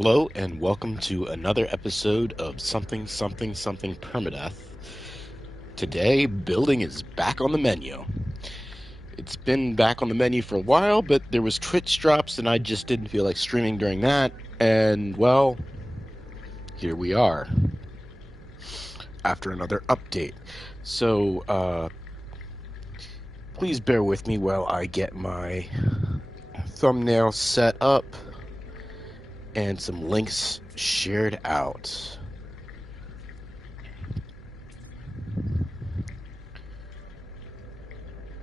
Hello and welcome to another episode of Something Something Something Permadeath. Today, building is back on the menu. It's been back on the menu for a while, but there was Twitch drops and I just didn't feel like streaming during that. And, well, here we are after another update. So, please bear with me while I get my thumbnail set up and some links shared out.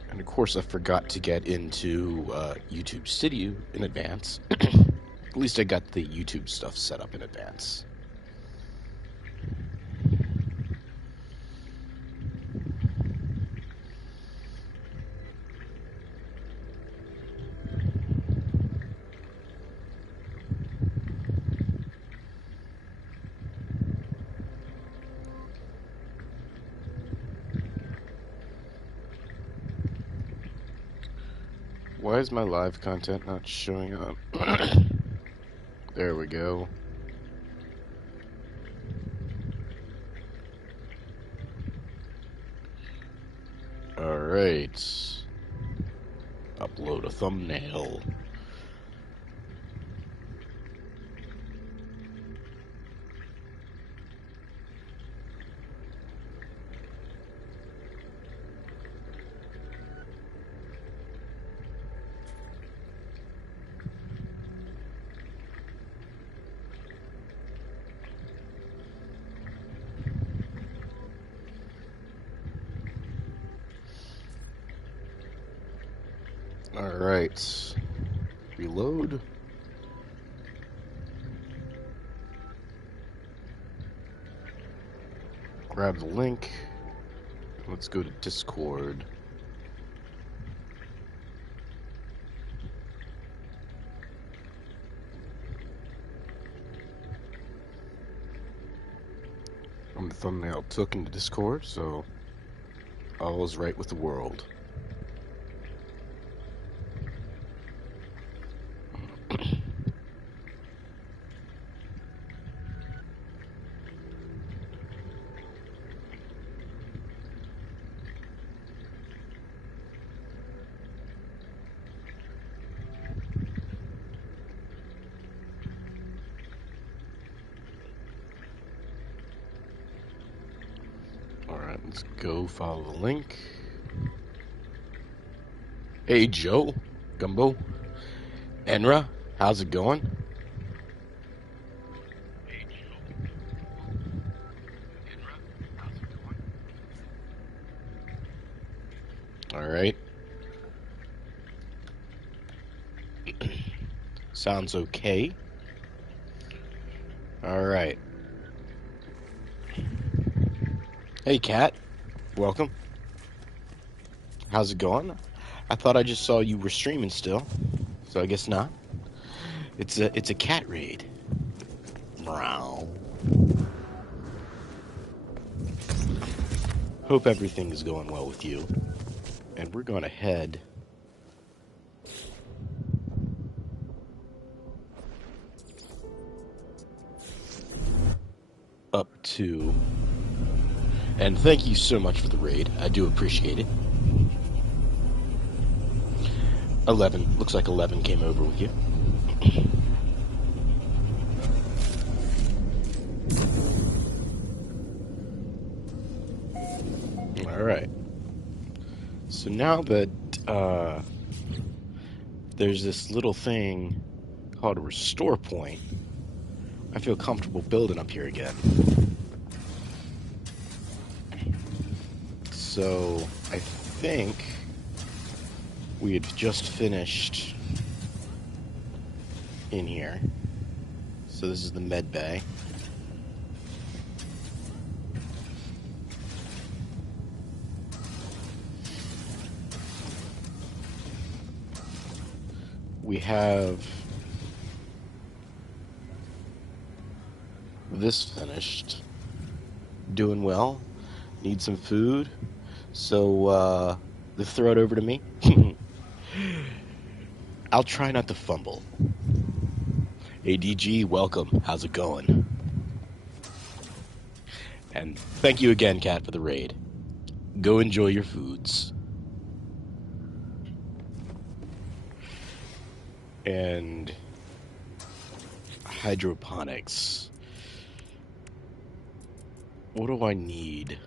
And of course, I forgot to get into YouTube Studio in advance. At least I got the YouTube stuff set up in advance. Why is my live content not showing up? There we go. Alright. Upload a thumbnail. Alright. Reload. Grab the link. Let's go to Discord. The thumbnail took into Discord, so all is right with the world. Alright, let's go follow the link. Hey Joe, Gumbo, Enra, how's it going? Hey Joe, Enra, how's it going? Alright. Sounds okay. Alright. Hey Kat, welcome. How's it going? I thought I just saw you were streaming still, so I guess not. It's a cat raid. Meow. Hope everything is going well with you. And we're gonna head up to, and thank you so much for the raid. I do appreciate it. 11. Looks like 11 came over with you. Alright. So now that there's this little thing called a restore point, I feel comfortable building up here again. So I think we had just finished in here. So this is the med bay. We have this finished. Doing well. Need some food. So, throw it over to me. I'll try not to fumble. Hey DG, welcome. How's it going? And thank you again, Kat, for the raid. Go enjoy your foods. And hydroponics. What do I need?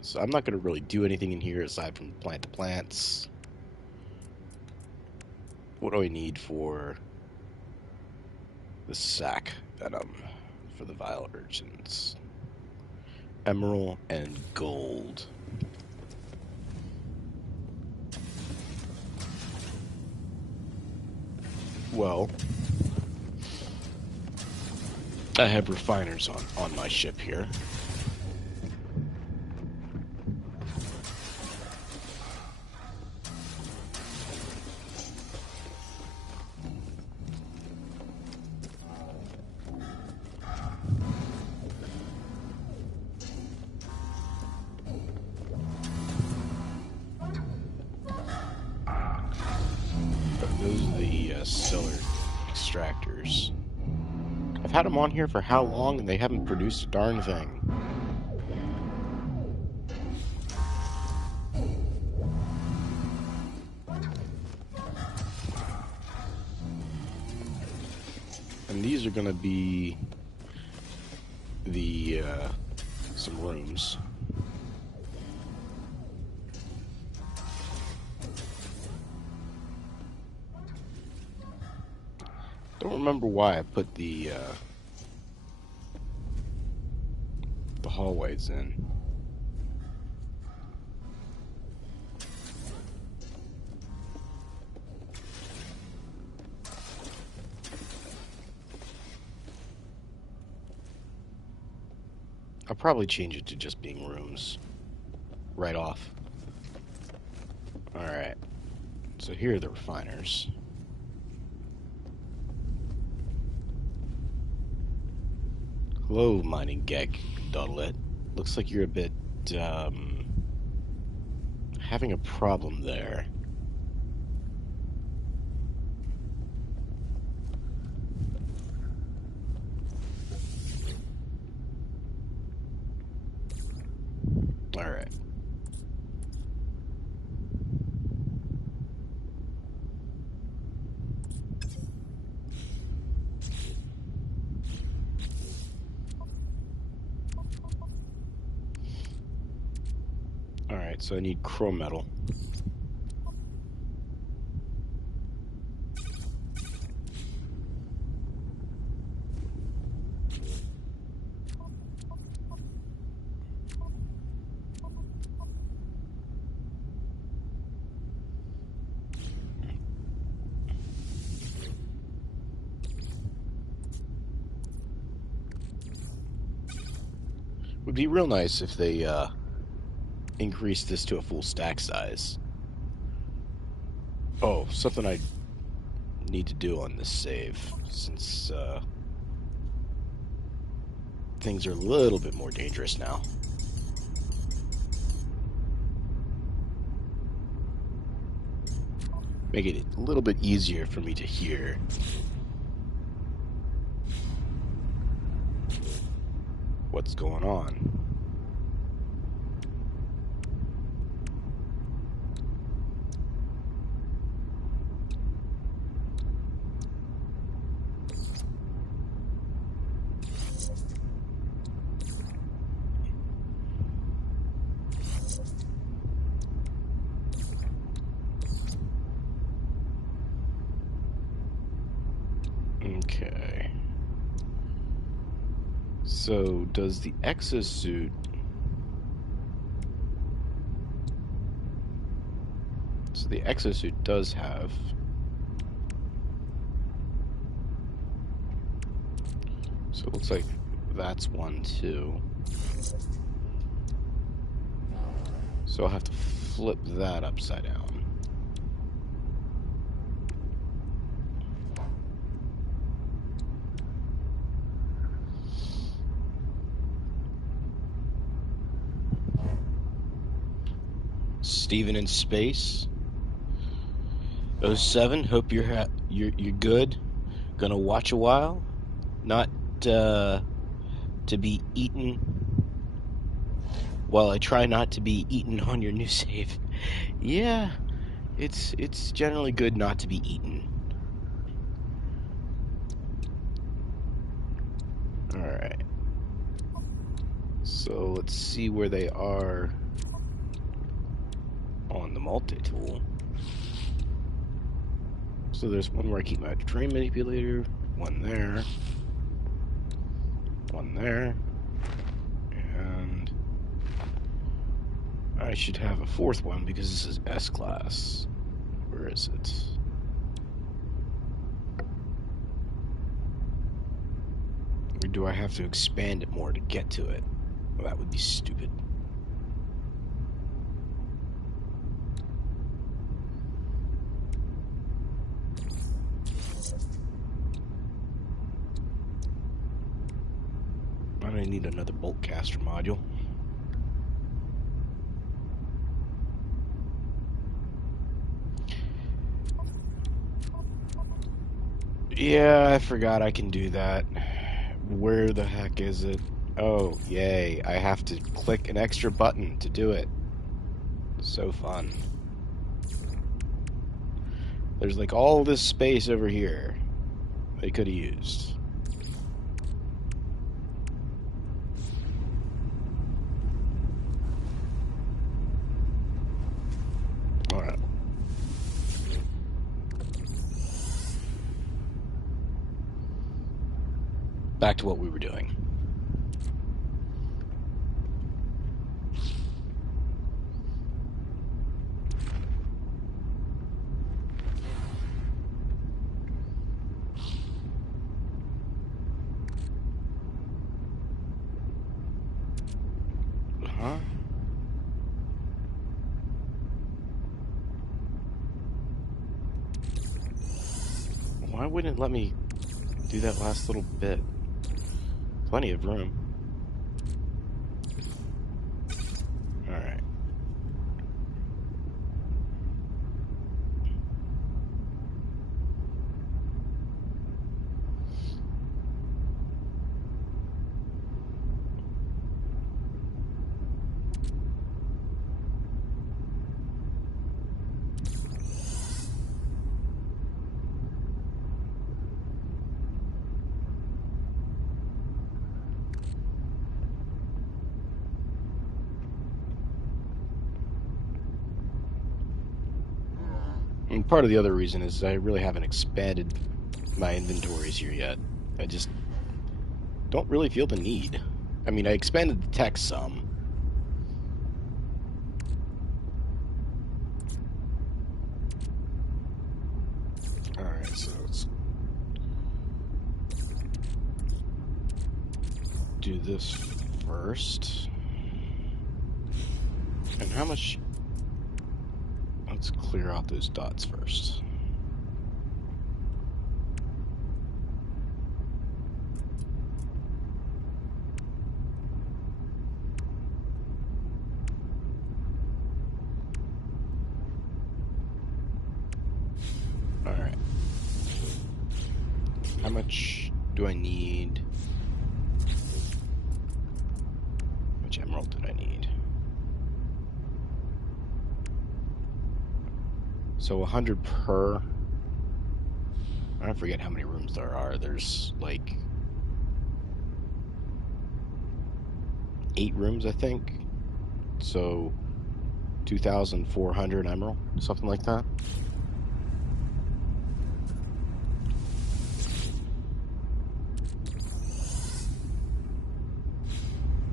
So I'm not going to really do anything in here aside from plant the plants. What do I need for the sack venom for the vile urchins? Emerald and gold. Well, I have refiners on my ship here. Those are the stellar extractors. I've had them on here for how long, and they haven't produced a darn thing. And these are going to be the some rooms. Don't remember why I put the hallways in. I'll probably change it to just being rooms right off. Alright, so here are the refiners. Hello, mining geck, Dudlet. Looks like you're a bit, having a problem there. Alright. Alright, so I need chrome metal. Would be real nice if they increase this to a full stack size. Oh, something I need to do on this save, since things are a little bit more dangerous now. Make it a little bit easier for me to hear. What's going on? Okay. So, does the exosuit... So the exosuit does have... So it looks like that's one too. So I'll have to flip that upside down. Steven in space. 07, hope you're good. Gonna watch a while? Not to be eaten. Well, I try not to be eaten on your new save. Yeah, it's generally good not to be eaten. Alright. So let's see where they are on the multi-tool. So there's one where I keep my terrain manipulator, one there, one there, and I should have a fourth one because this is S-Class. Where is it? Or do I have to expand it more to get to it? Well, that would be stupid. I need another bolt caster module. Yeah, I forgot I can do that. Where the heck is it? Oh, yay. I have to click an extra button to do it. So fun. There's like all this space over here they could have used. Alright. Back to what we were doing. Huh? Why wouldn't it let me do that last little bit? Plenty of room. Alright. And part of the other reason is I really haven't expanded my inventories here yet. I just don't really feel the need. I mean, I expanded the text some. Alright, so let's do this first. And how much... Let's clear out those dots first. Alright. How much do I need? Which emerald did I need? So 100 per. I forget how many rooms there are. There's like 8 rooms, I think. So 2,400 emerald, something like that.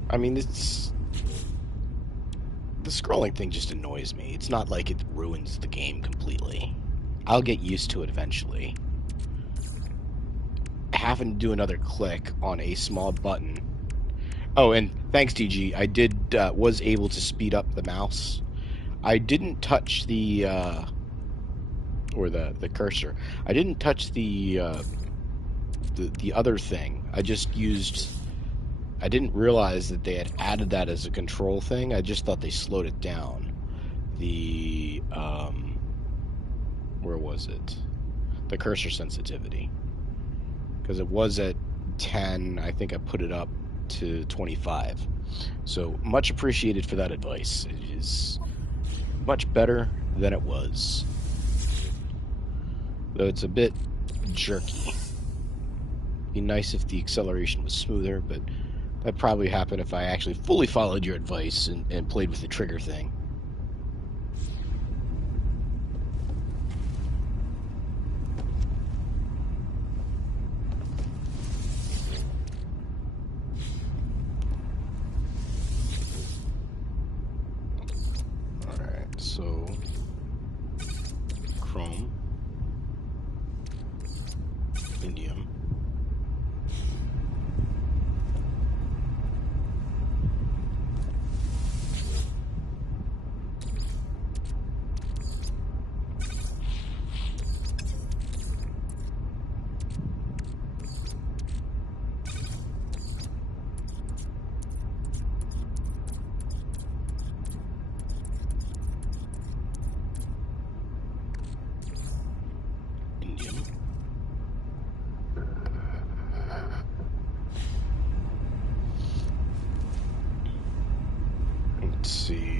I mean, it's... The scrolling thing just annoys me. It's not like it ruins the game completely. I'll get used to it eventually. Having to do another click on a small button. Oh, and thanks, TG. I was able to speed up the mouse. I didn't touch the cursor. I didn't touch the other thing. I just used... I didn't realize that they had added that as a control thing. I just thought they slowed it down. Where was it? The cursor sensitivity. because it was at 10. I think I put it up to 25. So much appreciated for that advice. It is much better than it was, though it's a bit jerky. Be nice if the acceleration was smoother, but that'd probably happen if I actually fully followed your advice and played with the trigger thing. Alright, so chrome, indium, indium, let's see.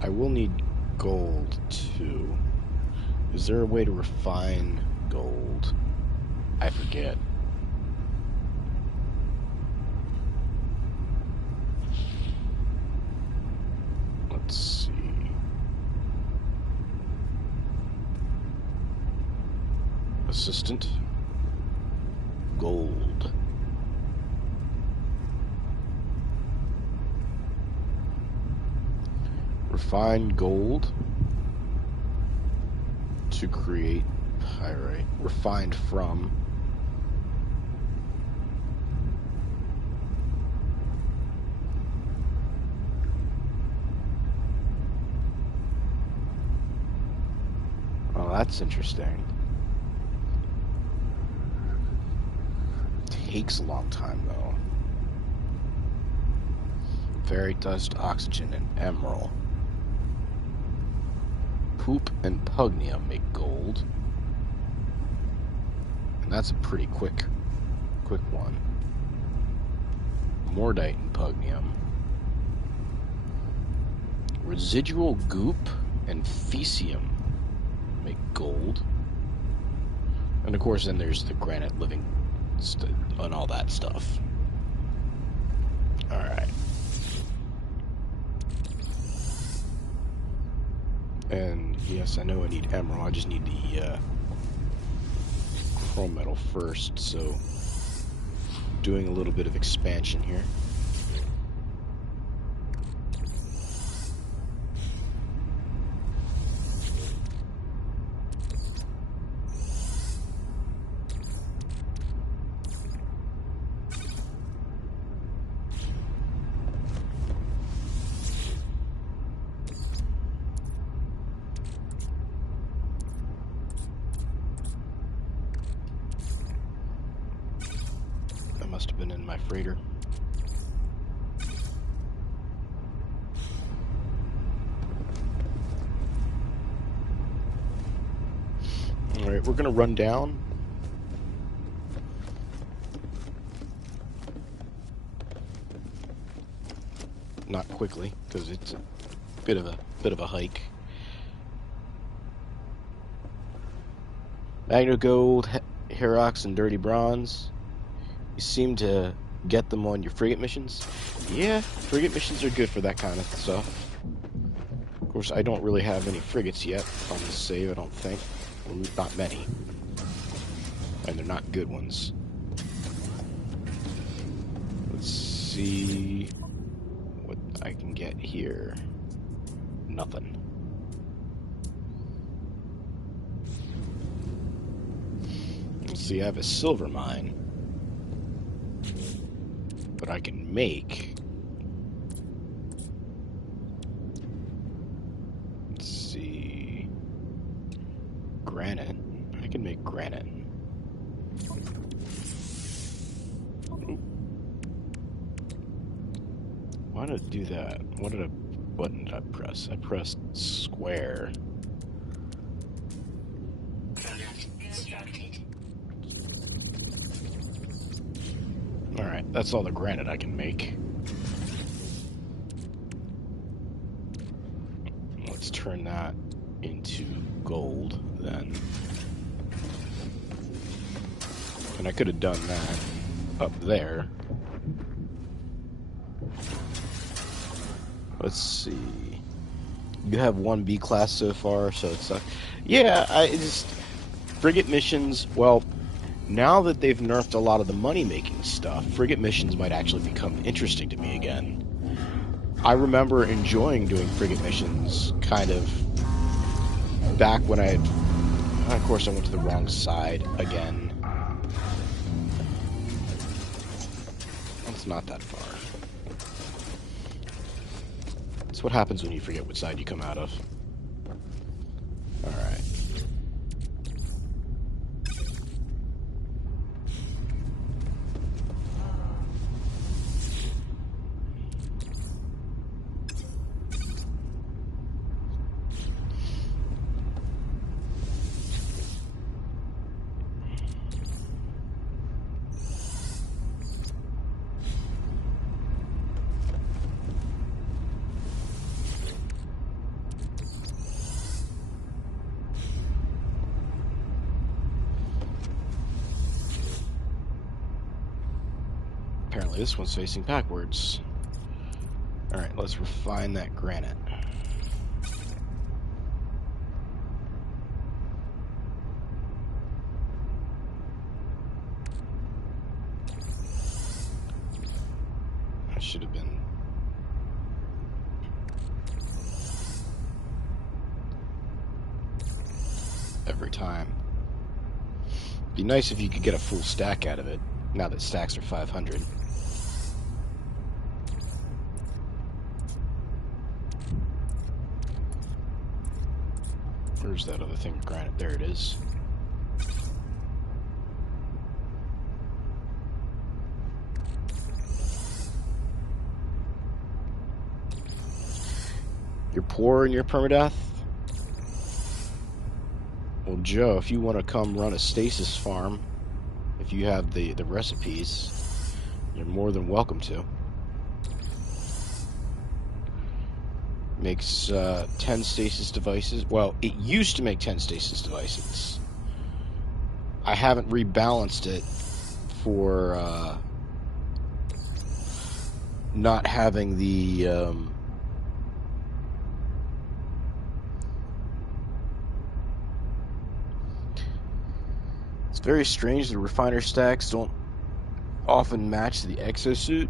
I will need gold too. Is there a way to refine gold? I forget. Let's see. Assistant. Gold. Refine gold to create pyrite. Refined from. Oh, that's interesting. Takes a long time though. Fairy dust, oxygen, and emerald. Poop and pugnium make gold. And that's a pretty quick one. Mordite and pugnium. Residual goop and fecium make gold. And of course then there's the granite living and all that stuff. Alright. And yes, I know I need emerald. I just need the chrome metal first, so doing a little bit of expansion here. Must have been in my freighter. Alright, we're gonna run down. Not quickly, because it's a bit of a hike. Magno Gold, Herox, and Dirty Bronze. You seem to get them on your frigate missions. Yeah, frigate missions are good for that kind of stuff. Of course, I don't really have any frigates yet on this save, I don't think. Well, not many. And they're not good ones. Let's see what I can get here. Nothing. Let's see, I have a silver mine. But I can make. Let's see. Granite. I can make granite. Ooh. Why did it do that? What button did I press? I pressed square. Product constructed. Alright, that's all the granite I can make. Let's turn that into gold, then. And I could have done that up there. Let's see. You have one B class so far, so it's yeah, I just frigate missions, well, now that they've nerfed a lot of the money-making stuff, frigate missions might actually become interesting to me again. I remember enjoying doing frigate missions kind of back when of course I went to the wrong side again. It's not that far. That's what happens when you forget what side you come out of. Alright. Apparently this one's facing backwards. Alright, let's refine that granite. I should have been... every time. Be nice if you could get a full stack out of it, now that stacks are 500. Where's that other thing of granite? There it is. You're poor in your permadeath? Well, Joe, if you want to come run a stasis farm, if you have the recipes, you're more than welcome to. Makes 10 stasis devices. Well, it used to make 10 stasis devices. I haven't rebalanced it for not having the it's very strange. The refiner stacks don't often match the exosuit.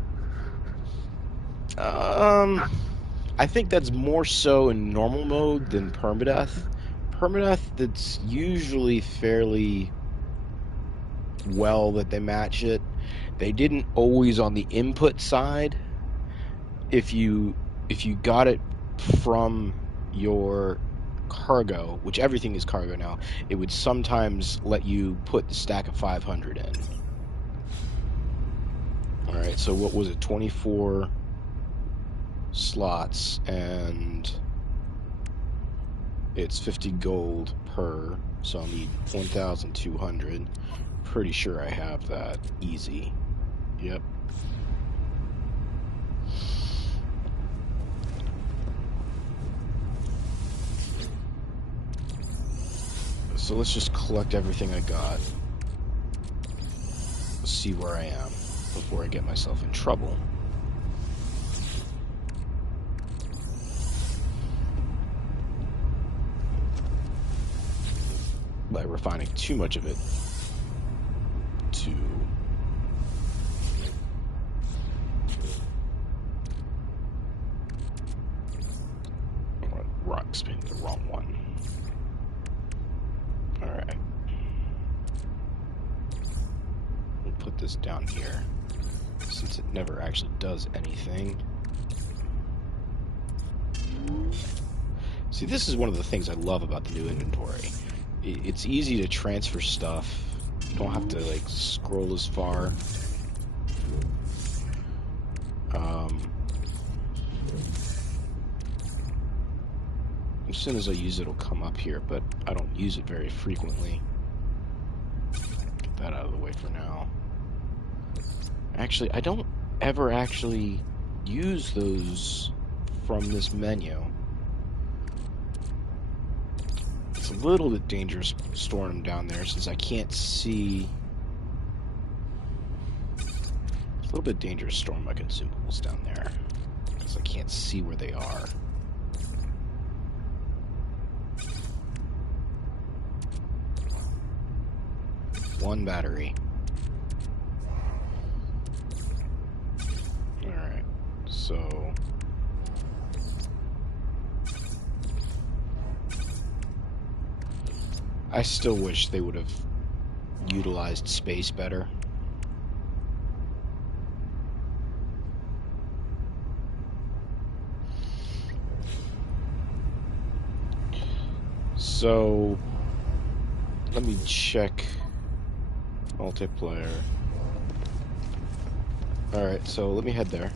I think that's more so in normal mode than permadeath. Permadeath, that's usually fairly well that they match it. They didn't always on the input side. If you got it from your cargo, which everything is cargo now, it would sometimes let you put the stack of 500 in. Alright, so what was it? 24 slots, and it's 50 gold per, so I'll need 1,200. Pretty sure I have that easy. Yep. So let's just collect everything I got. Let's see where I am before I get myself in trouble. By refining too much of it to rock spin the wrong one. Alright. We'll put this down here since it never actually does anything. See, this is one of the things I love about the new inventory. It's easy to transfer stuff. You don't have to like scroll as far. As soon as I use it, it'll come up here, but I don't use it very frequently. Get that out of the way for now. Actually, I don't ever actually use those from this menu. It's a little bit dangerous storing them down there since I can't see. It's a little bit dangerous storing my consumables down there because I can't see where they are. One battery. Alright, so I still wish they would have utilized space better. So let me check multiplayer. Alright, so let me head there.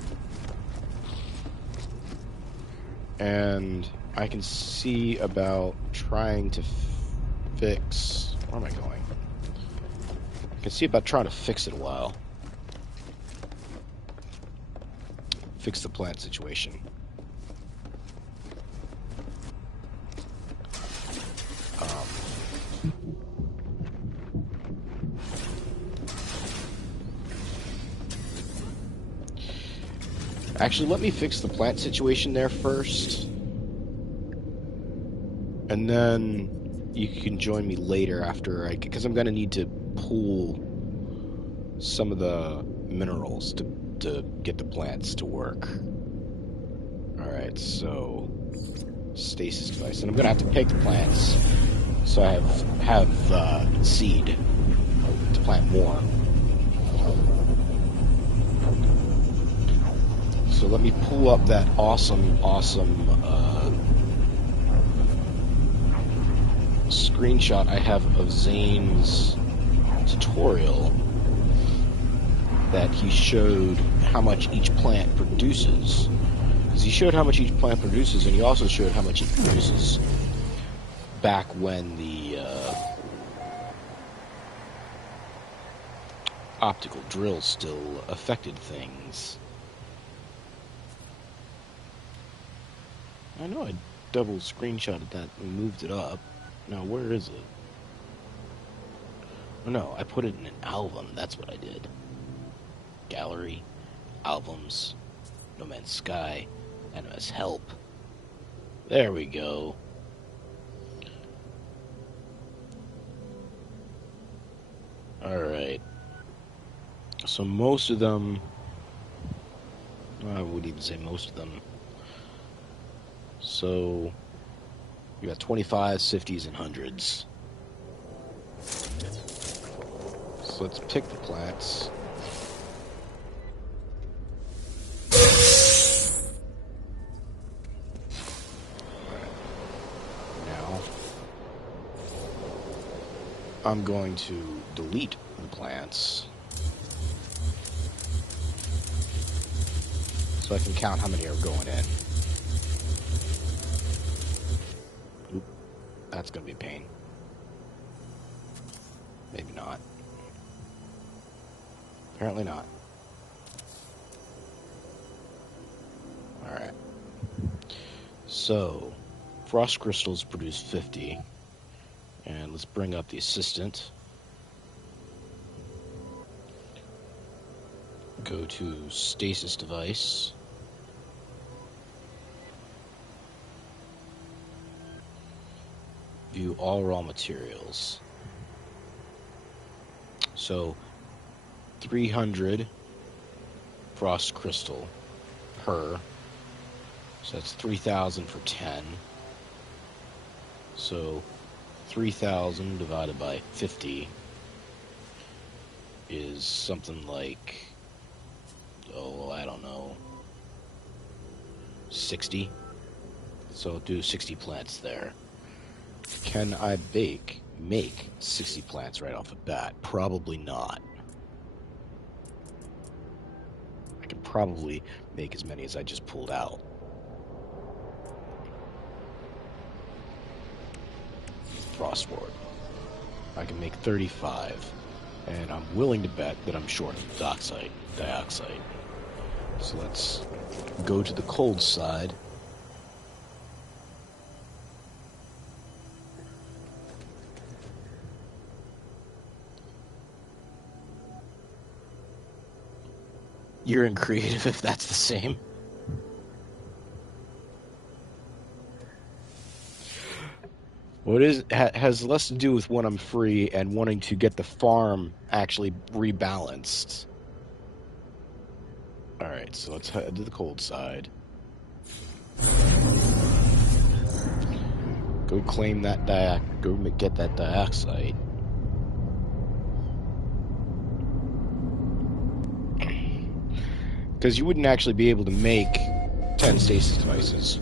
And I can see about trying to fix... Where am I going? I can see about trying to fix it a while. Fix the plant situation. Actually, let me fix the plant situation there first. And then you can join me later after because I'm going to need to pull some of the minerals to get the plants to work. Alright, so stasis device. And I'm going to have to pick the plants so I have seed to plant more. So let me pull up that awesome screenshot I have of Zane's tutorial that he showed how much each plant produces. Because he showed how much each plant produces, and he also showed how much it produces back when the optical drill still affected things. I know I double screenshotted that and moved it up. Now, where is it? Oh, no, I put it in an album. That's what I did. Gallery, albums, No Man's Sky, NMS Help. There we go. Alright. So most of them... I wouldn't even say most of them. So you got 25s, 50s, and 100s. So let's pick the plants. Now I'm going to delete the plants so I can count how many are going in. That's going to be a pain. Maybe not. Apparently not. Alright. So, frost crystals produce 50. And let's bring up the assistant. Go to stasis device. View all raw materials. So 300 frost crystal per. So that's 3,000 for 10. So 3,000 divided by 50 is something like, oh, I don't know, 60. So do 60 plants there. Can I make 60 plants right off the bat? Probably not. I could probably make as many as I just pulled out. Frostboard. I can make 35. And I'm willing to bet that I'm short of dioxide. So let's go to the cold side. You're in creative if that's the same. What has less to do with when I'm free and wanting to get the farm actually rebalanced. Alright, so let's head to the cold side. Go claim that go get that dioxide. Because you wouldn't actually be able to make 10 stasis devices.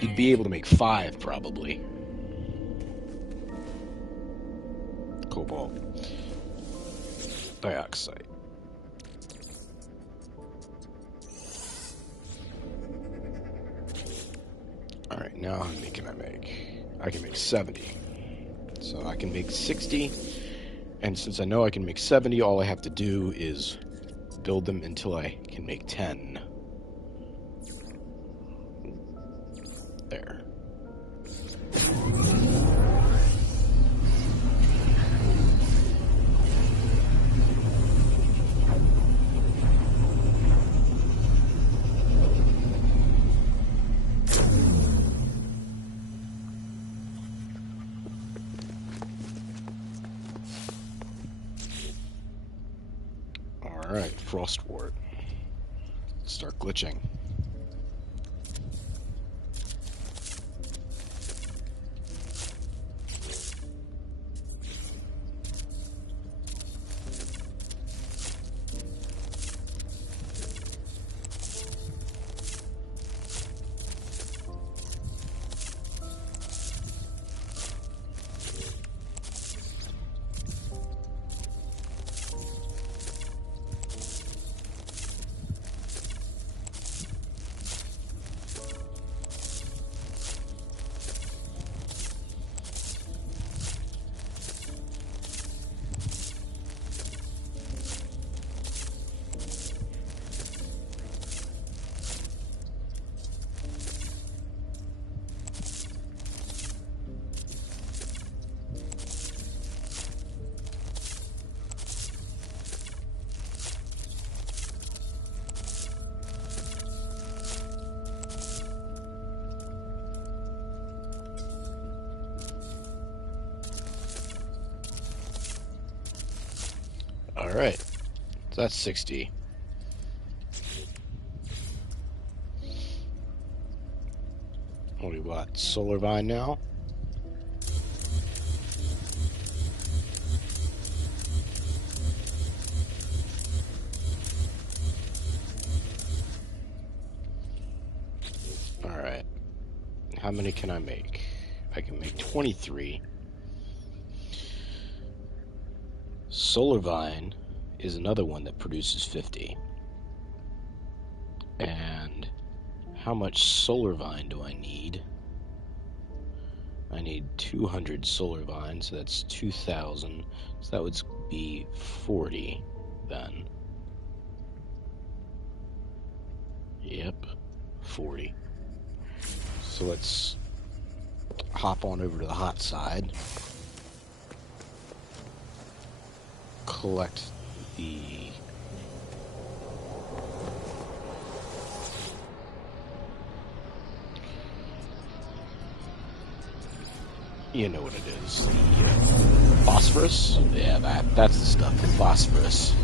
You'd be able to make 5, probably. Cobalt. Dioxide. Alright, now how many can I make? I can make 70. So I can make 60. And since I know I can make 70, all I have to do is build them until I can make 10. There. Alright, Frostwort. Start glitching. Alright, so that's 60. What do we got? Solar Vine now? Alright. How many can I make? I can make 23. Solar Vine is another one that produces 50. And how much Solar Vine do I need? I need 200 Solar Vine, so that's 2,000. So that would be 40 then. Yep, 40. So let's hop on over to the hot side. Collect the you know what it is, the phosphorus. Yeah, that's the stuff, the phosphorus.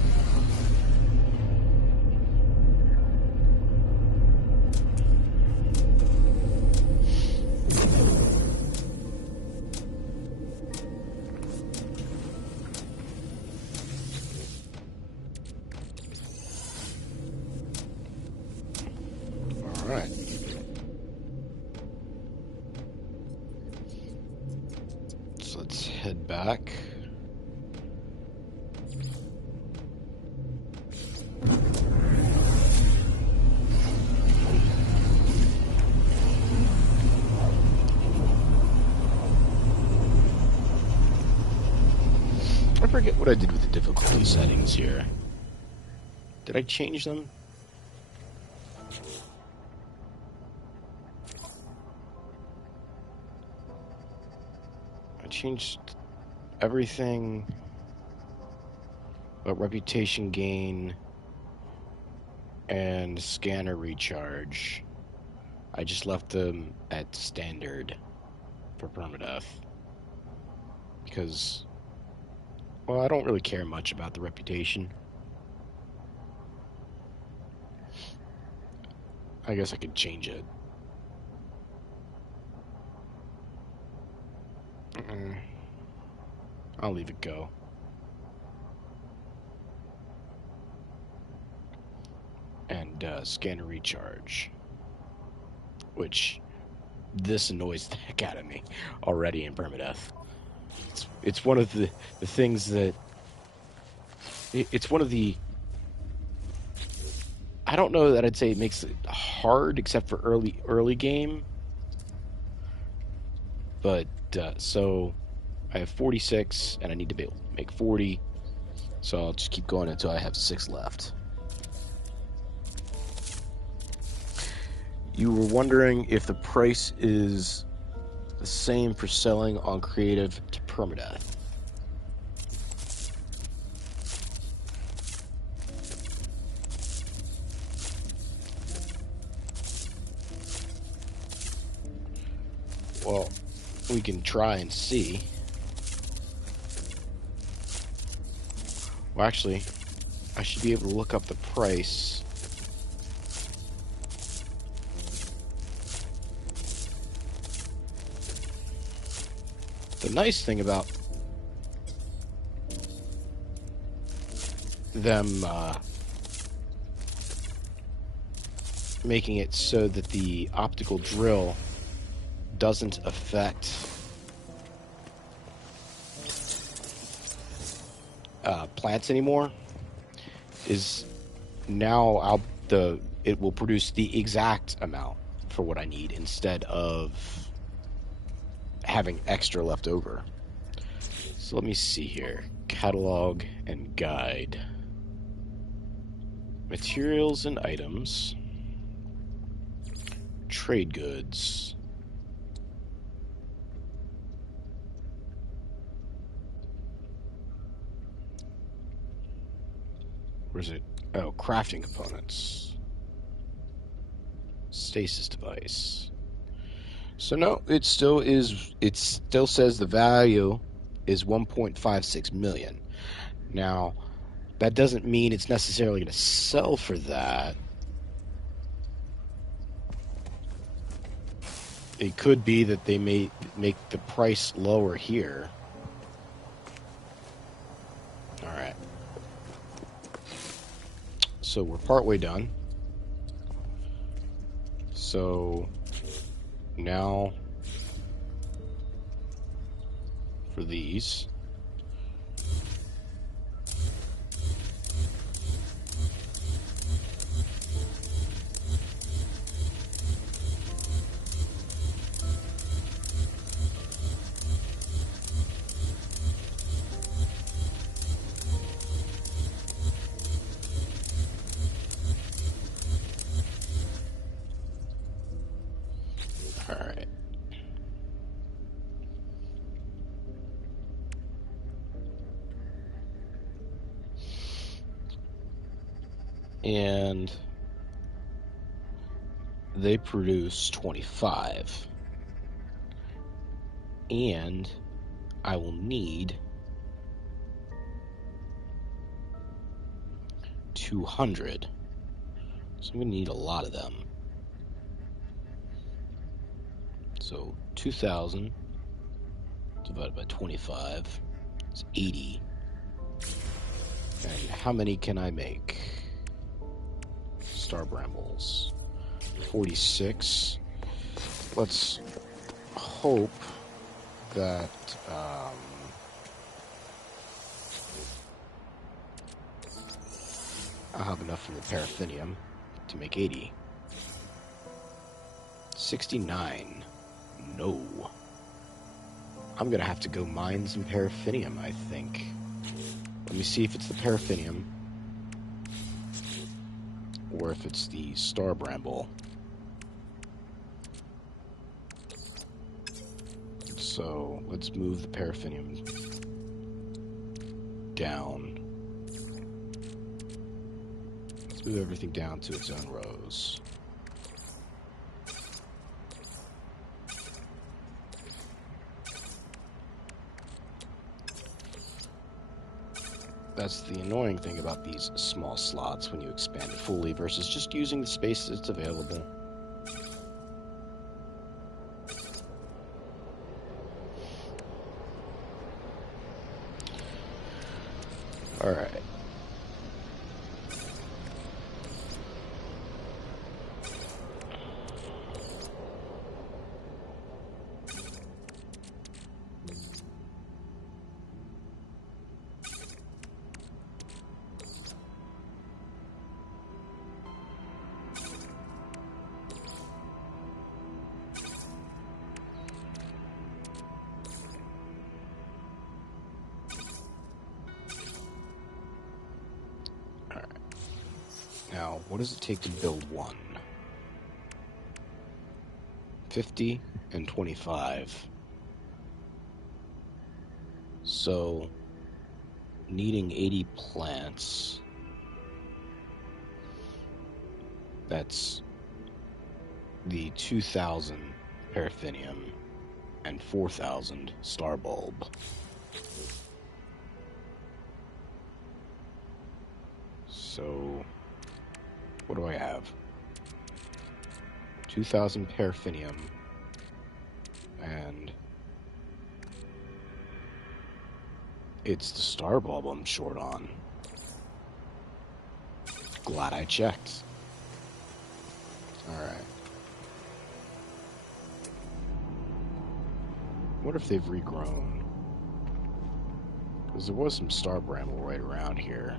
Alright. So let's head back. forget what I did with the difficulty settings here. Did I change them? I changed everything but reputation gain and scanner recharge. I just left them at standard for permadeath because, well, I don't really care much about the reputation. I guess I could change it. I'll leave it go. And scanner recharge, which this annoys the heck out of me already in permadeath. It's one of the things that it's one of the, I don't know that I'd say it makes it hard except for early game, but so I have 46 and I need to be able to make 40, so I'll just keep going until I have 6 left. You were wondering if the price is the same for selling on creative to permadeath. Well, we can try and see. Well, actually, I should be able to look up the price. The nice thing about them making it so that the optical drill doesn't affect plants anymore is now it will produce the exact amount for what I need instead of having extra left over. So let me see here. Catalog and guide. Materials and items. Trade goods. Where's it? Oh, crafting components. Stasis device. So no, it still says the value is 1.56 million. Now, that doesn't mean it's necessarily going to sell for that. It could be that they may make the price lower here. All right. So we're partway done. So now for these. All right. And they produce 25. And I will need 200. So I'm going to need a lot of them. So 2,000 divided by 25 is 80. And how many can I make? Star brambles. 46. Let's hope that I'll have enough from the paraffinium to make 80. 69. No. I'm gonna have to go mine some paraffinium, I think. Let me see if it's the paraffinium or if it's the star bramble. So let's move the paraffinium down. Let's move everything down to its own rows. That's the annoying thing about these small slots when you expand it fully versus just using the space that's available. Alright. Now, what does it take to build one? 50 and 25. So, needing 80 plants. That's the 2,000 paraffinium and 4,000 star bulb. So, what do I have? 2,000 paraffinium and it's the star bulb I'm short on. Glad I checked. Alright. What if they've regrown? Because there was some star bramble right around here.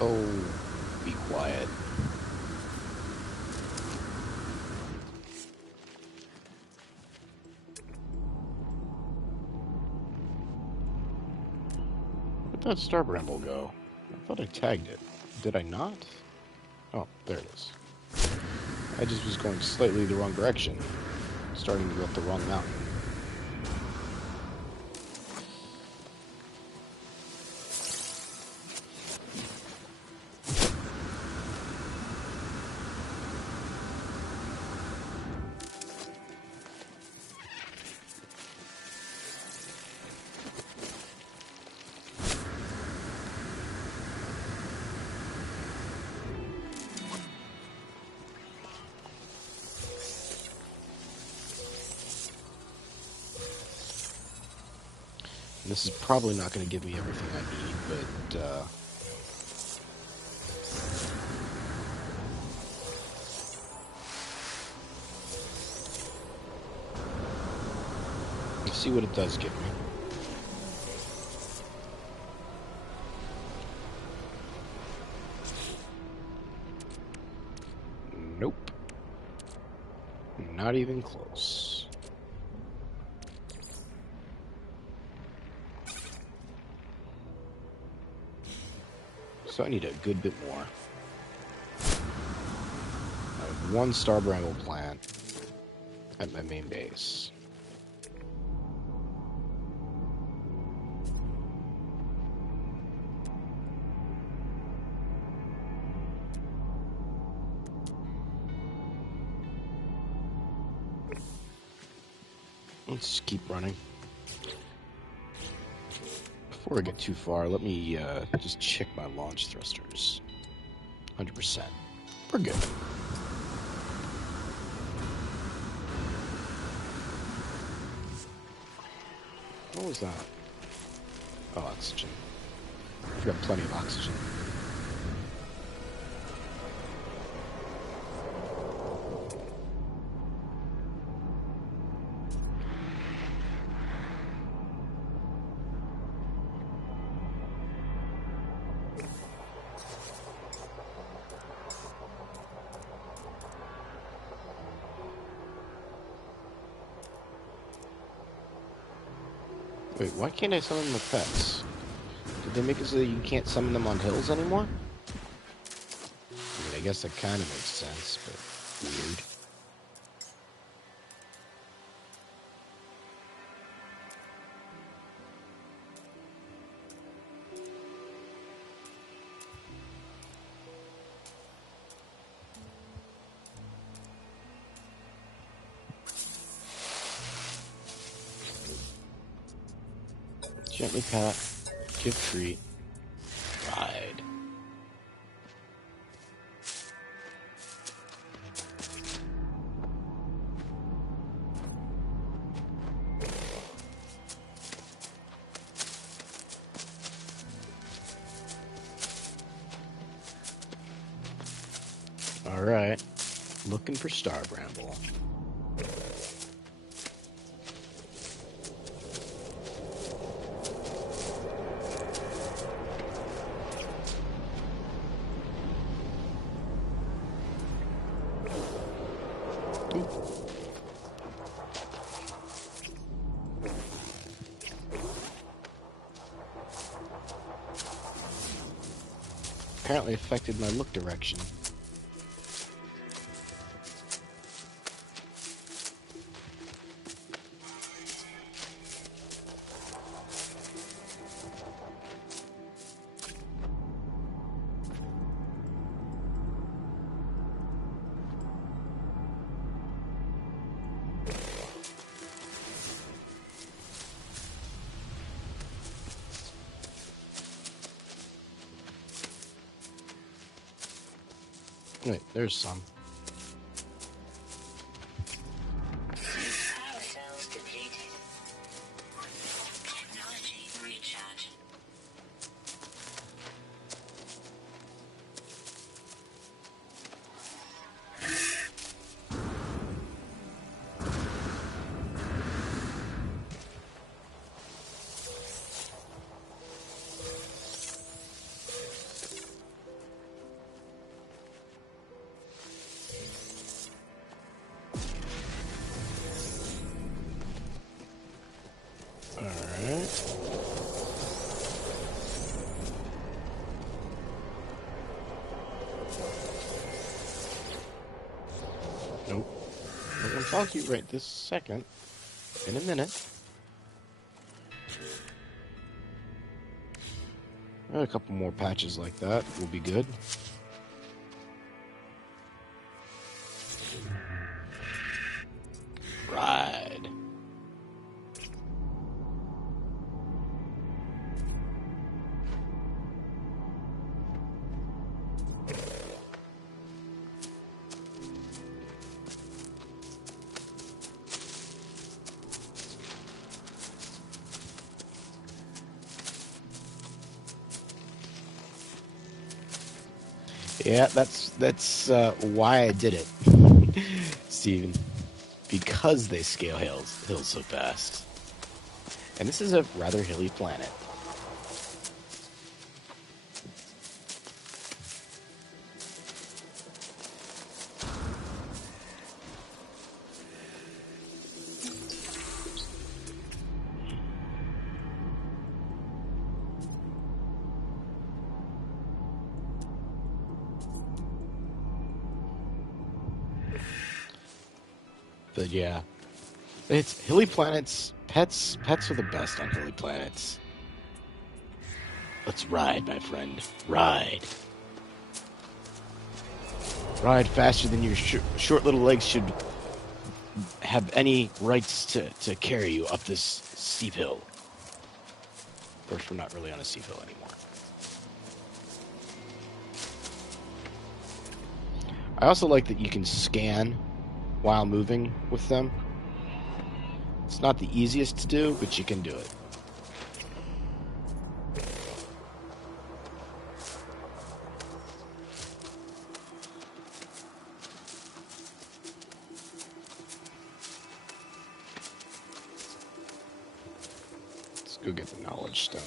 Oh, be quiet. Where'd that star bramble go? I thought I tagged it. Did I not? Oh, there it is. I just was going slightly the wrong direction. Starting to go up the wrong mountain. This is probably not going to give me everything I need, but let's see what it does give me. Nope. Not even close. So I need a good bit more. I have one star bramble plant at my main base. Let's keep running. Before I get too far, let me just check my launch thrusters. 100%. We're good. What was that? Oh, oxygen. We've got plenty of oxygen. Wait, why can't I summon the pets? Did they make it so that you can't summon them on hills anymore? I mean, I guess that kind of makes sense, but weird. Gently pat, give treat, ride. Alright, looking for Star Bramble. Apparently affected my look direction. Wait, there's some. Power cells depleted. Technology recharge. Alright. Nope. I'm gonna talk to you right this second. In a minute. A couple more patches like that will be good. Ride. Yeah, that's why I did it, Steven. Because they scale hills so fast. And this is a rather hilly planet. But yeah, it's hilly planets. Pets are the best on hilly planets. Let's ride, my friend. Ride. Ride faster than your short little legs should have any rights to carry you up this steep hill. Of course, we're not really on a steep hill anymore. I also like that you can scan while moving with them. It's not the easiest to do, but you can do it. Let's go get the knowledge stone.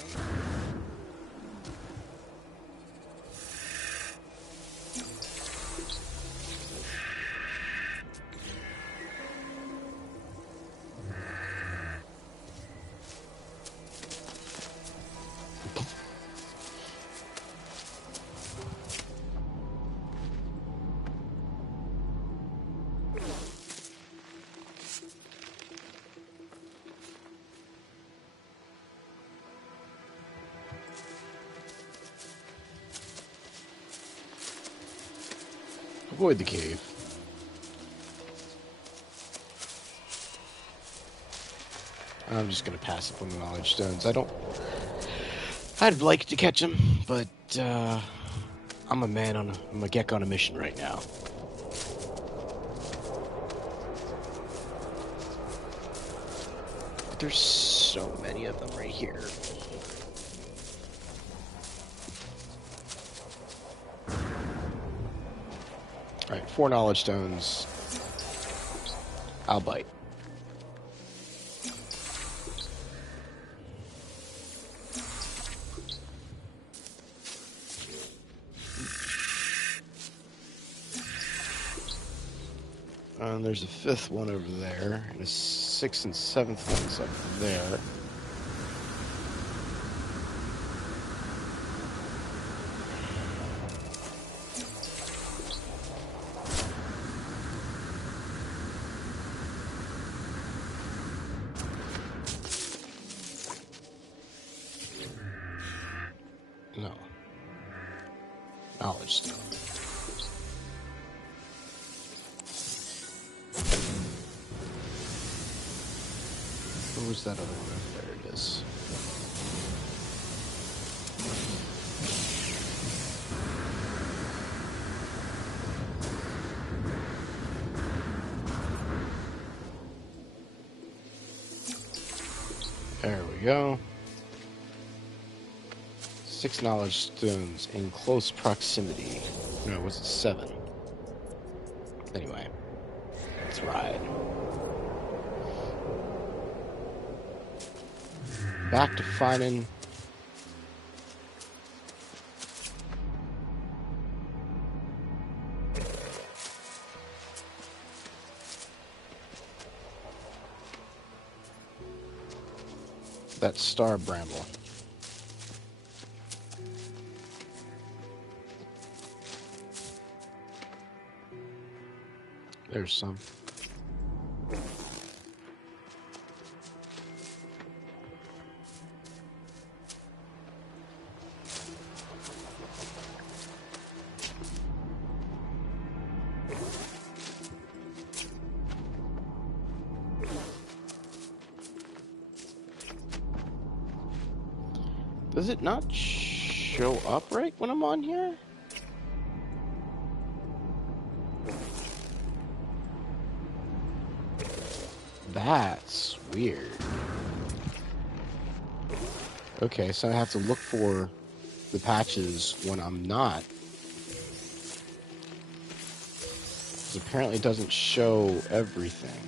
Avoid the cave. I'm just gonna pass up on the knowledge stones. I'd like to catch them, but I'm a geck on a mission right now. But there's so many of them right here. Alright, 4 knowledge stones. I'll bite. And there's a 5th one over there, and a 6th and 7th one's up there. No. Knowledge stone. Where was that other one? There it is. There we go. 6 knowledge stones in close proximity. No, was it 7? Anyway, let's ride. Back to finding that star bramble. There's some. Does it not show up right when I'm on here? That's weird. Okay, so I have to look for the patches when I'm not. 'Cause apparently it doesn't show everything.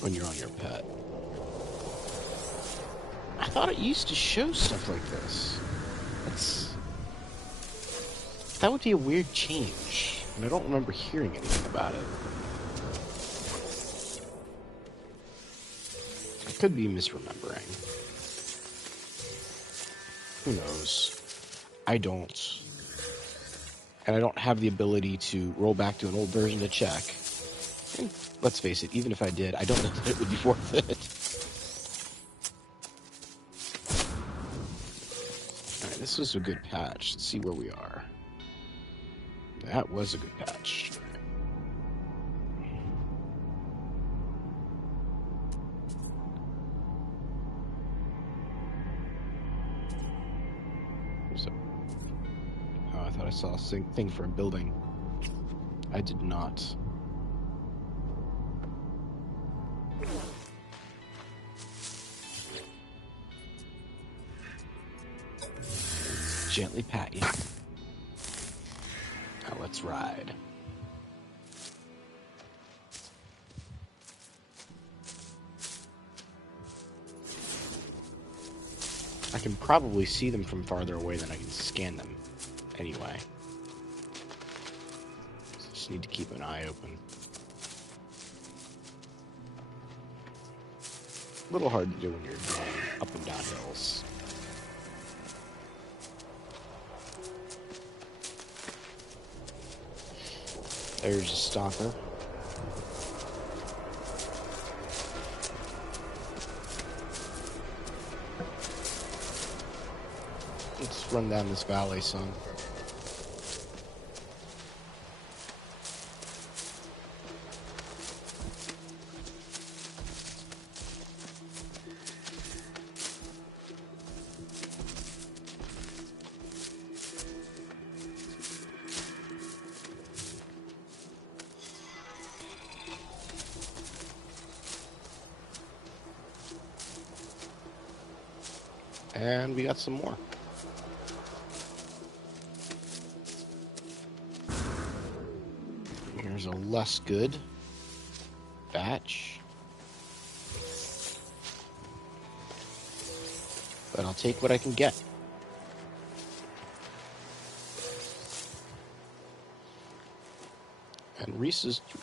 When you're on your pet. I thought it used to show stuff like this. That would be a weird change, and I don't remember hearing anything about it. I could be misremembering. Who knows? I don't. And I don't have the ability to roll back to an old version to check. And let's face it, even if I did, I don't know that it would be worth it. Alright, this was a good patch. Let's see where we are. That was a good patch. There's a thought I saw a thing for a building. I did not. Let's gently pat you. Now let's ride. I can probably see them from farther away than I can scan them. Anyway. Just need to keep an eye open. A little hard to do when you're going up and down hills. There's a stalker. Let's run down this valley, son. And we got some more. Here's a less good batch. But I'll take what I can get. And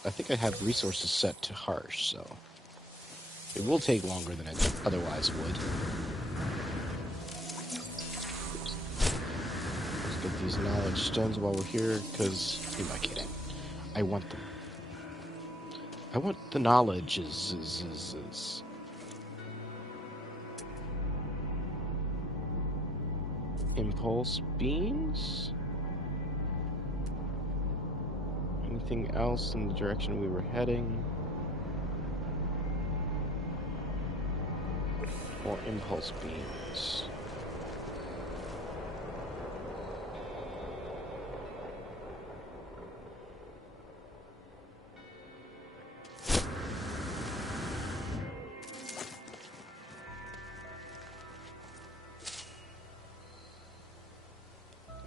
I think I have resources set to harsh, so it will take longer than it otherwise would. Let's get these knowledge stones while we're here, because who am I kidding? I want them. I want the knowledge. Impulse beams? Anything else in the direction we were heading? More impulse beams.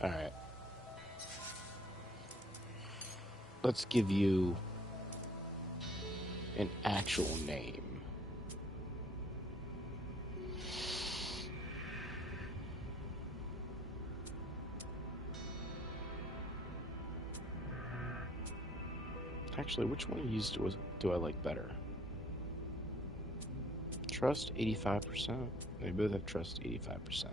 Alright. Let's give you an actual name. Actually, which one of these do I like better? Trust 85%. They both have trust 85%.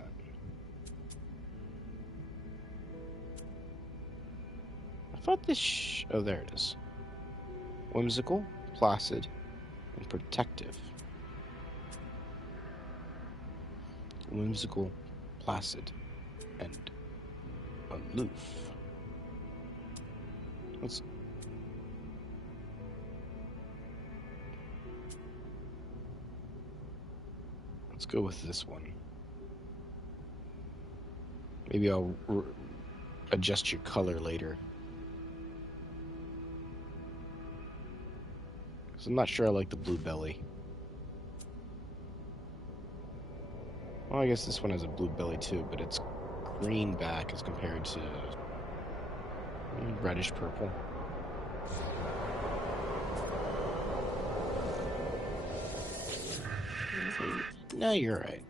I thought this. Oh, there it is. Whimsical, placid, and protective. Whimsical, placid, and aloof. Let's go with this one. Maybe I'll adjust your color later. Because I'm not sure I like the blue belly. Well, I guess this one has a blue belly too, but it's green back as compared to reddish purple. No, you're right.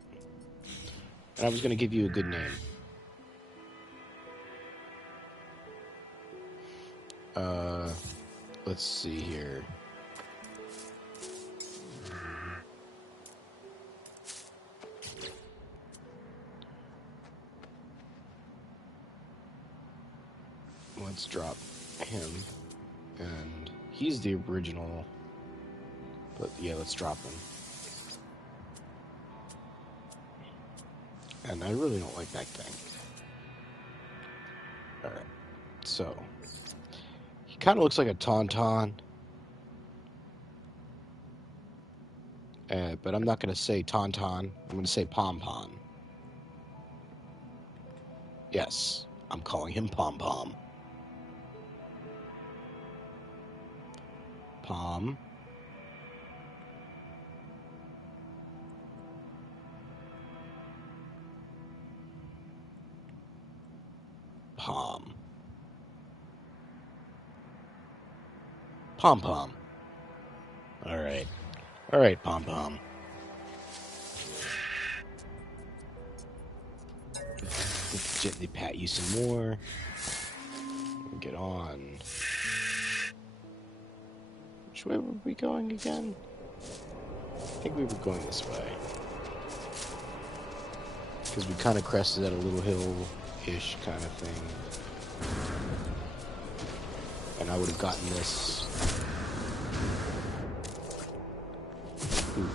And I was going to give you a good name. Let's see here. Let's drop him. And he's the original. But yeah, let's drop him. And I really don't like that thing. Alright. So. He kind of looks like a tauntaun. But I'm not going to say tauntaun. I'm going to say pompon. Yes. I'm calling him Pom Pom. Pom. Pom. Pom Pom. Alright. Alright, Pom Pom. Gently pat you some more. Get on. Which way were we going again? I think we were going this way. Because we kind of crested at a little hill-ish kind of thing. And I would have gotten this. Ooh.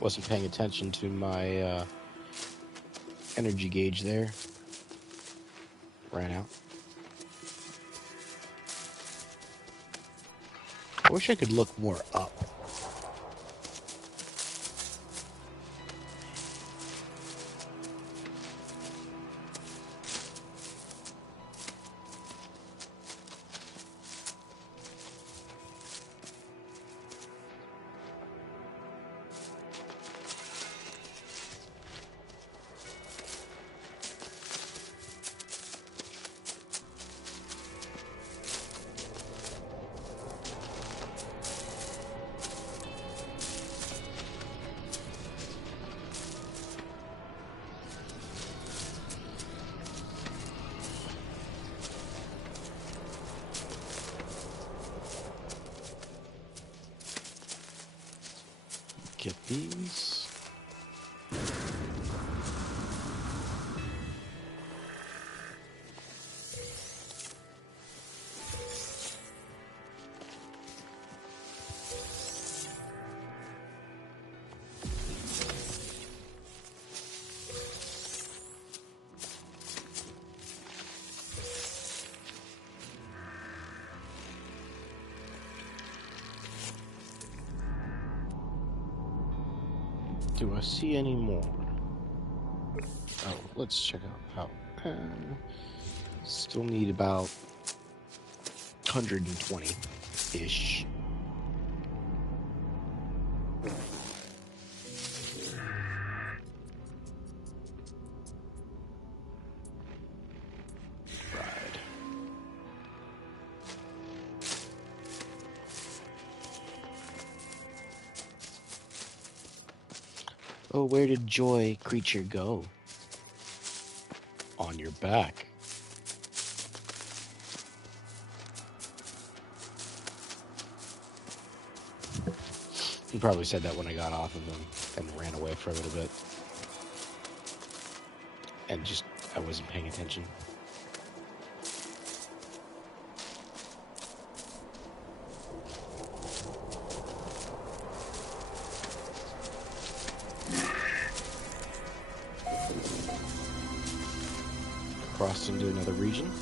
Wasn't paying attention to my energy gauge there. Ran out. I wish I could look more up. Get these. Do I see any more? Oh, let's check out how. Still need about 120-ish. Right. Oh, where did Joy Creature go? On your back. He probably said that when I got off of him and ran away for a little bit. And just, I wasn't paying attention. Crossed into another region.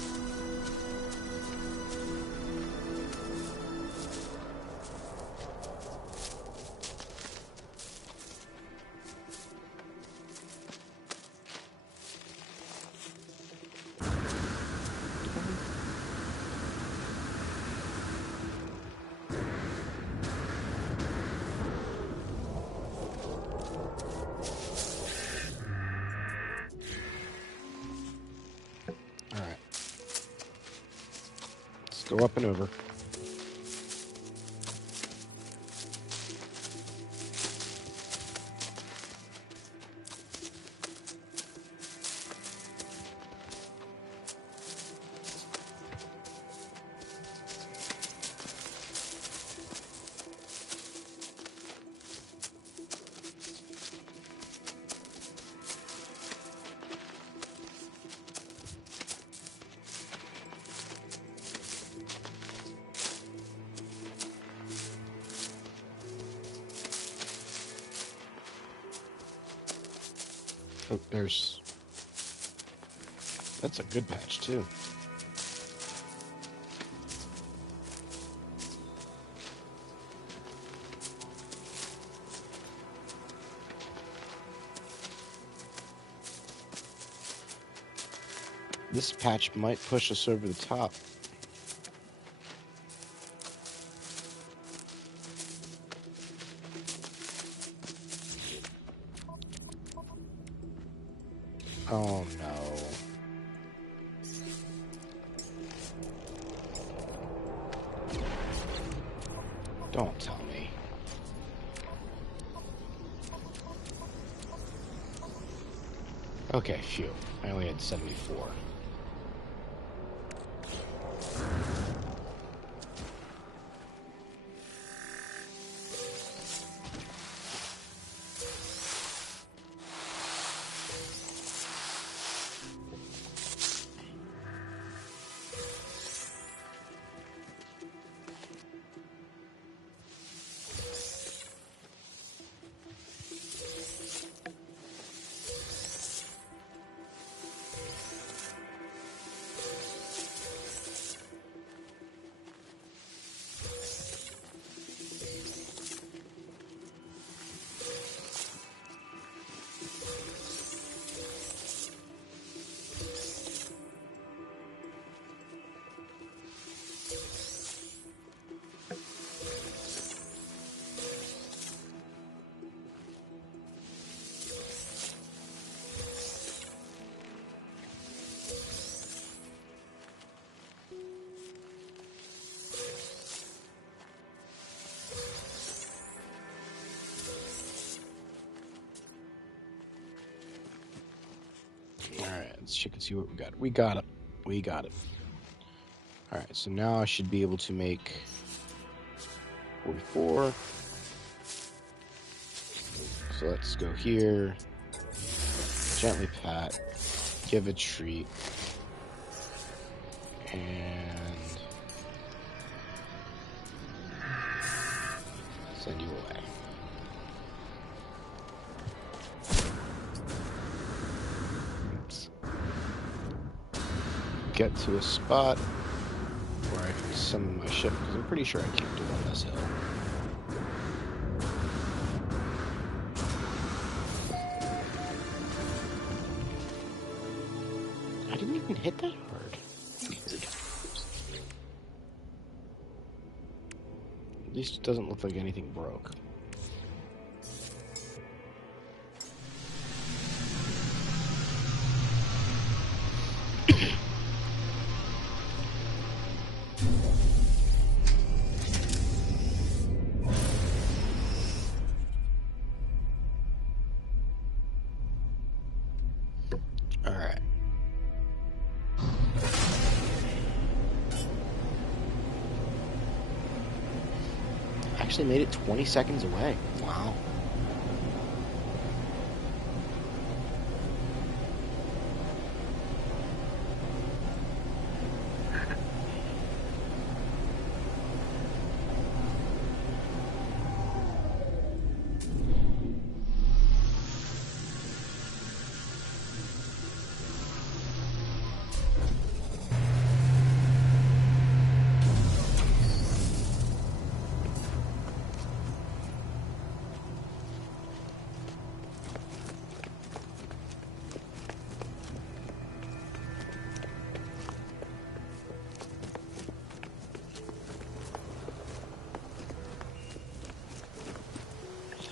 Alright. Let's go up and over. Oh, there's... That's a good patch, too. This patch might push us over the top. Oh no. Don't tell me. Okay, phew. I only had 74. Alright, let's check and see what we got. We got it. We got it. Alright, so now I should be able to make 44. So let's go here. Gently pat. Give a treat. And send you away. Oops. Get to a spot where I can summon my ship, because I'm pretty sure I can't do it on this hill. I didn't even hit that hard. Weird. At least it doesn't look like anything broke. Alright. Actually made it 20 seconds away. Wow.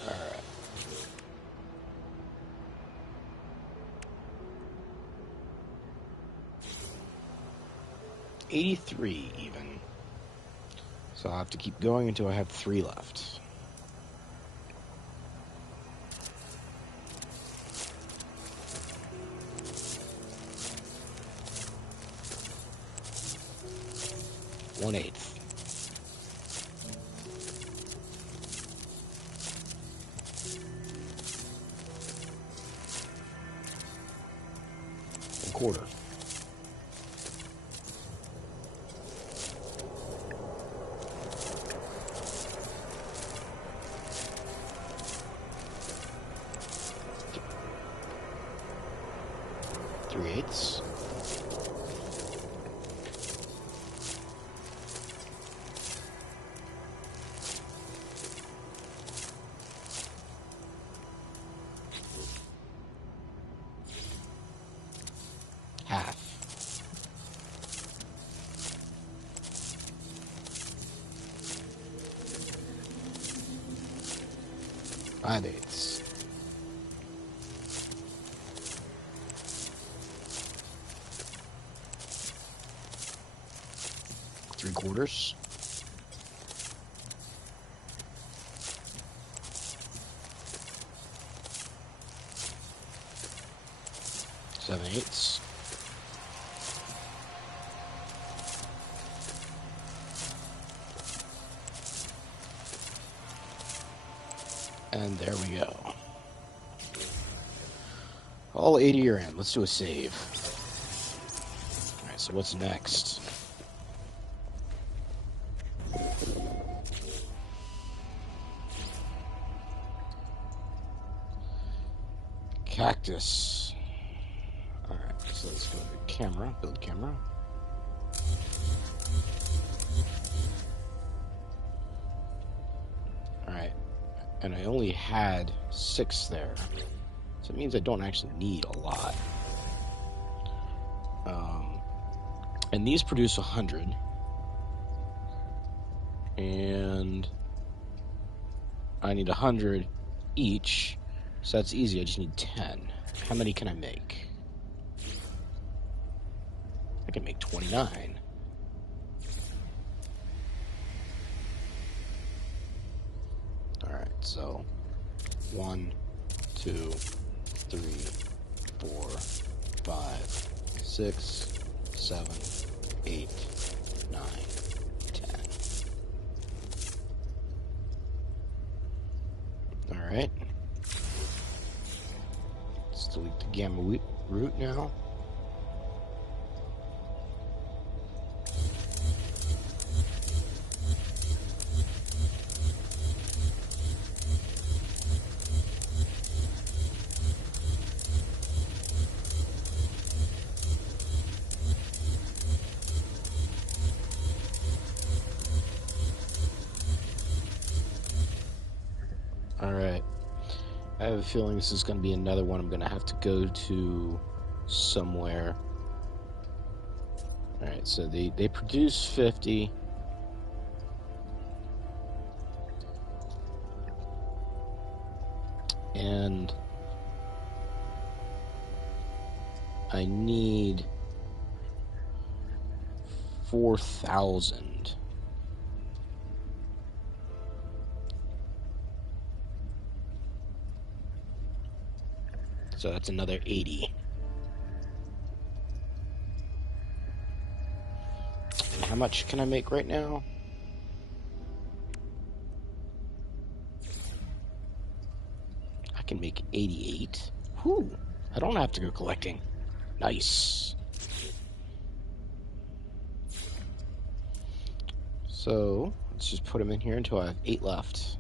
Alright. $83 even. So I'll have to keep going until I have 3 left. One-eighth. A quarter. 7/8. Half. 5/8. 3/4. 7/8. And there we go. All 80 are in. Let's do a save. Alright, so what's next? Cactus. Alright, so let's go to camera, build camera. Alright, and I only had 6 there. So it means I don't actually need a lot. And these produce 100. And I need 100 each. So that's easy, I just need 10. How many can I make? I can make 29. Alright, so 1, 2, 3, 4, 5, 6, 7, 8, 9, 10. Alright. Let's delete the gamma root now. Alright. I have a feeling this is going to be another one I'm going to have to go to somewhere. Alright, so they produce 50. And I need 4,000. So that's another 80. And how much can I make right now? I can make 88. Whew. I don't have to go collecting. Nice. So let's just put them in here until I have 8 left.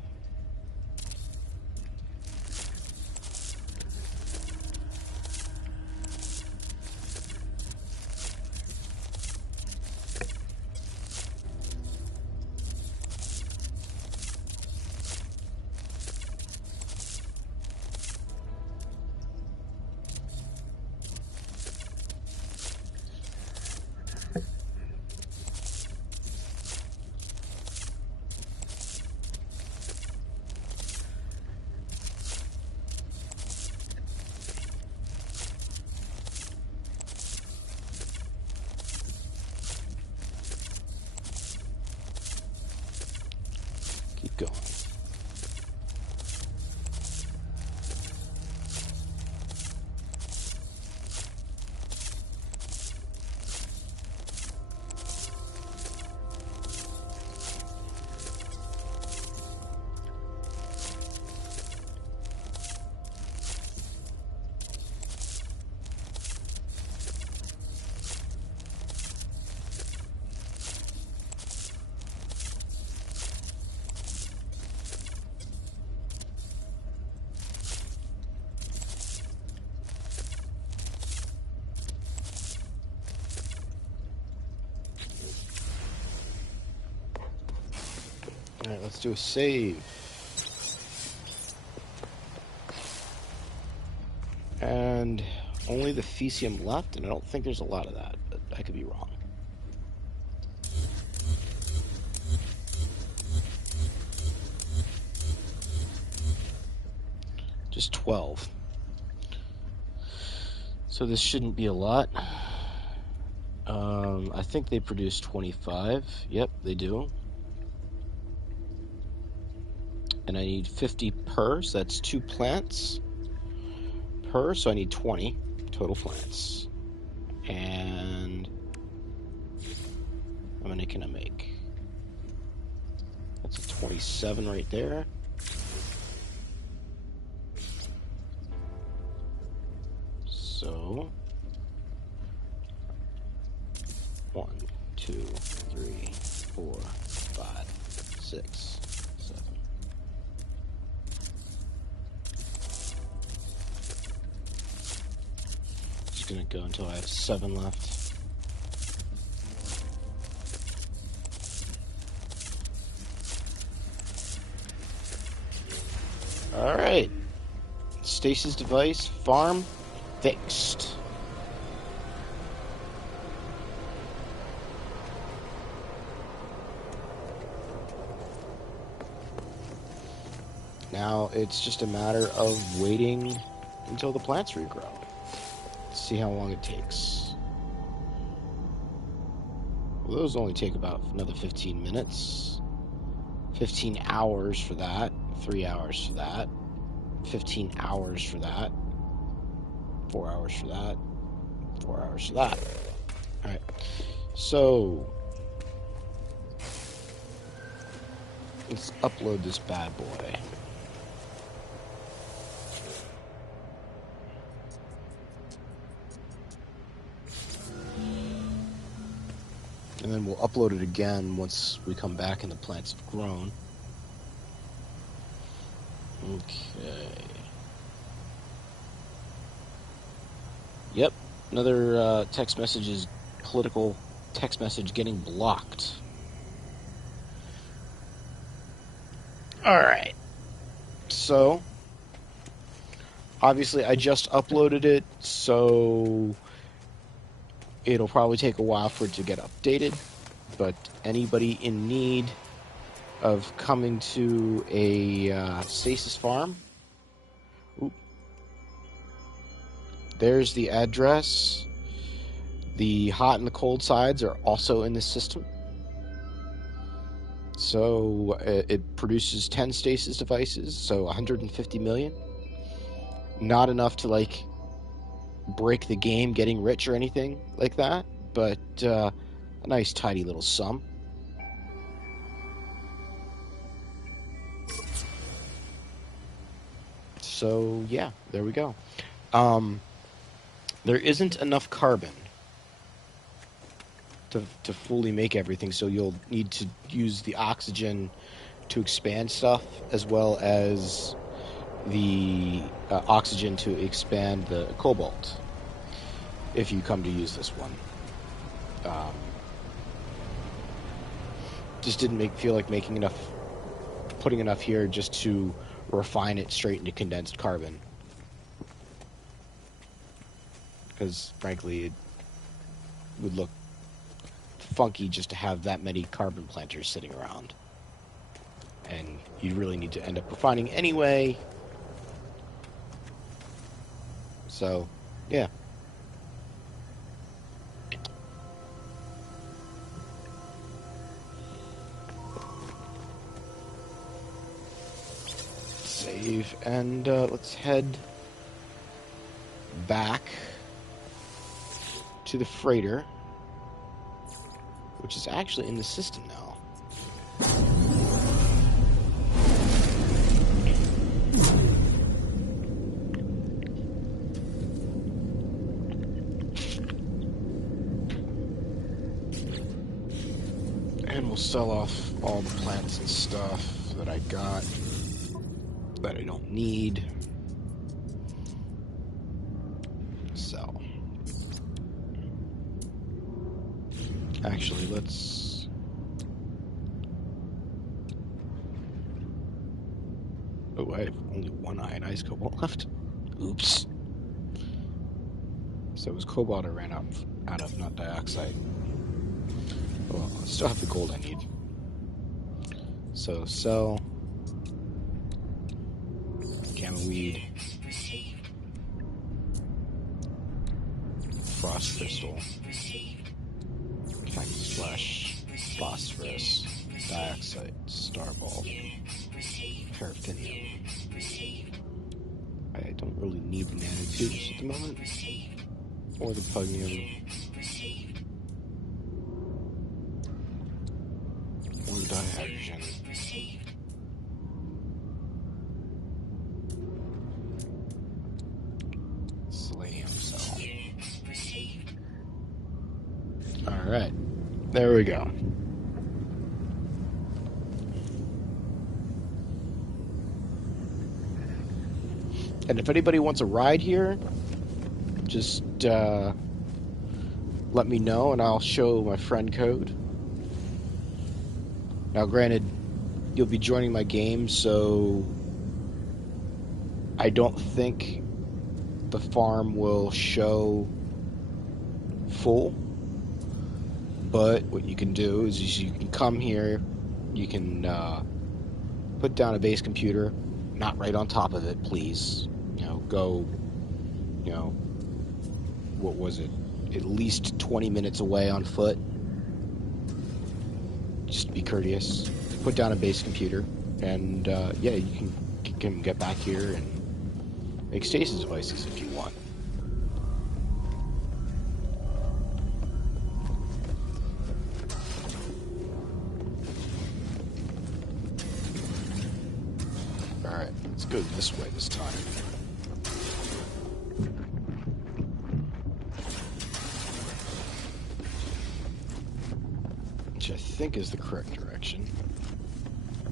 Keep going. Alright, let's do a save. And only the Fecium left, and I don't think there's a lot of that, but I could be wrong. Just 12. So this shouldn't be a lot. I think they produce 25. Yep, they do. And I need 50 per, so that's 2 plants per, so I need 20 total plants. And how many can I make? That's a 27 right there. So 1, 2, 3, 4, 5, 6, 7. Just gonna go until I have 7 left. Alright. Stasis device, farm, fixed. Now it's just a matter of waiting until the plants regrow. See how long it takes. Well, those only take about another 15 minutes. 15 hours for that. 3 hours for that. 15 hours for that. 4 hours for that. 4 hours for that. Alright. So let's upload this bad boy. And then we'll upload it again once we come back and the plants have grown. Okay. Yep. Another text message is political text message getting blocked. Alright. So, obviously I just uploaded it, so it'll probably take a while for it to get updated, but anybody in need of coming to a stasis farm, there's the address. The hot and the cold sides are also in the system. So it produces 10 stasis devices, so 150 million. Not enough to like break the game getting rich or anything like that, but a nice tidy little sum. So yeah, there we go. There isn't enough carbon to fully make everything, so you'll need to use the oxygen to expand stuff, as well as the oxygen to expand the cobalt, if you come to use this one. Just didn't feel like putting enough here just to refine it straight into condensed carbon. Because, frankly, it would look funky just to have that many carbon planters sitting around. And you really need to end up refining anyway. So, yeah. Save, and let's head back to the freighter, which is actually in the system now. And we'll sell off all the plants and stuff that I got that I don't need. Sell. Actually, let's Oh, I have only one ionized cobalt left. Oops. So it was cobalt I ran out of, not dioxide. Well, I still have the gold I need. So sell gamma weed, frost crystal, cactus flesh, phosphorus, dioxide, starball, paraffinium. I don't really need the nanotubes at the moment, or the pugnium, or the dihydrogen. Selenium cell. Alright, there we go. And if anybody wants a ride here, just let me know and I'll show my friend code. Now, granted, you'll be joining my game, so I don't think the farm will show full. But what you can do is you can come here, you can put down a base computer, not right on top of it, please. Go, what was it? At least 20 minutes away on foot. Just be courteous. Put down a base computer, and yeah, you can get back here and make stasis devices if you want. Alright, let's go this way this time. Which I think is the correct direction.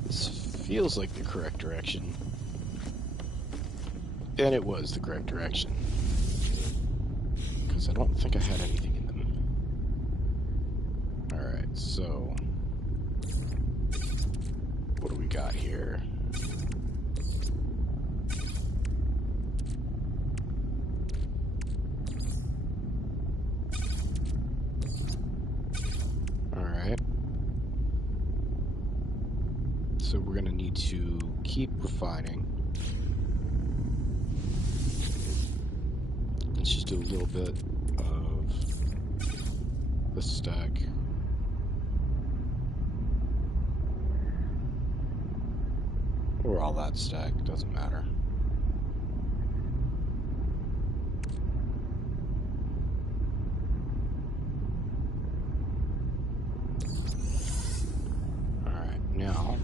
This feels like the correct direction. And it was the correct direction. Because I don't think I had anything in them. Alright, so... what do we got here? Alright. So we're gonna need to keep refining. Let's just do a little bit of the stack. Or all that stack, doesn't matter. Alright, now...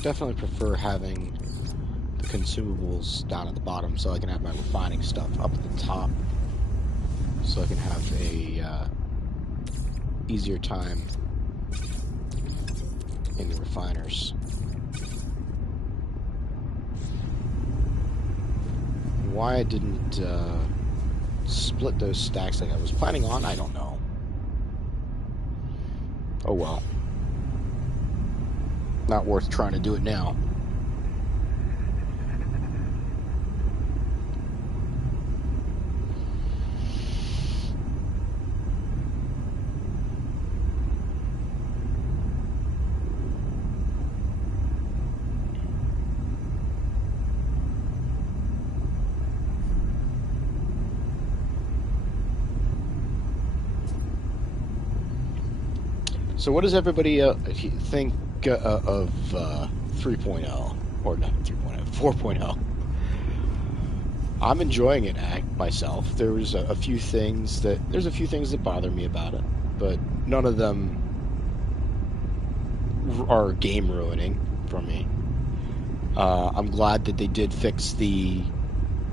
definitely prefer having the consumables down at the bottom so I can have my refining stuff up at the top, so I can have a easier time in the refiners. Why I didn't split those stacks like I was planning on, I don't know. Oh well. Not worth trying to do it now. So what does everybody think of 3.0? Or not 3.0, 4.0? I'm enjoying it myself. There's a few things that bother me about it, but none of them are game ruining for me. I'm glad that they did fix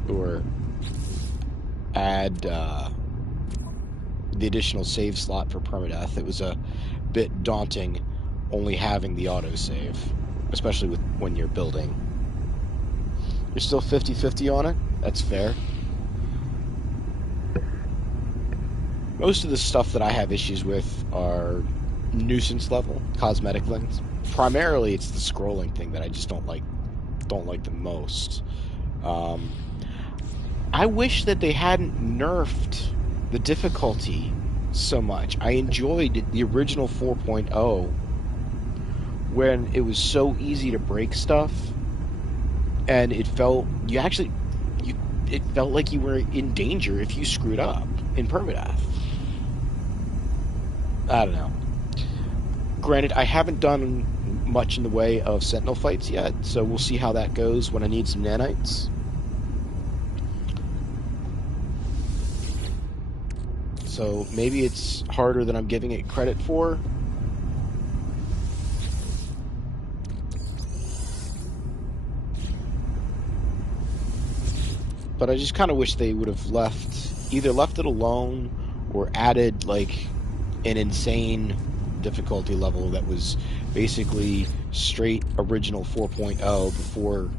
or add the additional save slot for permadeath. It was a bit daunting only having the autosave, especially when you're building. You're still 50-50 on it? That's fair. Most of the stuff that I have issues with are nuisance level, cosmetic things. Primarily, it's the scrolling thing that I just don't like the most. I wish that they hadn't nerfed the difficulty so much. I enjoyed the original 4.0 when it was so easy to break stuff, and it felt like you were in danger if you screwed up in permadeath. I don't know. Granted, I haven't done much in the way of sentinel fights yet, so we'll see how that goes when I need some nanites. So maybe it's harder than I'm giving it credit for. But I just kind of wish they would have either left it alone or added like an insane difficulty level that was basically straight original 4.0 before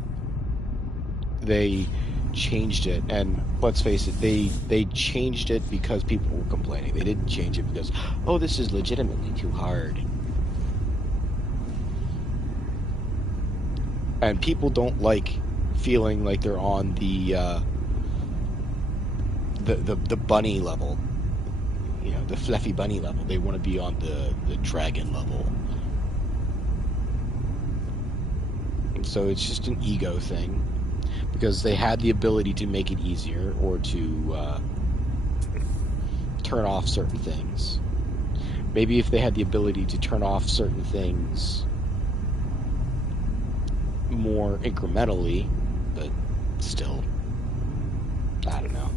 they changed it. And let's face it, they changed it because people were complaining. They didn't change it because, oh, this is legitimately too hard. And people don't like feeling like they're on the bunny level, the fluffy bunny level. They want to be on the dragon level. And so it's just an ego thing, because they had the ability to make it easier or to turn off certain things. Maybe if they had the ability to turn off certain things more incrementally, but still, I don't know.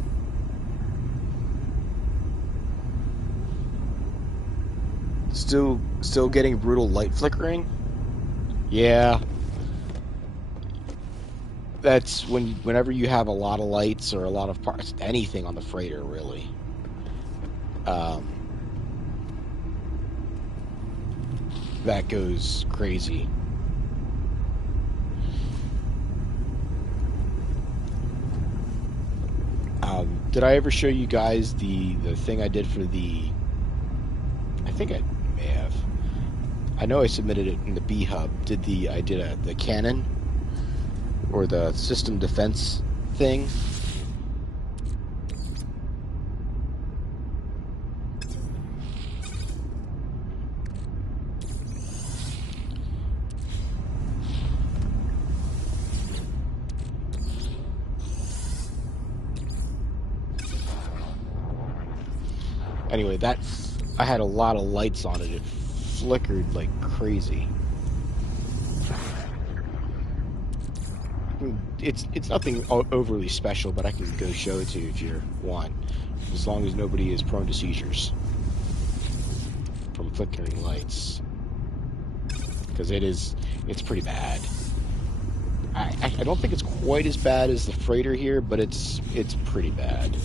Still getting brutal light flickering? Yeah. That's whenever you have a lot of lights or a lot of parts, anything on the freighter, really. That goes crazy. Did I ever show you guys the thing I did for I think I may have. I know I submitted it in the B Hub. I did the cannon or the system defense thing. Anyway, I had a lot of lights on it. It flickered like crazy. It's nothing overly special, but I can go show it to you if you want, as long as nobody is prone to seizures from flickering lights, because it's pretty bad. I don't think it's quite as bad as the freighter here, but it's pretty bad.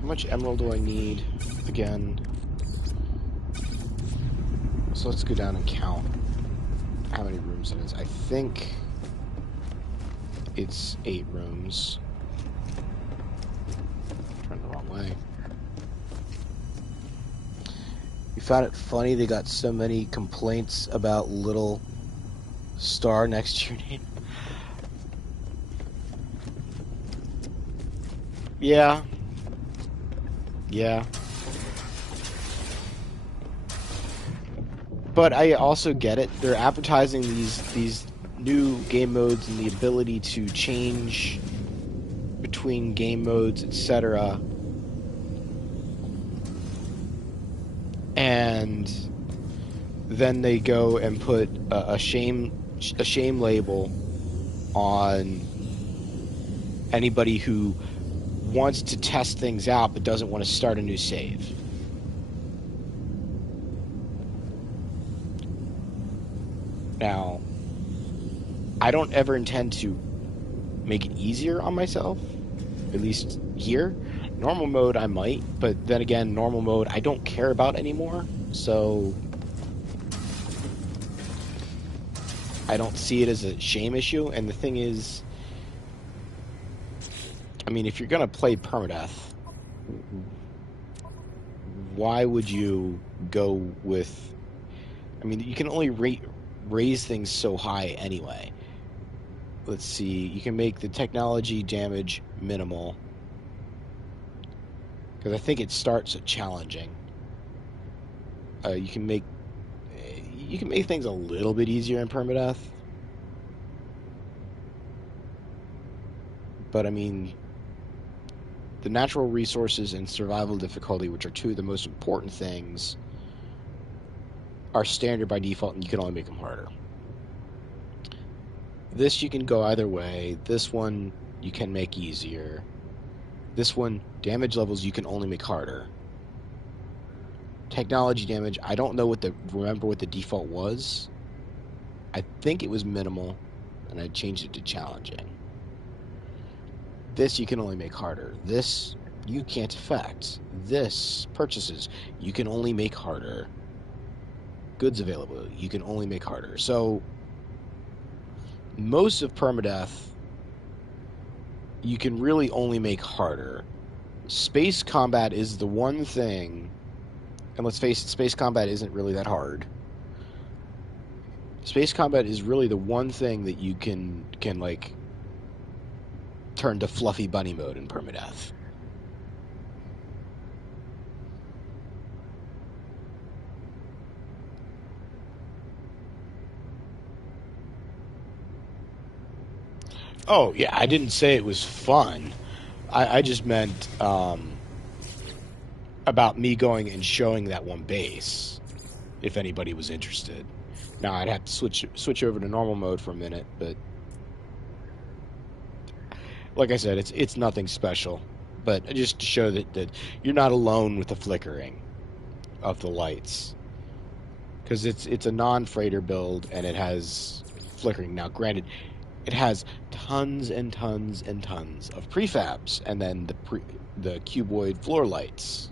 How much emerald do I need again? So let's go down and count how many rooms it is. I think it's 8 rooms. Turned the wrong way. You found it funny they got so many complaints about little Star next to your name. Yeah. Yeah. But I also get it. They're advertising these new game modes and the ability to change between game modes, etc. And then they go and put a shame label on anybody who wants to test things out but doesn't want to start a new save. Now, I don't ever intend to make it easier on myself, at least here. Normal mode I might, but then again, normal mode I don't care about anymore, so I don't see it as a shame issue. And the thing is, I mean, if you're gonna play permadeath, why would you go with... I mean, you can only raise things so high anyway. Let's see, you can make the technology damage minimal, because I think it starts at challenging. You can make things a little bit easier in permadeath, but I mean, the natural resources and survival difficulty, which are two of the most important things, are standard by default, and you can only make them harder. This you can go either way. This one you can make easier. This one, damage levels you can only make harder. Technology damage, I don't know remember what the default was. I think it was minimal, and I changed it to challenging. This you can only make harder. This you can't affect. This, purchases, you can only make harder. Goods available, you can only make harder. So most of permadeath you can really only make harder. Space combat is the one thing, and let's face it, space combat isn't really that hard. Space combat is really the one thing that you can like turn to fluffy bunny mode in permadeath. Oh yeah, I didn't say it was fun. I just meant about me going and showing that one base, if anybody was interested. Now I'd have to switch over to normal mode for a minute, but like I said, it's nothing special. But just to show that you're not alone with the flickering of the lights, because it's a non-freighter build and it has flickering. Now, granted, it has tons and tons and tons of prefabs, and then the cuboid floor lights.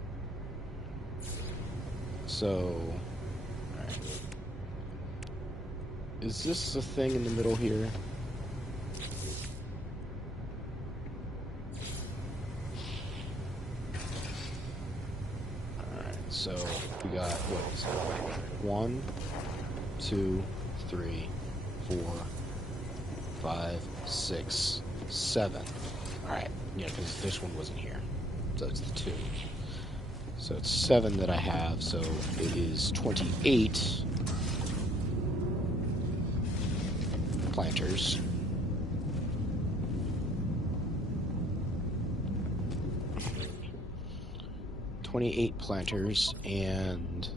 So, all right. Is this a thing in the middle here? Alright, so we got, what is it? 1, 2, 3, 4, 5, 6, 7. Alright, yeah, because this one wasn't here. So it's the 2. So it's 7 that I have, so it is 28 planters. And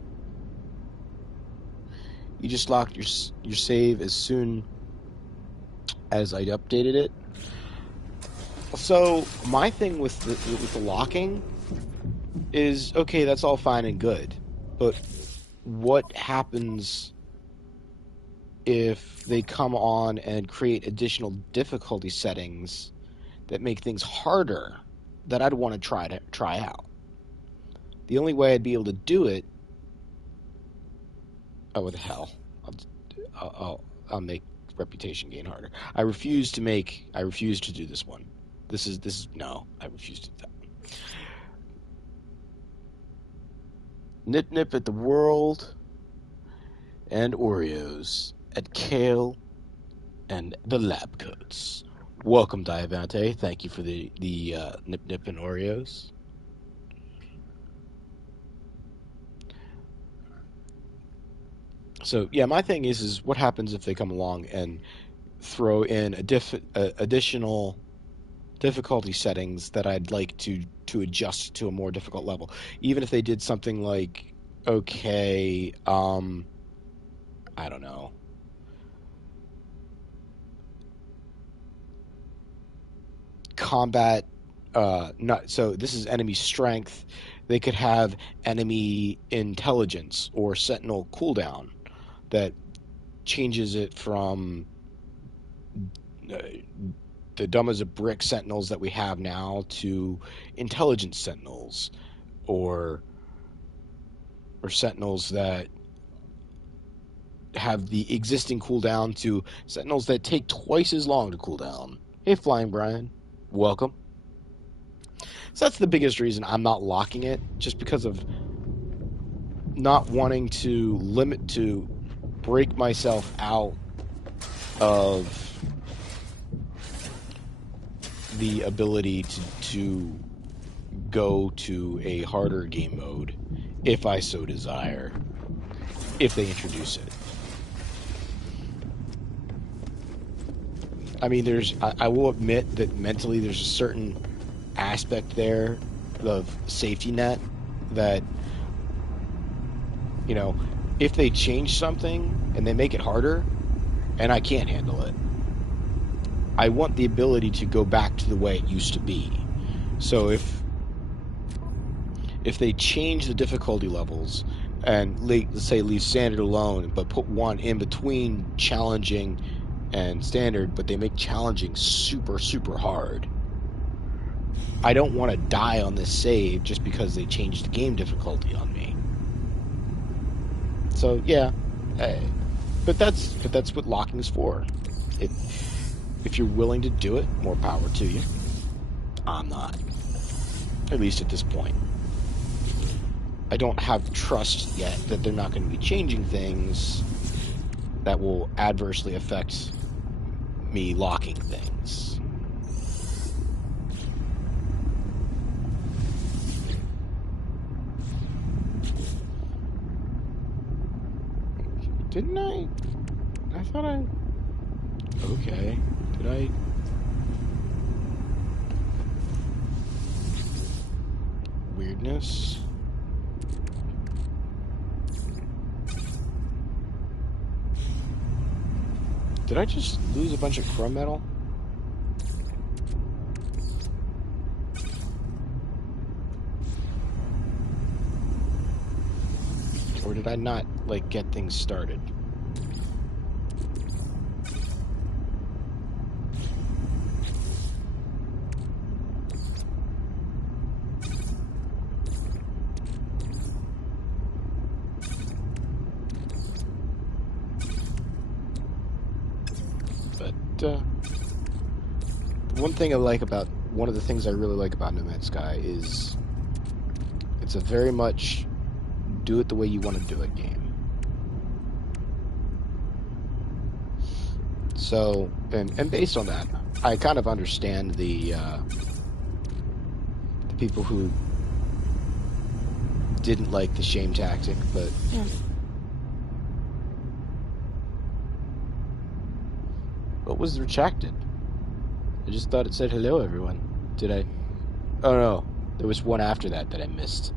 you just locked your save as soon as I updated it. So my thing with the locking is, okay, that's all fine and good, but what happens if they come on and create additional difficulty settings that make things harder that I'd want to try out? The only way I'd be able to do it... Oh, what the hell? I'll make reputation gain harder. I refuse to do this one. This is no, I refuse to do that. Nip Nip at the World and Oreos at Kale and the lab coats. Welcome, Diavante. Thank you for the Nip Nip and Oreos. So yeah, my thing is what happens if they come along and throw in additional difficulty settings that I'd like to adjust to a more difficult level. Even if they did something like, okay, I don't know, combat. Not so. This is enemy strength. They could have enemy intelligence or sentinel cooldown that changes it from uh, the dumb as a brick sentinels that we have now to intelligence sentinels or sentinels that have the existing cooldown to sentinels that take twice as long to cool down. Hey, Flying Brian, welcome. So that's the biggest reason I'm not locking it, just because of not wanting to break myself out of the ability to go to a harder game mode if I so desire, if they introduce it. I mean, I will admit that mentally there's a certain aspect there of safety net that, you know, if they change something and they make it harder and I can't handle it, I want the ability to go back to the way it used to be. So if they change the difficulty levels and let's say leave standard alone but put one in between challenging and standard, but they make challenging super super hard, I don't want to die on this save just because they changed the game difficulty on me. So yeah, but that's what locking is for. If you're willing to do it, more power to you. I'm not, at least at this point. I don't have trust yet that they're not going to be changing things that will adversely affect me locking things. Didn't I? I thought I... Okay. Did I... Weirdness? Did I just lose a bunch of chrome metal? Or did I not, like, get things started? But, one of the things I really like about No Man's Sky is it's a very much do it the way you want to do it game. So, and based on that, I kind of understand the people who didn't like the shame tactic, but yeah. What was retracted? I just thought it said hello, everyone. Did I? Oh no, there was one after that I missed.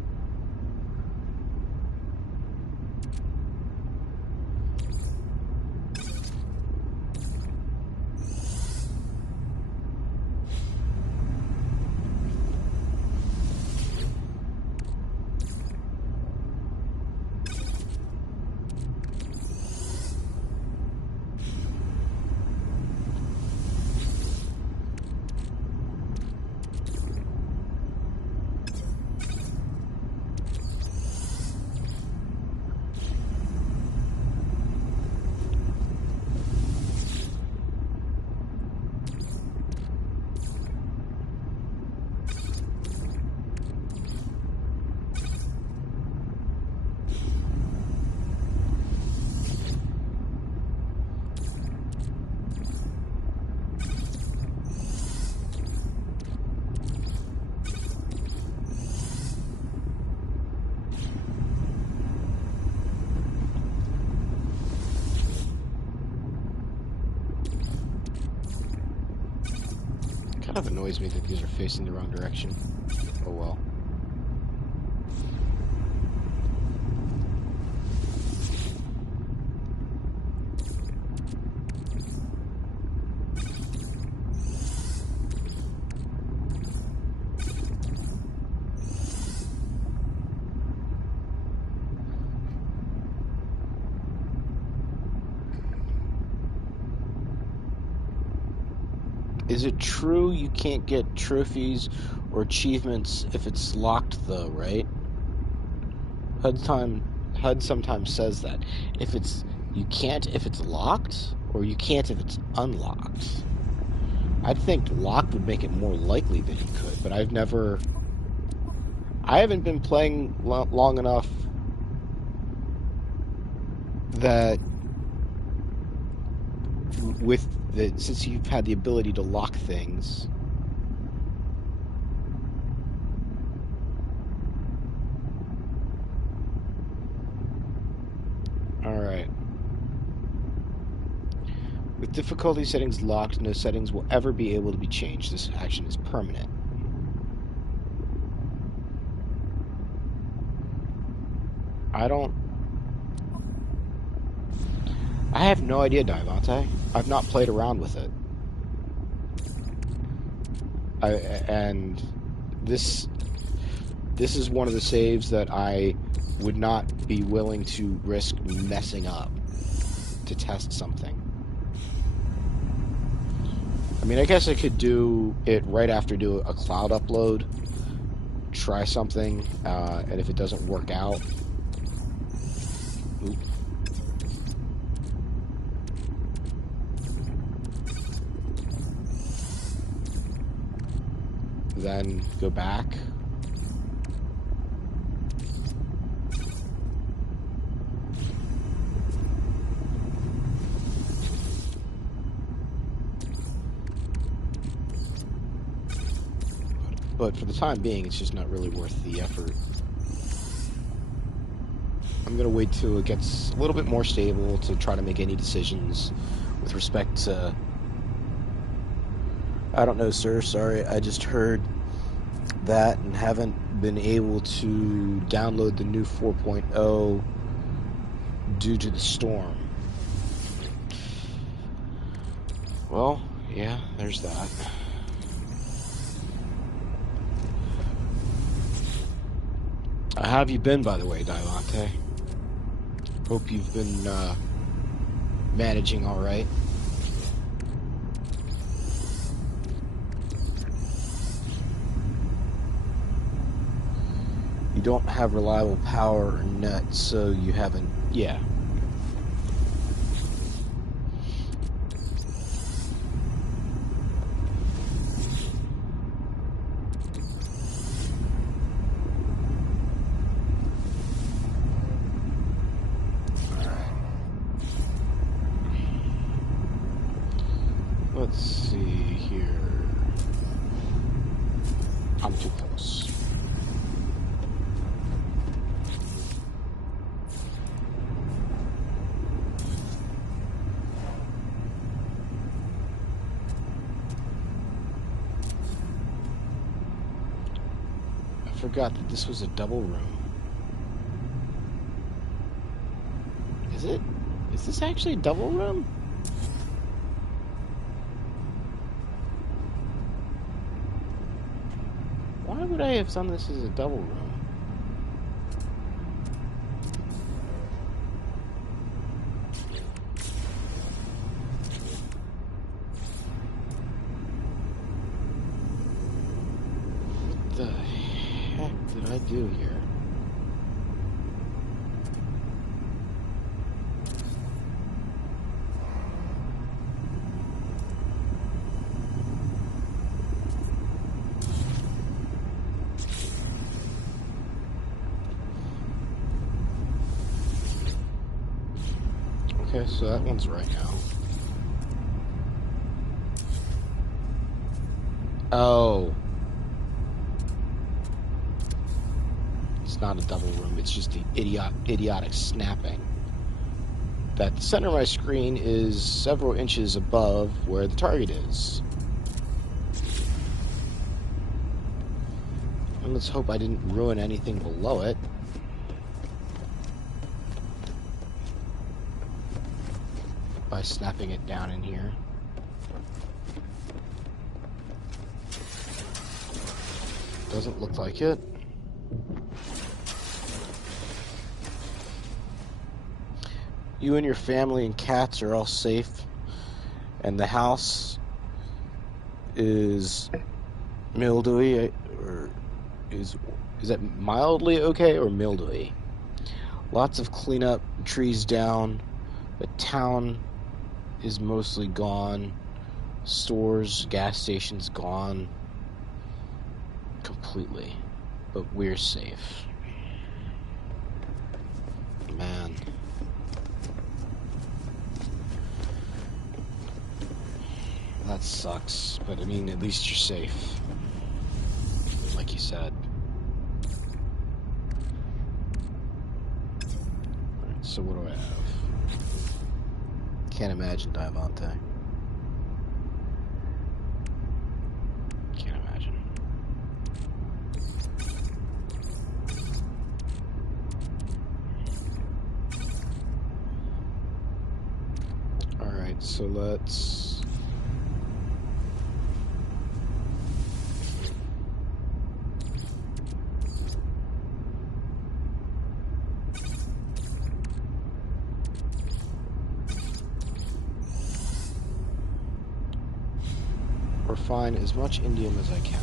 Kind of annoys me that these are facing the wrong direction. Oh well. Is it true you can't get trophies or achievements if it's locked, though, right? HUD sometimes says that. If it's you can't if it's locked, or you can't if it's unlocked. I'd think locked would make it more likely that you could, but I haven't been playing long enough that since you've had the ability to lock things. Alright. With difficulty settings locked, no settings will ever be able to be changed. This action is permanent. I have no idea, Divante. I've not played around with it. And this is one of the saves that I would not be willing to risk messing up to test something. I mean, I guess I could do it right after do a cloud upload, try something, and if it doesn't work out, then go back. But for the time being, it's just not really worth the effort. I'm going to wait till it gets a little bit more stable to try to make any decisions with respect to... I don't know, sir. Sorry, I just heard that and haven't been able to download the new 4.0 due to the storm. Well, yeah, there's that. How have you been, by the way, Divante? Hope you've been managing all right. You don't have reliable power or net, so you haven't... Yeah. Let's see here. I'm too close. I forgot that this was a double room. Is it? Is this actually a double room? Why would I have done this as a double room? What the heck did I do here? Okay, so that one's right now. Oh. It's not a double room, it's just the idiotic snapping. That the center of my screen is several inches above where the target is. And let's hope I didn't ruin anything below it. By snapping it down in here. Doesn't look like it. You and your family and cats are all safe. And the house is mildewy, or is that mildly okay or mildewy? Lots of cleanup, trees down. The town is mostly gone. Stores, gas stations gone. Completely. But we're safe. Man. That sucks, but I mean, at least you're safe. Like you said. Alright, so what do I have? Can't imagine Diamante. Can't imagine. Alright, so let's... refine as much indium as I can.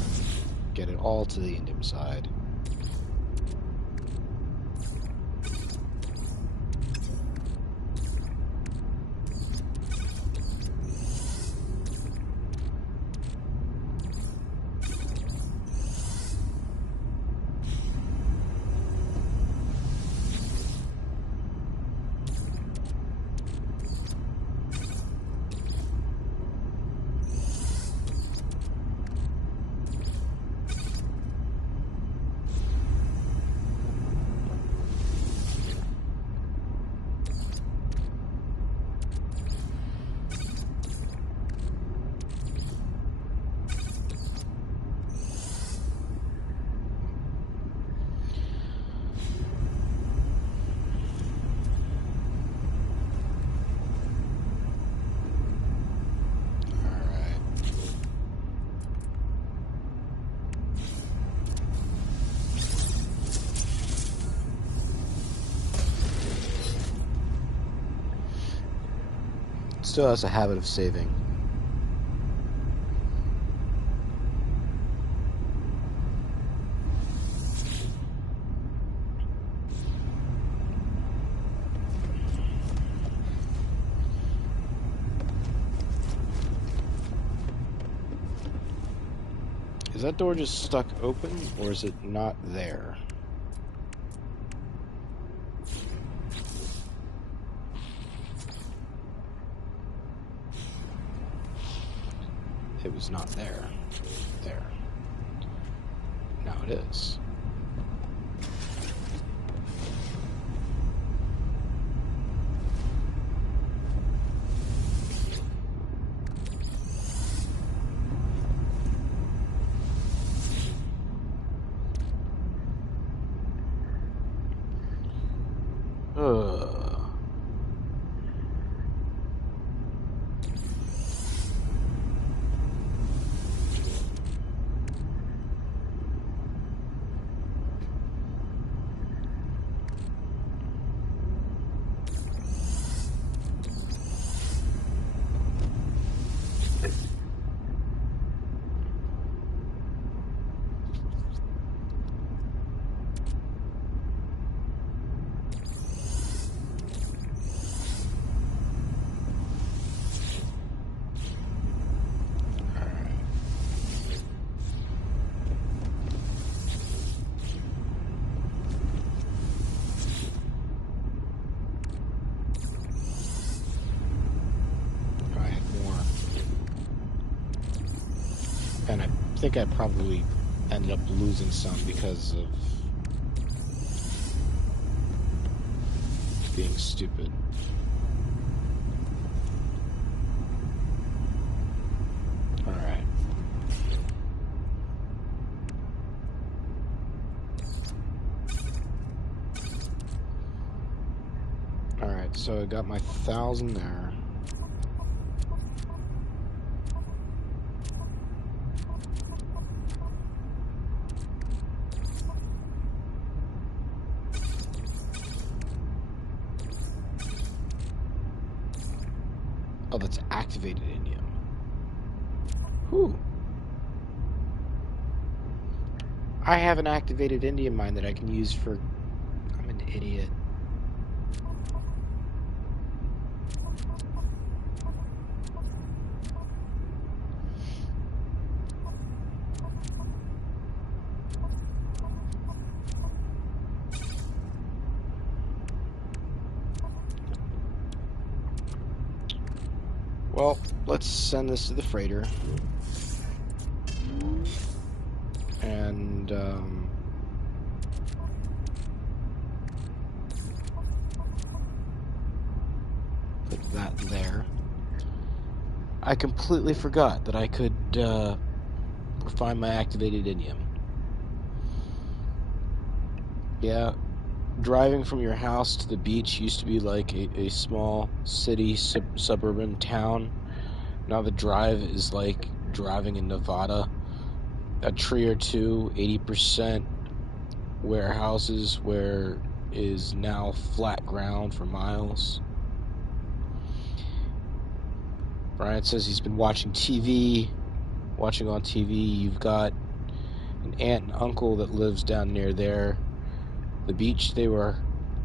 Get it all to the indium side. Still has a habit of saving. Is that door just stuck open, or is it not there? It was not there. There. Now it is. And I think I probably ended up losing some because of being stupid. Alright. So I got my 1,000 there. Oh, that's activated indium. Whew. I have an activated indium mine that I can use for... I'm an idiot. Well, let's send this to the freighter. And, put that there. I completely forgot that I could, refine my activated indium. Yeah, driving from your house to the beach used to be like a small city, suburban town. Now the drive is like driving in Nevada. A tree or two, 80% warehouses where is now flat ground for miles. Brian says he's been watching TV. Watching on TV, you've got an aunt and uncle that lives down near there. The beach, they were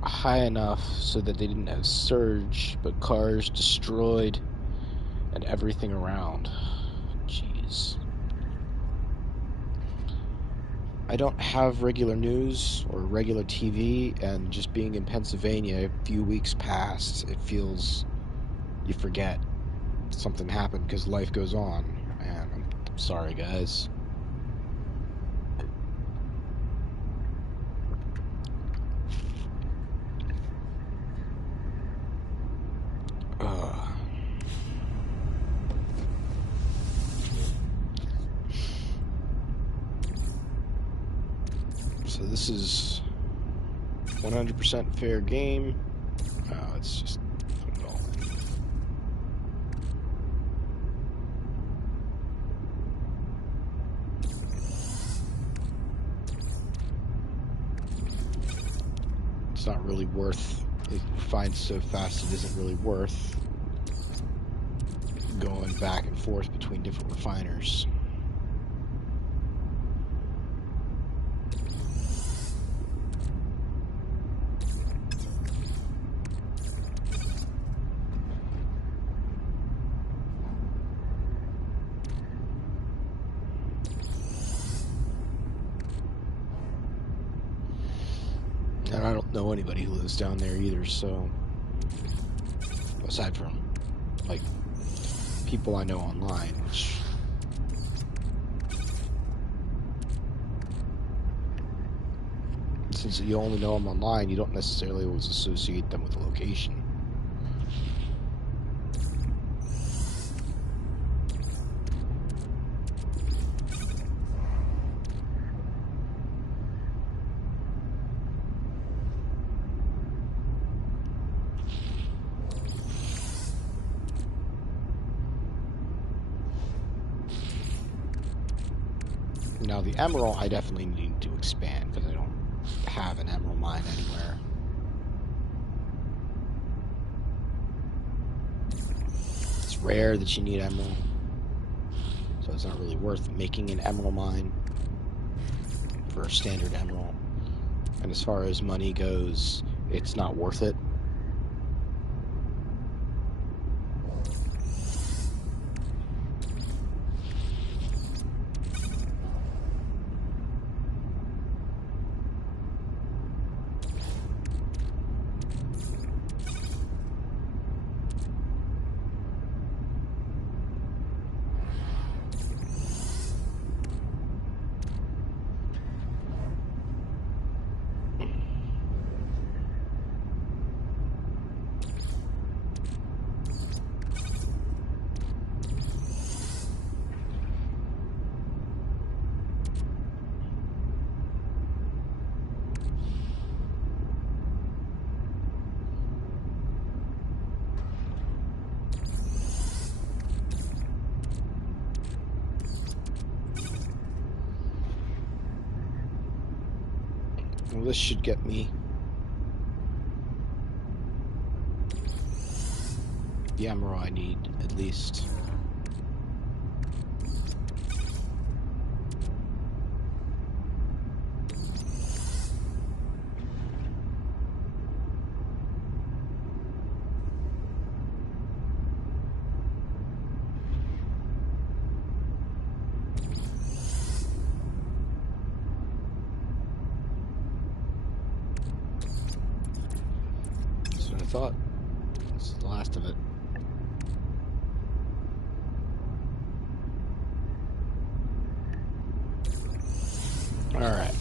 high enough so that they didn't have surge, but cars destroyed and everything around. Jeez. I don't have regular news or regular TV, and just being in Pennsylvania, a few weeks past, it feels you forget something happened because life goes on. And I'm sorry, guys. So this is 100% fair game. Oh, it's just put it all in. It's not really worth it. Finds so fast it isn't really worth going back and forth between different refiners. And I don't know anybody who lives down there either, so aside from like people I know online, which since you only know them online, you don't necessarily always associate them with the location. Now the emerald, I definitely need to expand because I don't have an emerald mine anywhere. It's rare that you need emerald, so it's not really worth making an emerald mine for a standard emerald. And as far as money goes, it's not worth it. Well, this should get me the ammo I need, at least. That's what I thought. This is the last of it. Alright.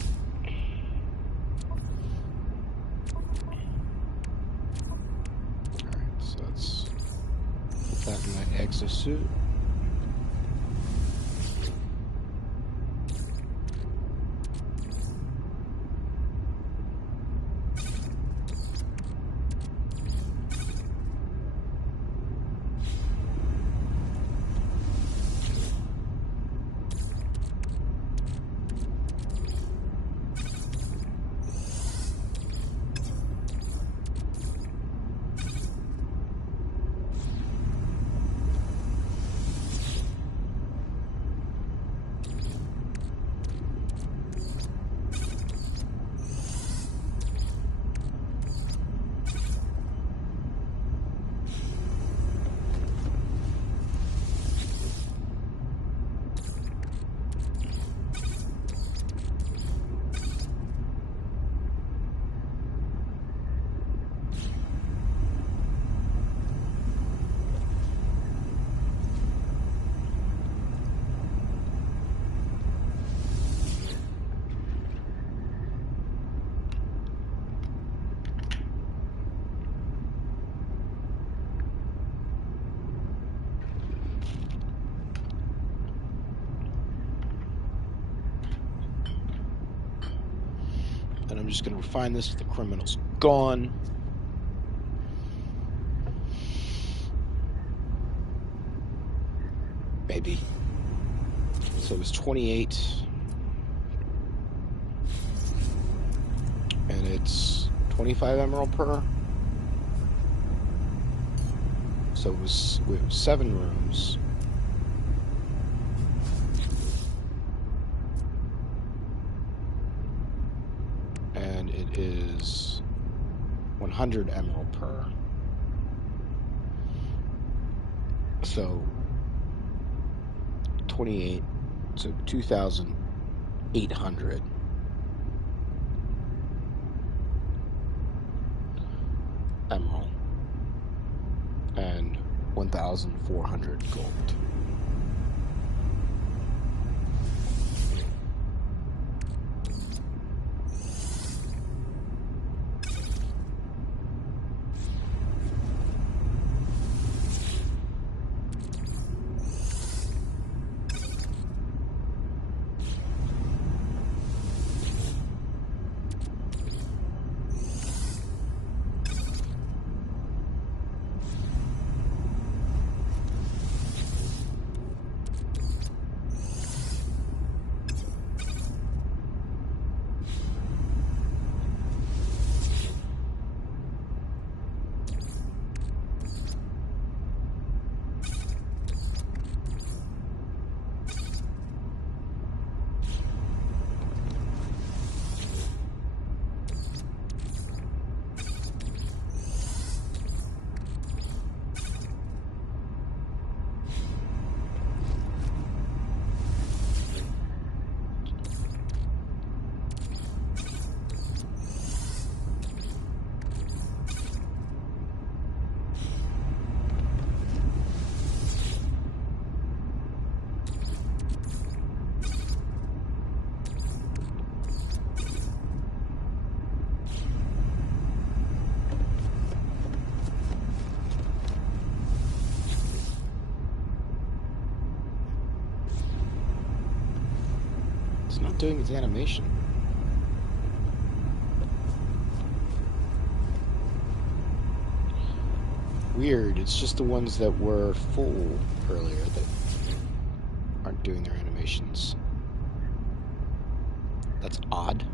Alright, so let's put that in my exosuit. And I'm just going to refine this if the criminal's gone. Maybe. So it was 28. And it's 25 emerald per. So it was 7 rooms. And it is 100 emerald per. So 28, so 2,800. Emerald. And 1,400 gold. It's not doing its animation. Weird, it's just the ones that were full earlier that aren't doing their animations. That's odd.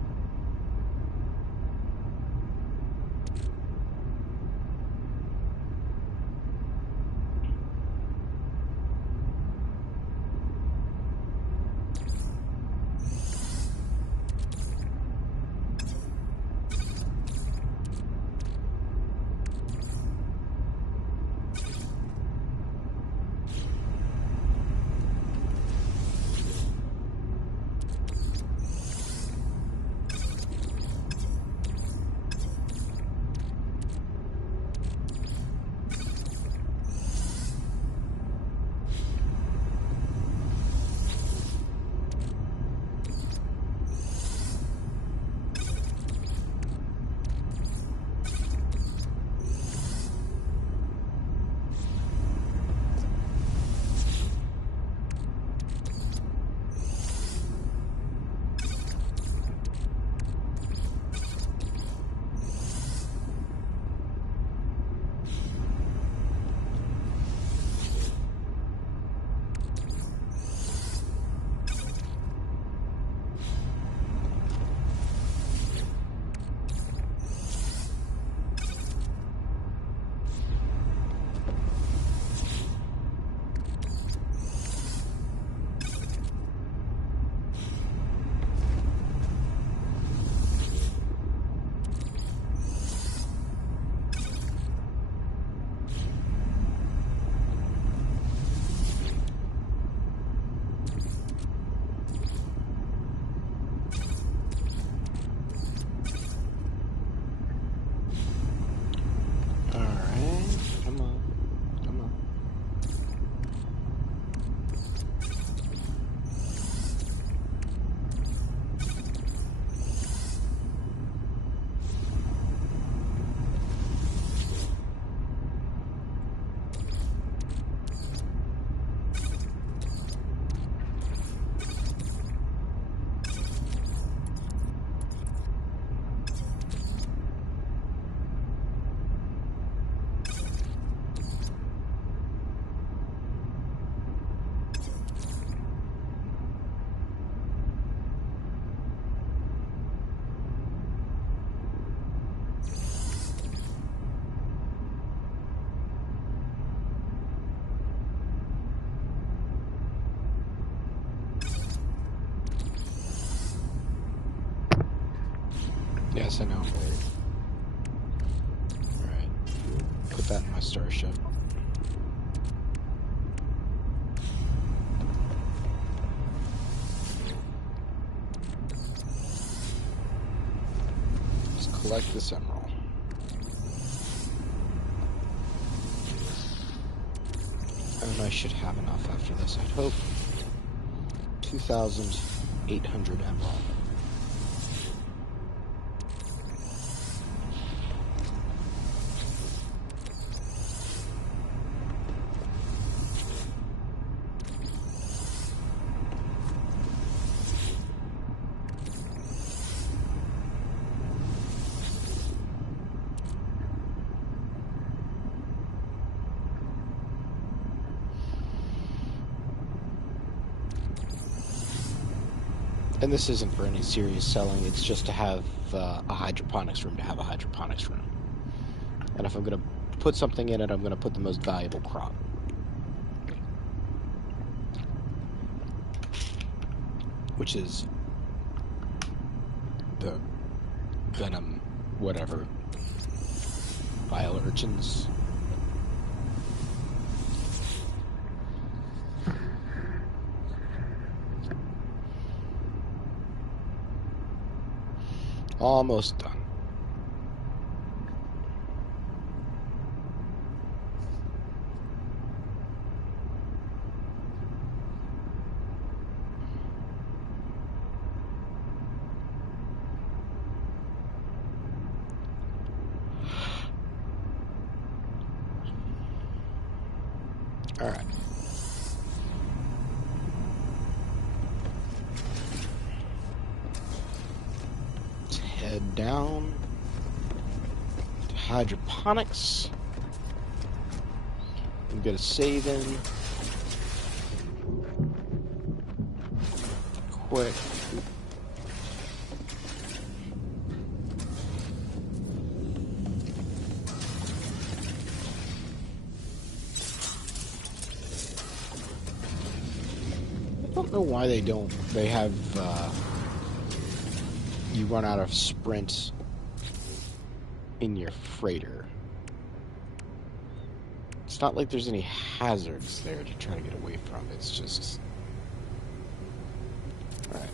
Yes, I know. Alright. Put that in my starship. Let's collect this emerald. And I should have enough after this, I'd hope. 2,800 emerald. And this isn't for any serious selling, it's just to have a hydroponics room to have a hydroponics room. And if I'm going to put something in it, I'm going to put the most valuable crop. Which is the venom, whatever, bile urchins. Almost done. All right. Let's head down to hydroponics and get a save in. Quick. I don't know why they have, you run out of sprint in your freighter. It's not like there's any hazards there to try to get away from. It's just... Alright.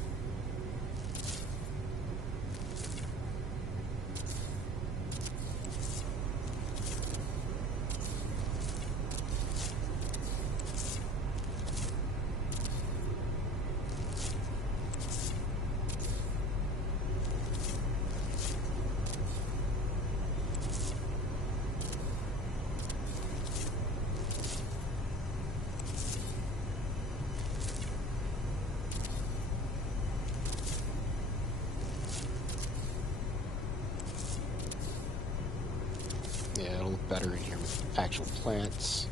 Yeah, it'll look better in here with actual plants.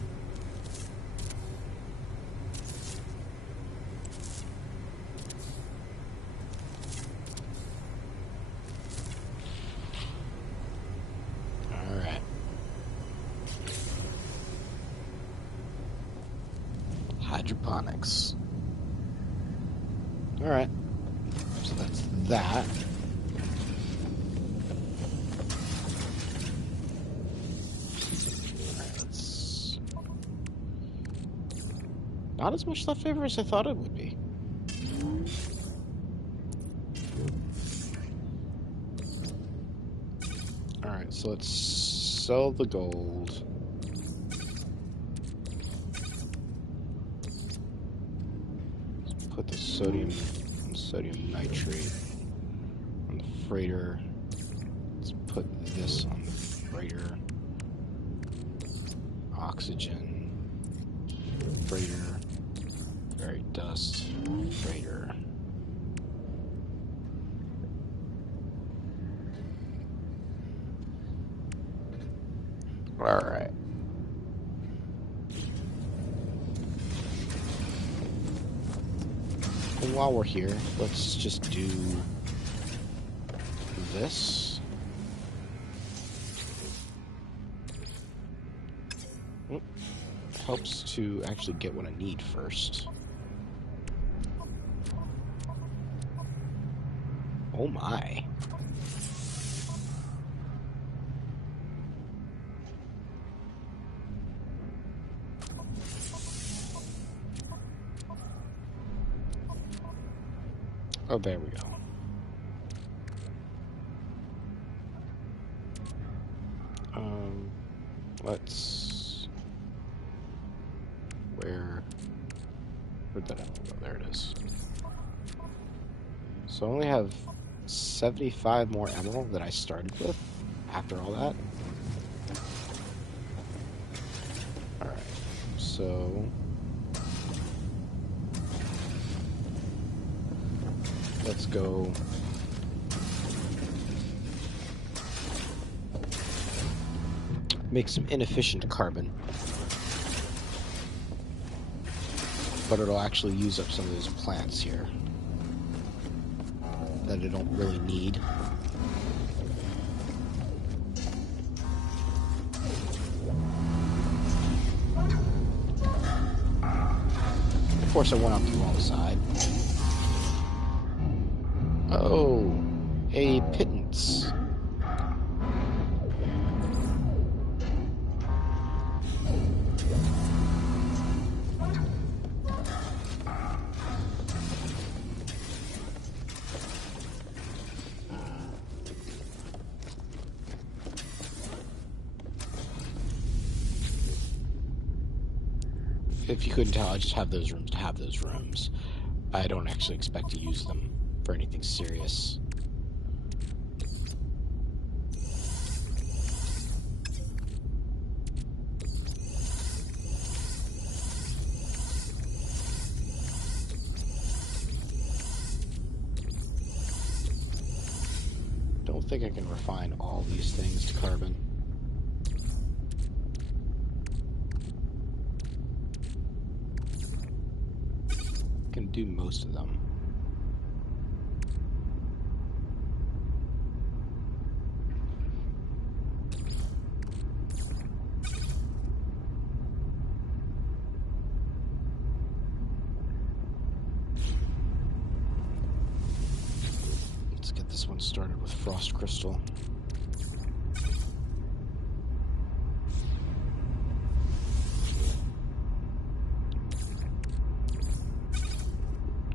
Alright. Hydroponics. Alright. So that's that. Not as much leftover as I thought it would be. Alright, so let's sell the gold. Let's put the sodium nitrate on the freighter. Let's put this on the freighter. Oxygen. Freighter. Fairy dust. Freighter. Alright. And while we're here, let's just do this. Helps to actually get what I need first. Oh my. Oh, there we go. Let's... Where'd that emerald go? There it is. So I only have 75 more emerald that I started with after all that. Alright, so... let's go... make some inefficient carbon. But it'll actually use up some of those plants here that I don't really need. Of course, I went up the wrong side. Oh, a pittance. If you couldn't tell, I just have those rooms to have those rooms. I don't actually expect to use them for anything serious. Don't think I can refine all these things to carbon. Can do most of them. Let's get this one started with frost crystal.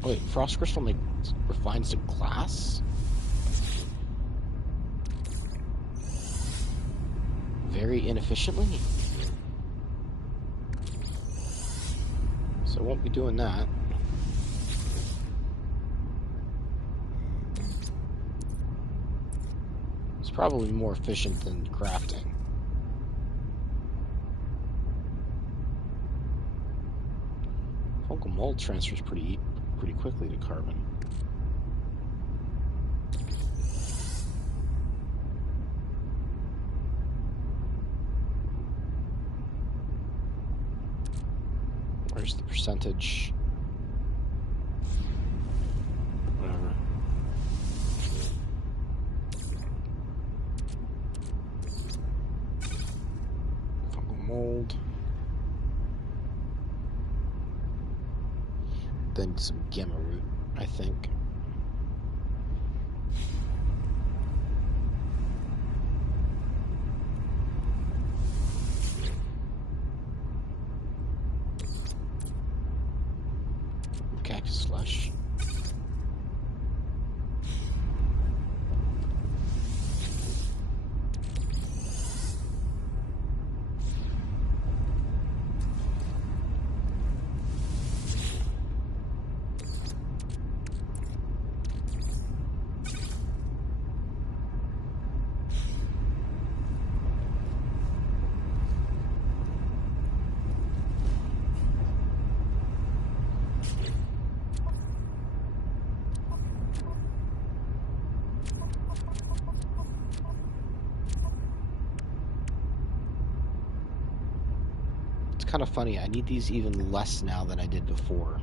Wait, frost crystal refines to glass? Very inefficiently? So I won't be doing that. It's probably more efficient than crafting. Fungal mold transfers pretty quickly to carbon. Where's the percentage? Whatever. Fungal mold. Then some gamma root, I think. Cactus slush. Kind of funny. I need these even less now than I did before.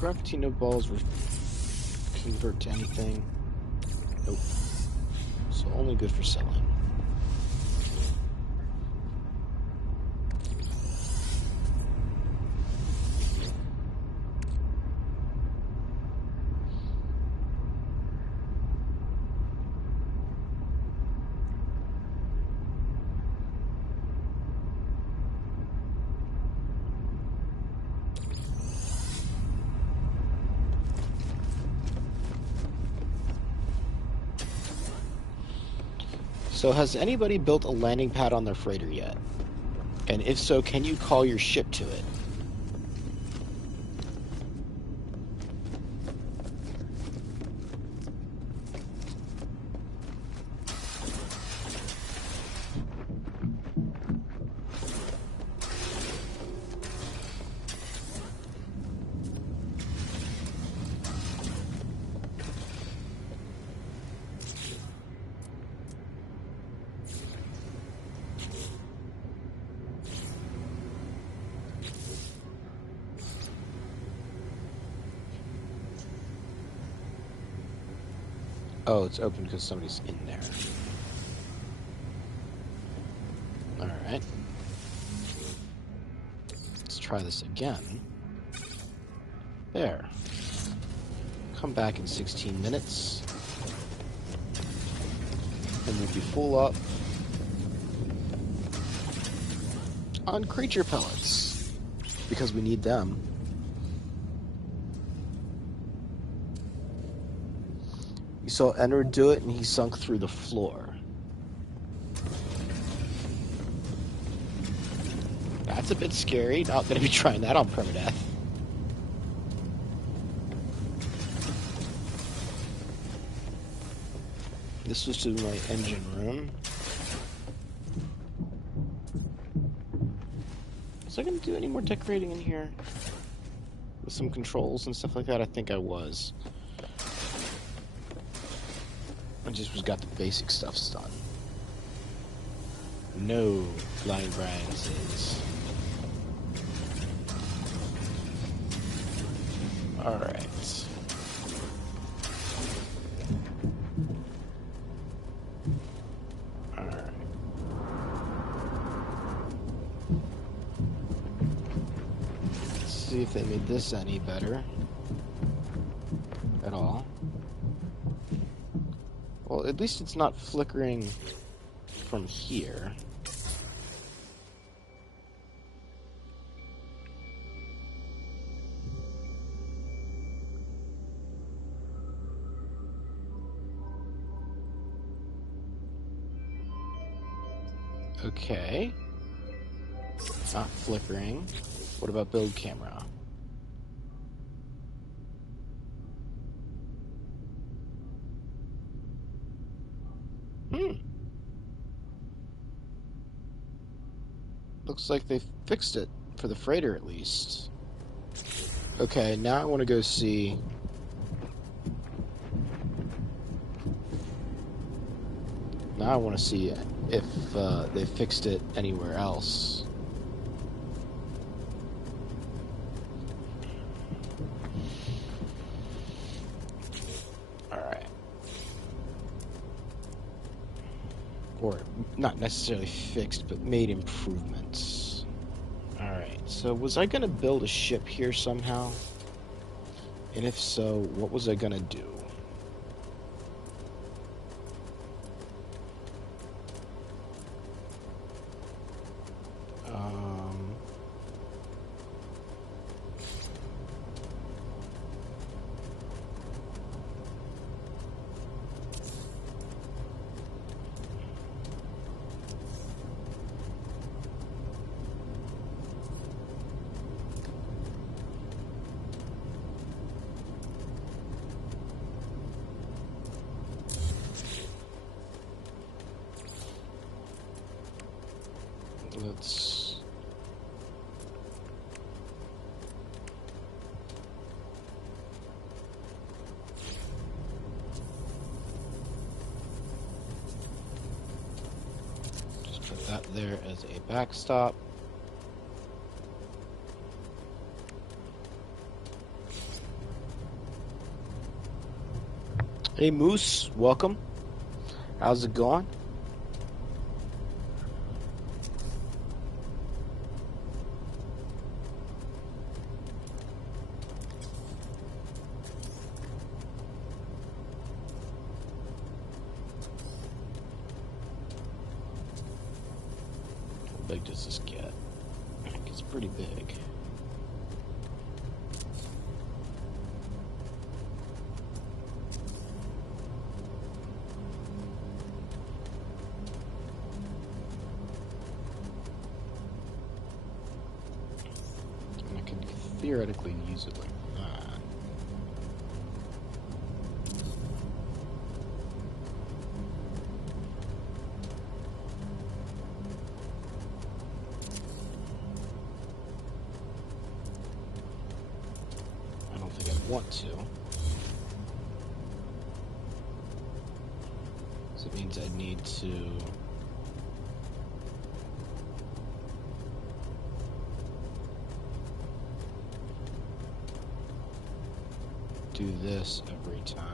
Gravitino balls convert to anything? Nope. So only good for selling. So has anybody built a landing pad on their freighter yet? And if so, can you call your ship to it? Oh, it's open because somebody's in there. Alright. Let's try this again. There. Come back in 16 minutes. And we'll be full up on creature pellets. Because we need them. You saw Enward do it and he sunk through the floor. That's a bit scary. Not going to be trying that on Permadeath. This was to my engine room. Was I going to do any more decorating in here? With some controls and stuff like that? I think I was. I just got the basic stuff done. No flying Brianses. Alright. Alright. Let's see if they made this any better. At all. Well, at least it's not flickering from here. Okay. Not flickering. What about build camera? Looks like they fixed it, for the freighter at least. Okay, now I want to go see... Now I want to see if they fixed it anywhere else. Alright. Or, not necessarily fixed, but made improvements. Alright, so was I going to build a ship here somehow? And if so, what was I going to do? Let's... just put that there as a backstop. Hey Moose, welcome. How's it going? How big does this get? It's pretty big. And I could theoretically use it like that. I don't think I'd want to. So it means I'd need to do this every time.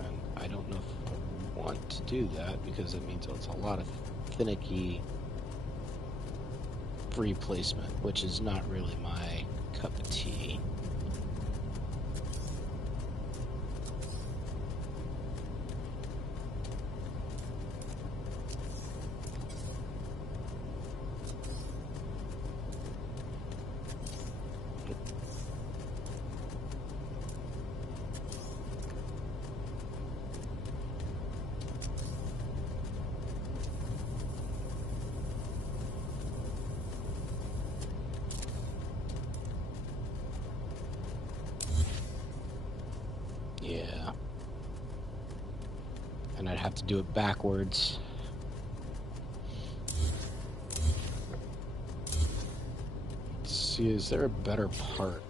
And I don't know if I want to do that because it means it's a lot of finicky free placement, which is not really my cup of tea. Yeah. And I'd have to do it backwards. Let's see, is there a better part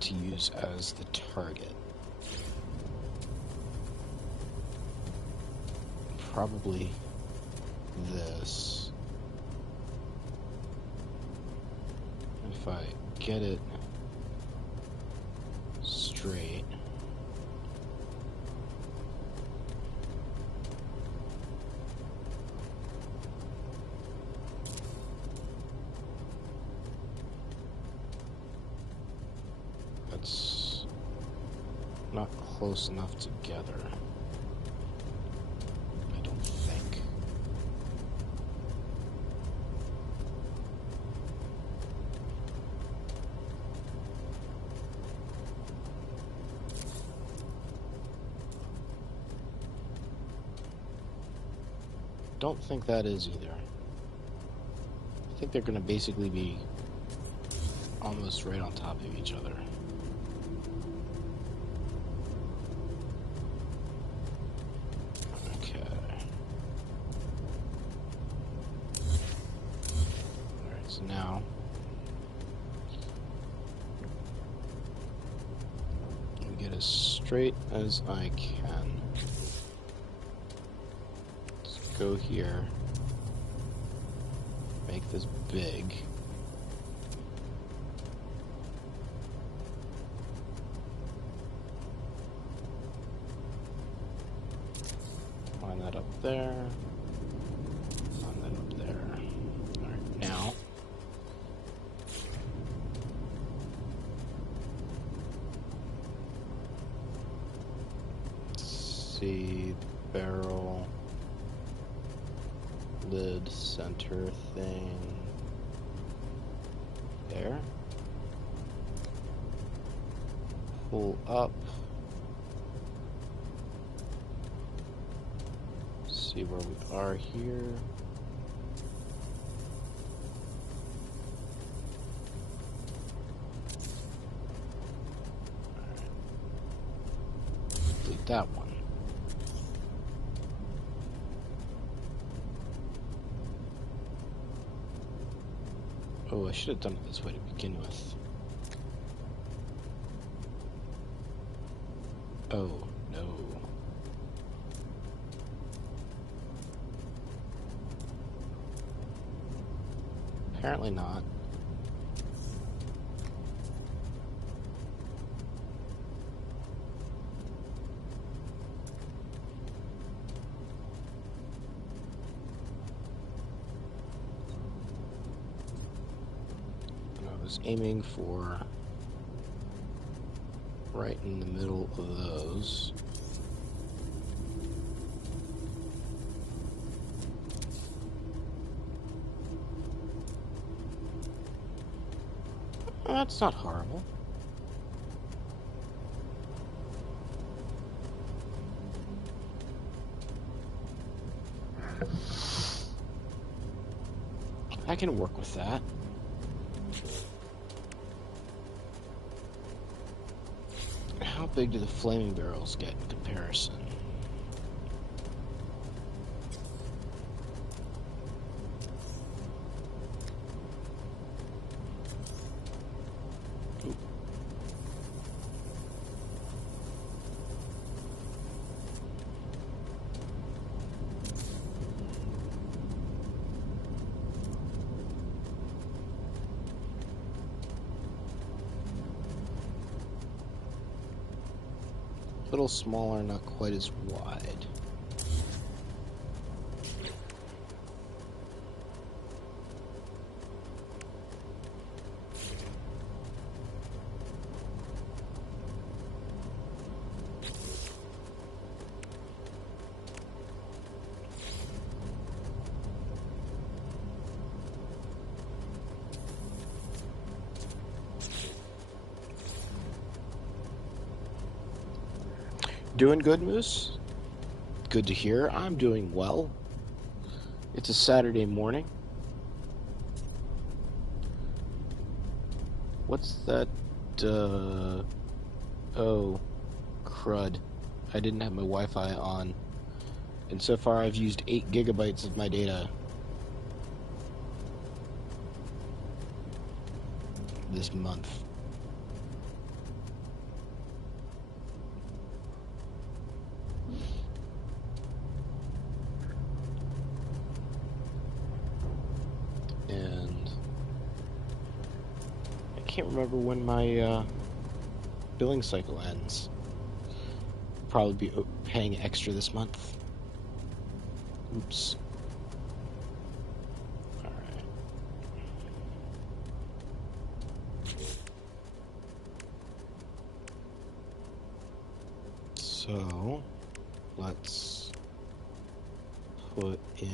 to use as the target? Probably this. If I get it straight. That's not close enough together. I don't think. Don't think that is either. I think they're going to basically be almost right on top of each other. Okay. Alright, so now let me get as straight as I can. Let's go here. Make this big. Line that up there. Line that up there. Alright, now let's see the barrel lid center thing there. Pull up. See where we are here. Alright. Delete that one. Oh, I should have done it this way to begin with. Oh, no. Apparently not. was aiming for right in the middle of those. That's not horrible. I can work with that. How big do the flaming barrels get in comparison? A little smaller, not quite as wide. Doing good, Moose? Good to hear. I'm doing well. It's a Saturday morning. What's that, oh, crud. I didn't have my Wi-Fi on. And so far I've used 8 gigabytes of my data this month. And I can't remember when my billing cycle ends. Probably be paying extra this month. Oops. Alright. So, let's put in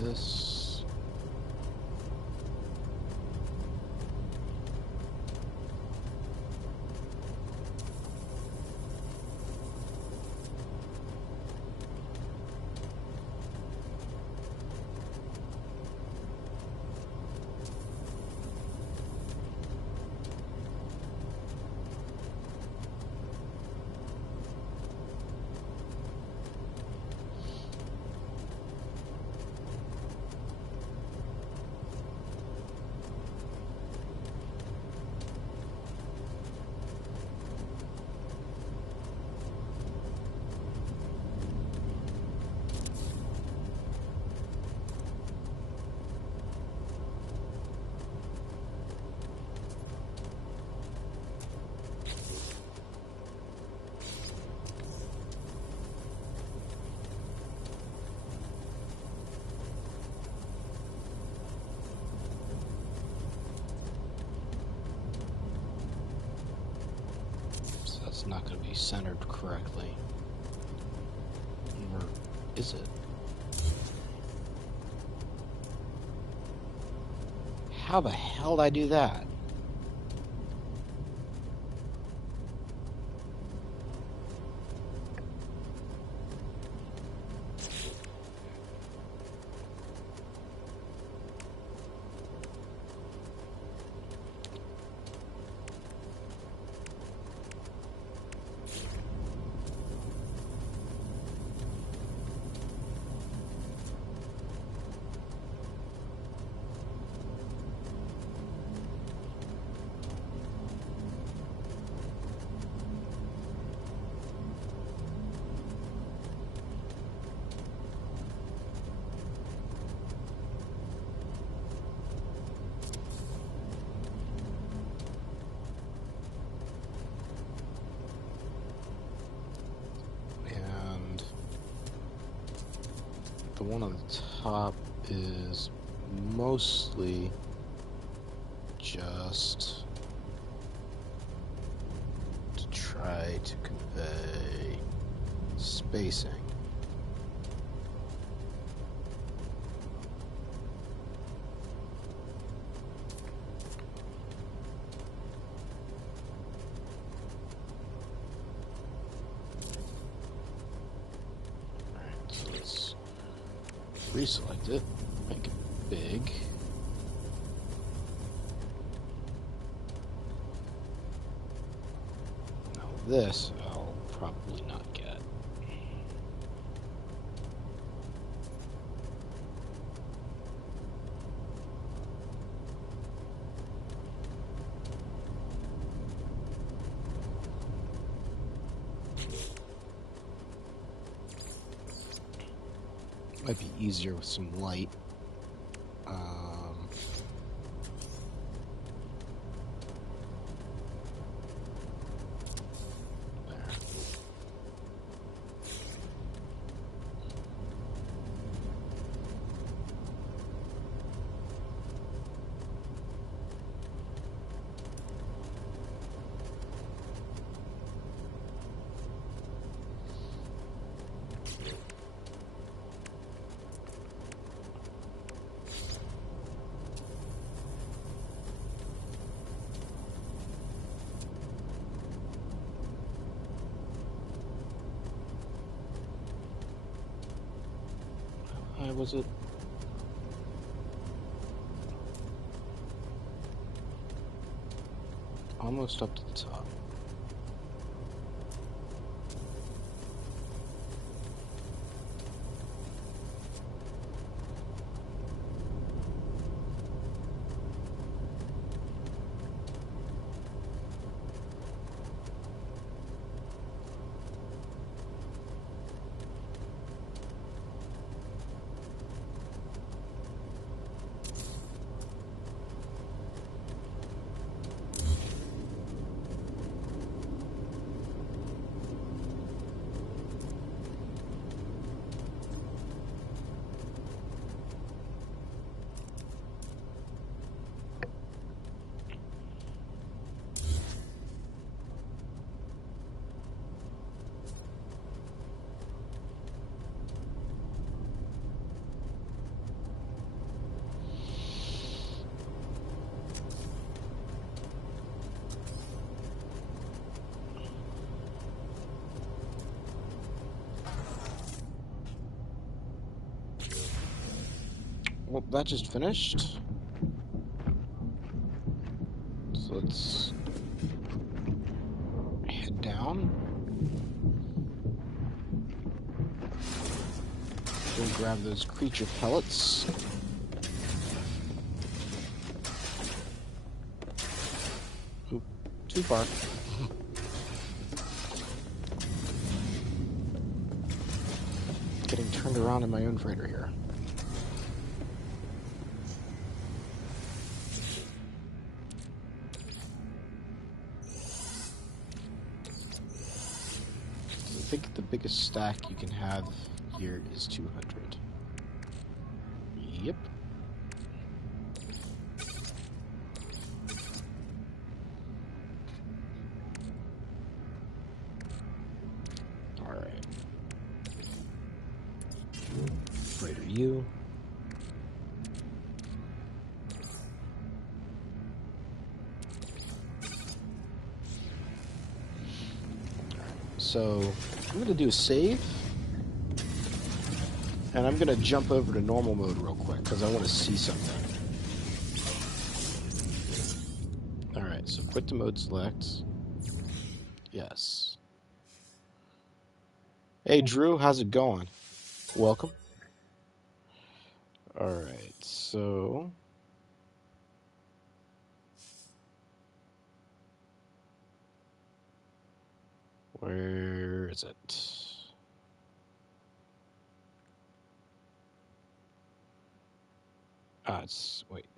this. It's not going to be centered correctly. Or is it? How the hell did I do that? the one on the top is mostly just to try to convey spacing. Alright, so let's reselect it, make it big. Now this I'll probably not get. Might be easier with some light. There. How high was it? Almost up to the top. Well, that just finished. So let's head down. Go grab those creature pellets. Oop, too far. Getting turned around in my own freighter here. I think the biggest stack you can have here is 200. Yep. Alright. Freighter U. So I'm going to do a save, and I'm going to jump over to normal mode real quick because I want to see something. Alright, so quit to mode select. Yes. Hey Drew, how's it going? Welcome. Alright, so where is it?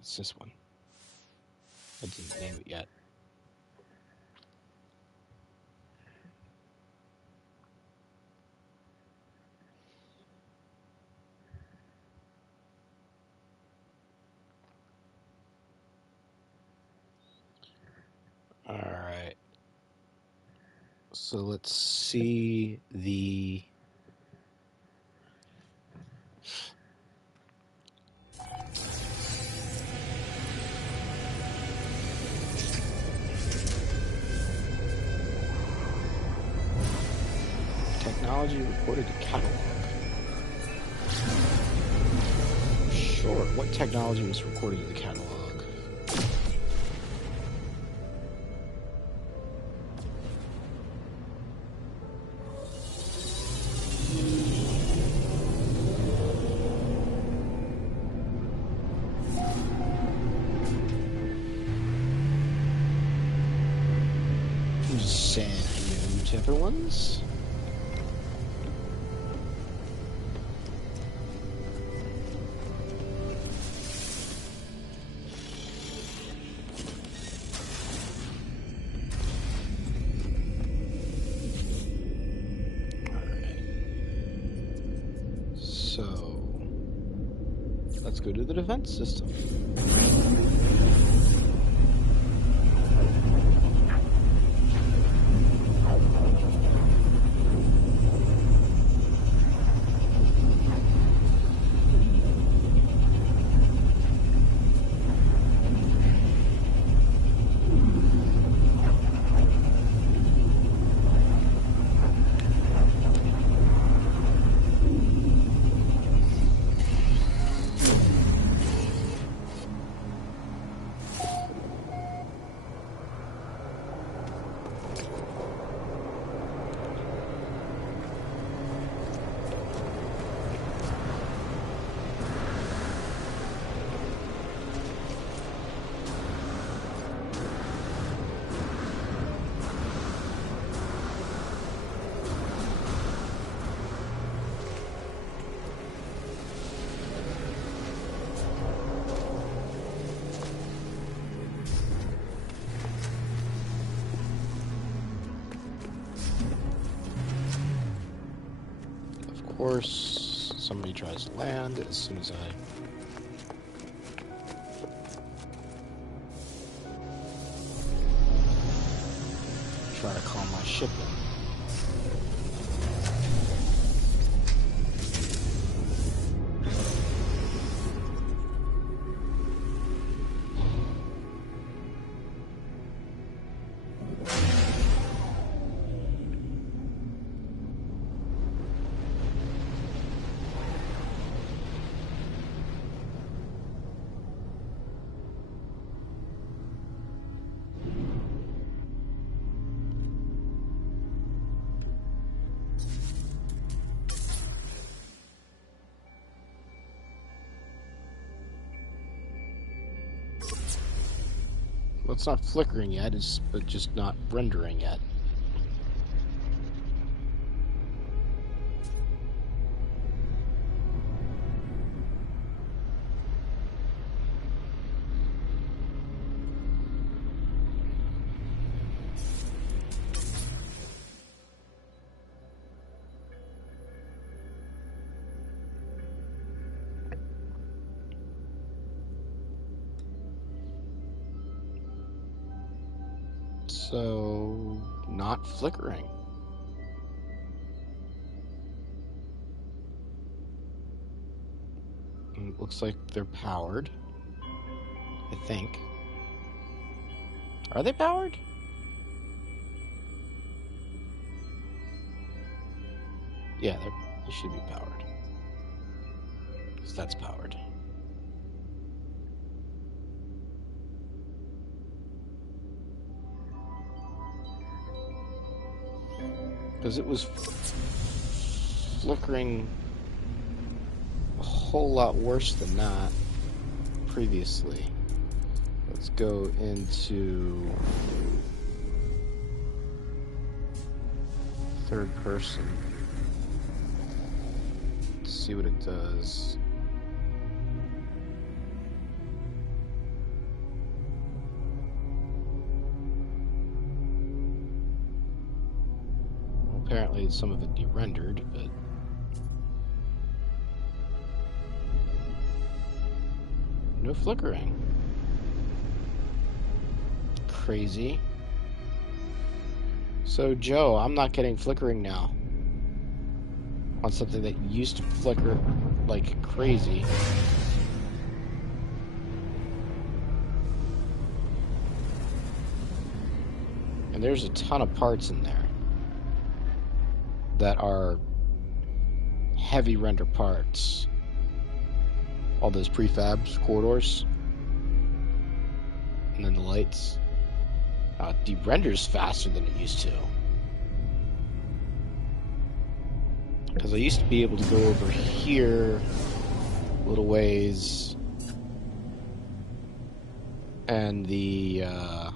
It's this one. I didn't name it yet. So let's see the... Technology reported to catalog. Sure, what technology was recorded in the catalog? Sand everyone's. Alright. So let's go to the defense system. Of course, somebody tries to land as soon as I... try to call my ship in. Well, it's not flickering yet, but just not rendering yet. So, not flickering. It looks like they're powered. I think. Are they powered? Yeah, they should be powered. Because that's powered. Because it was flickering a whole lot worse than that previously. Let's go into third person. Let's see what it does. Apparently some of it de-rendered, but no flickering. Crazy. So, Joe, I'm not getting flickering now on something that used to flicker like crazy. And there's a ton of parts in there that are heavy render parts. All those prefabs, corridors, and then the lights. It renders faster than it used to. Because I used to be able to go over here a little ways, and the yeah.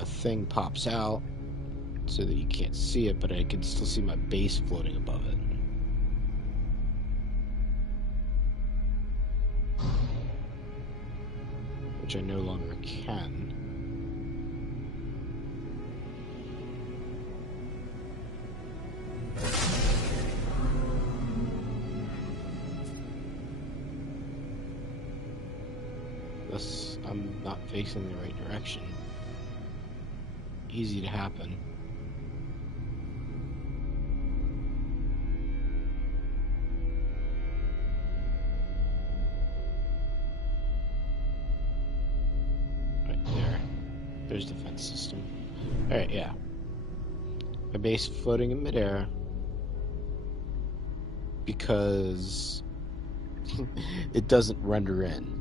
The thing pops out so that you can't see it, but I can still see my base floating above it. Which I no longer can. Thus, I'm not facing the right direction. Easy to happen. Right there. There's the defense system. Alright, yeah. My base floating in midair because it doesn't render in.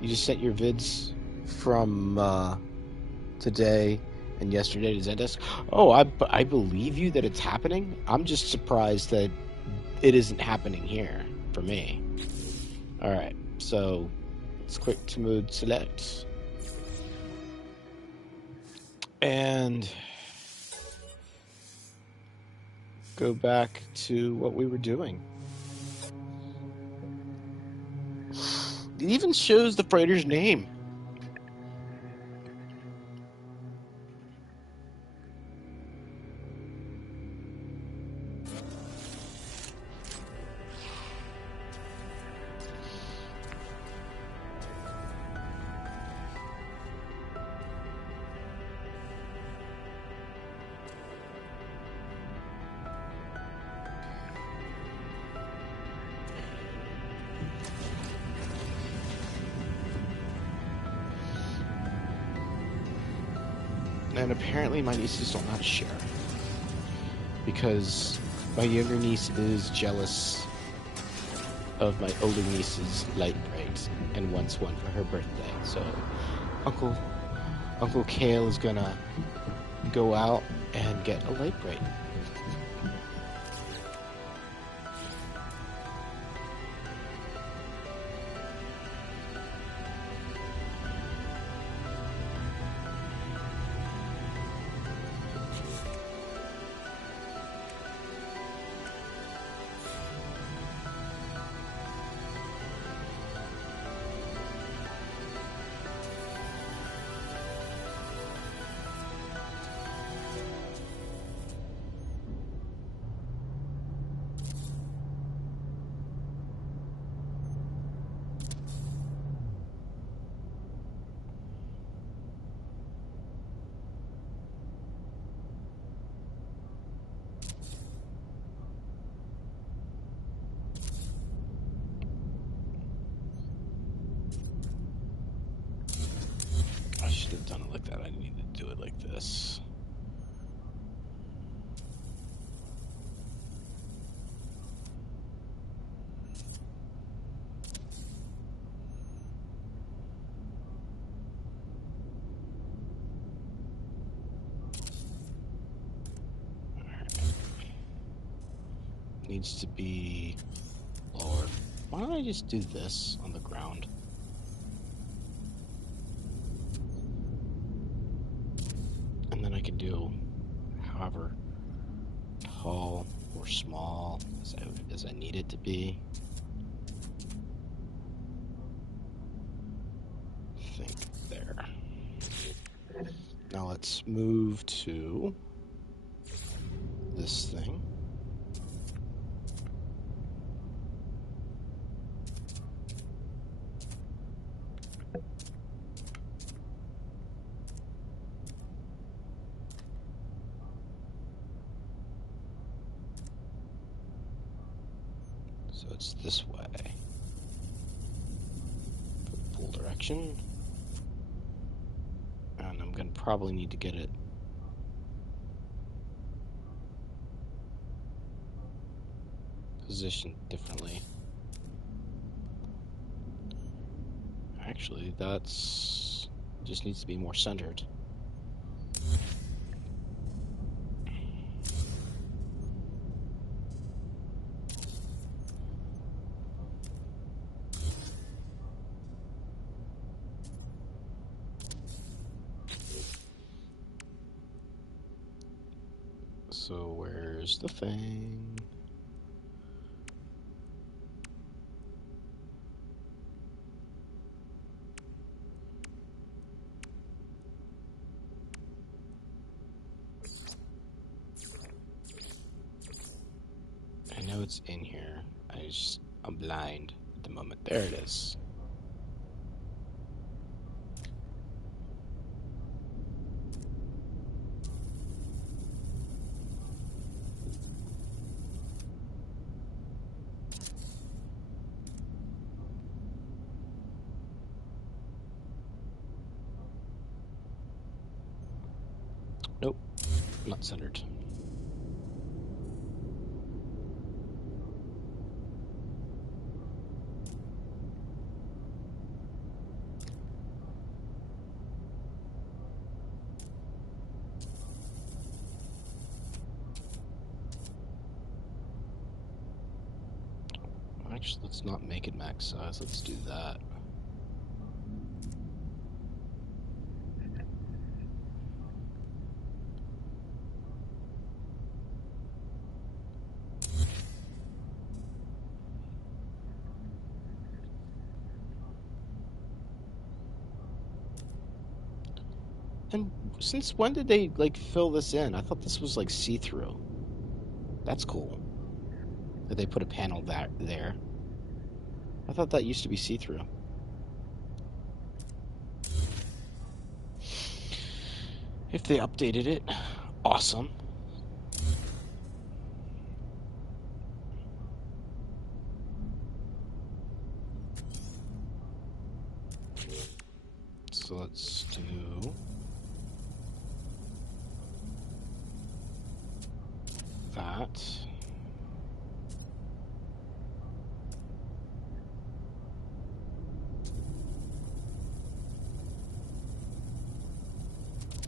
You just sent your vids from today and yesterday to Zendesk. Oh, I believe you that it's happening. I'm just surprised that it isn't happening here for me. All right, so let's click to mode select and go back to what we were doing. It even shows the freighter's name. And apparently my nieces don't know how to share. Because my younger niece is jealous of my older niece's light bright and wants one for her birthday. So Uncle Kale is gonna go out and get a light bright. I should have done it like that. I needed to do it like this. Needs to be lower. Why don't I just do this on the ground? And then I can do however tall or small as I need it to be. I think there. Now let's move to this thing. So it's this way. Full direction. And I'm going to probably need to get it positioned differently. Actually, that's just needs to be more centered. So where's the thing? I know it's in here. I'm blind at the moment. There it is. Nope, not centered. Actually, let's not make it max size. Let's do that. And since when did they like fill this in? I thought this was like see-through. That's cool. That they put a panel there. I thought that used to be see-through. If they updated it, awesome. So let's do that.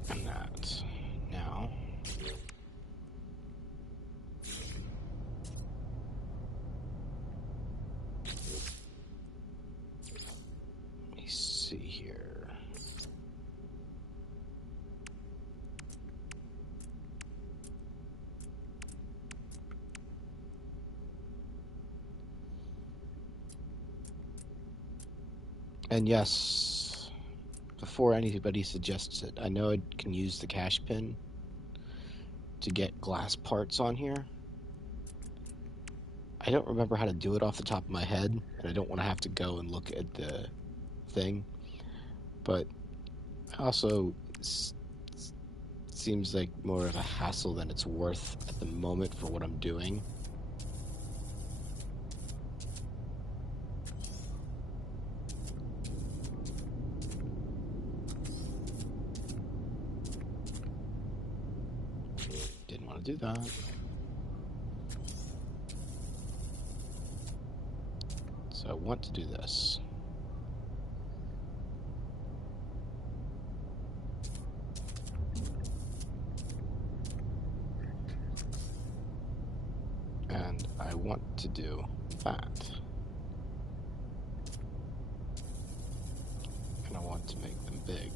And that. Now, let me see here. And yes, before anybody suggests it, I know I can use the cash pin to get glass parts on here. I don't remember how to do it off the top of my head, and I don't want to have to go and look at the thing. But also, seems like more of a hassle than it's worth at the moment for what I'm doing. Didn't want to do that. So I want to do this. And I want to do that. And I want to make them big.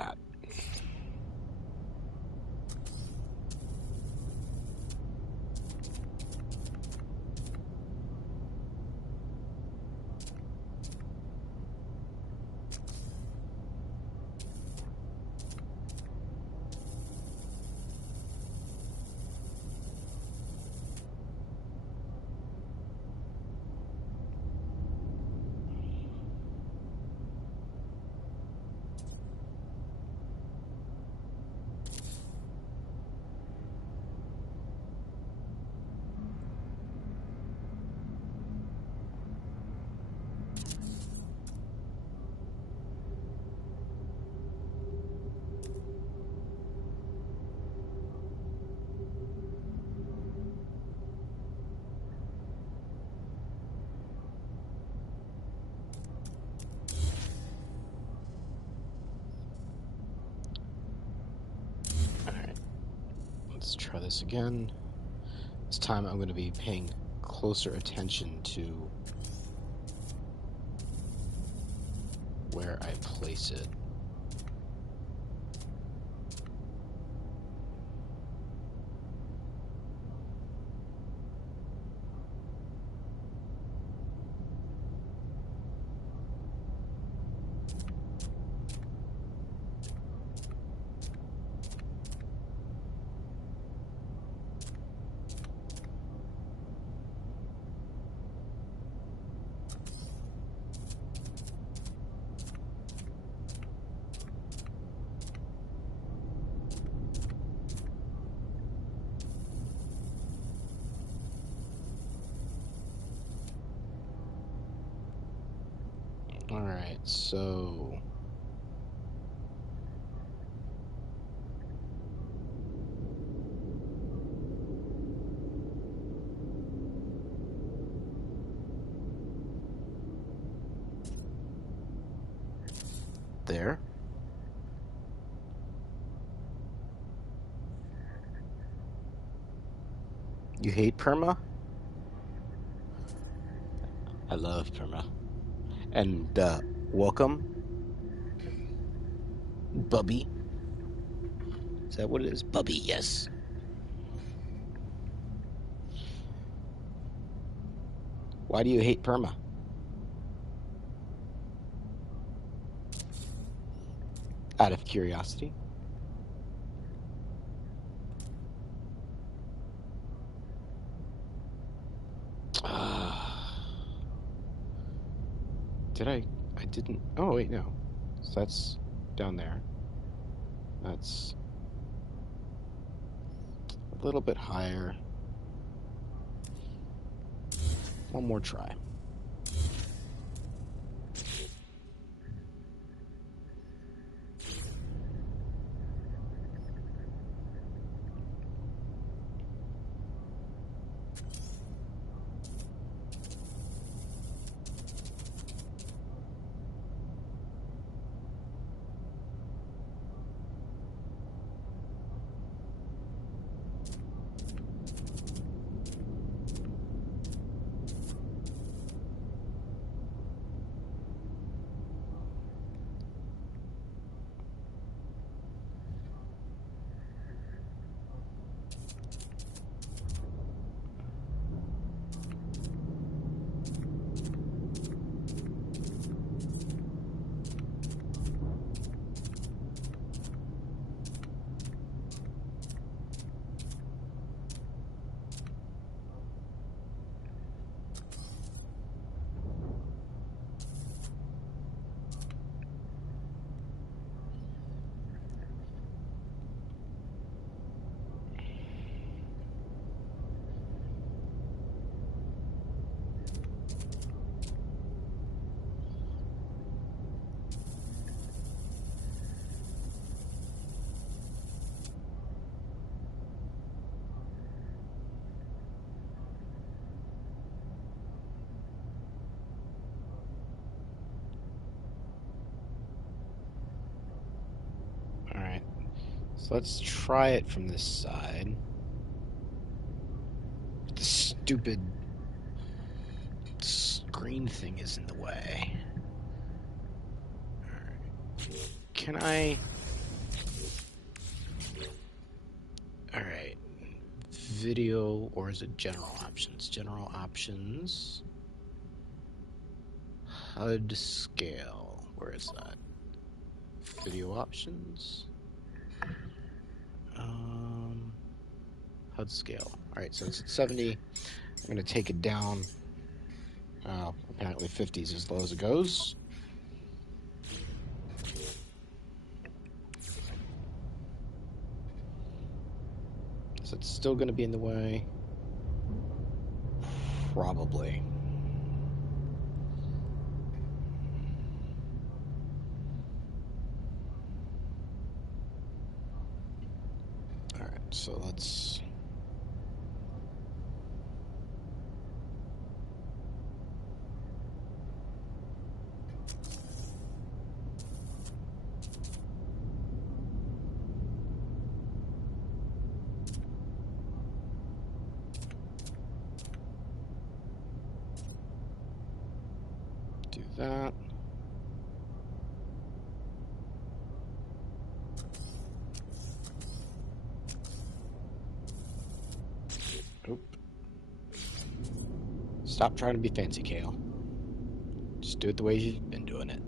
that. Alright, let's try this again. This time I'm going to be paying closer attention to where I place it. Alright, so there. You hate perma? I love perma. And welcome, Bubby. Is that what it is? Bubby, yes. Why do you hate perma? Out of curiosity. Did I didn't. Oh, wait, no. So that's down there. That's a little bit higher. One more try. Alright. So let's try it from this side. The stupid screen thing is in the way. Can I All right. Video, or is it general options? General options. HUD scale. Where is that? Video options. HUD scale. All right, so it's at 70. I'm going to take it down. Apparently 50 is as low as it goes. So it's still going to be in the way. Probably. All right, so let's... do that. Oop. Stop trying to be fancy, Kale. Just do it the way you've been doing it.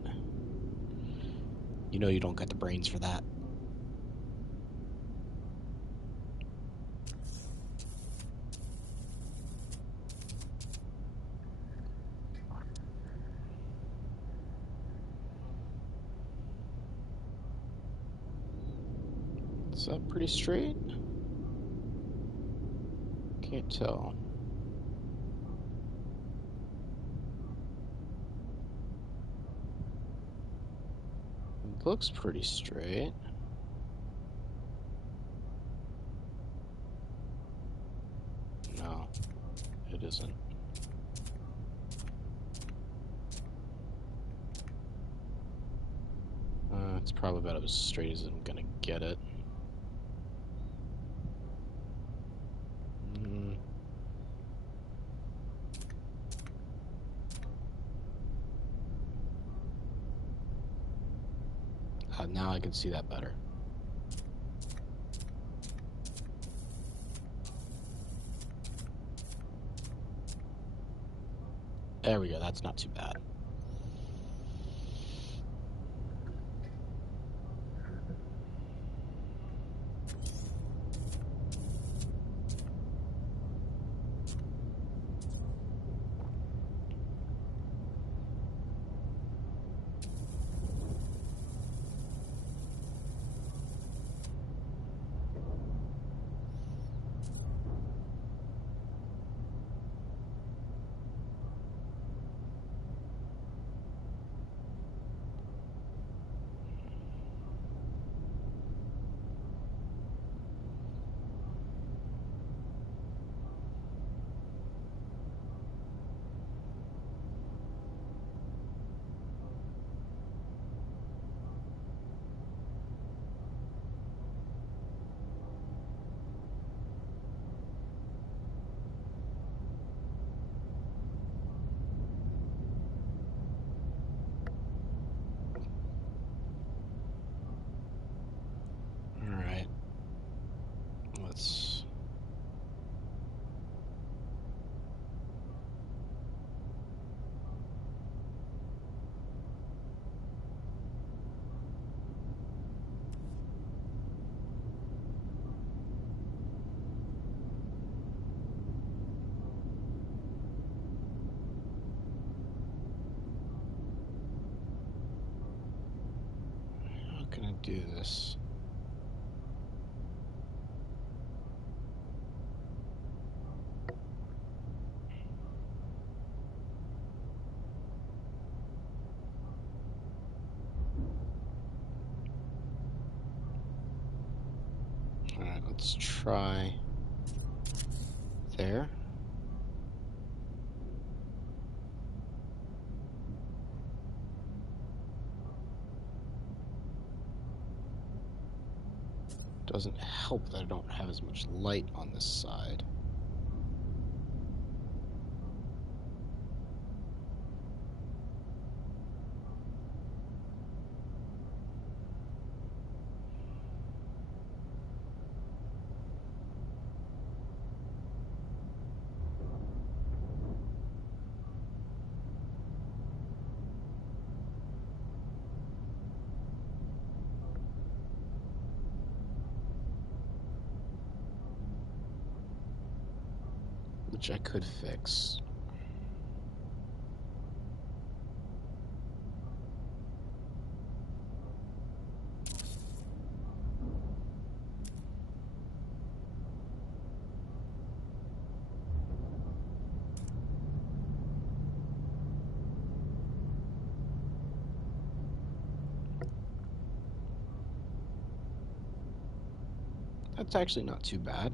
You know you don't got the brains for that. Is that pretty straight? Can't tell. It looks pretty straight. No, it isn't. It's probably about as straight as I'm gonna get it. Now I can see that better. There we go, that's not too bad. Alright. Let's... How can I do this? Alright, let's try there. Doesn't help that I don't have as much light on this side. which I could fix. That's actually not too bad.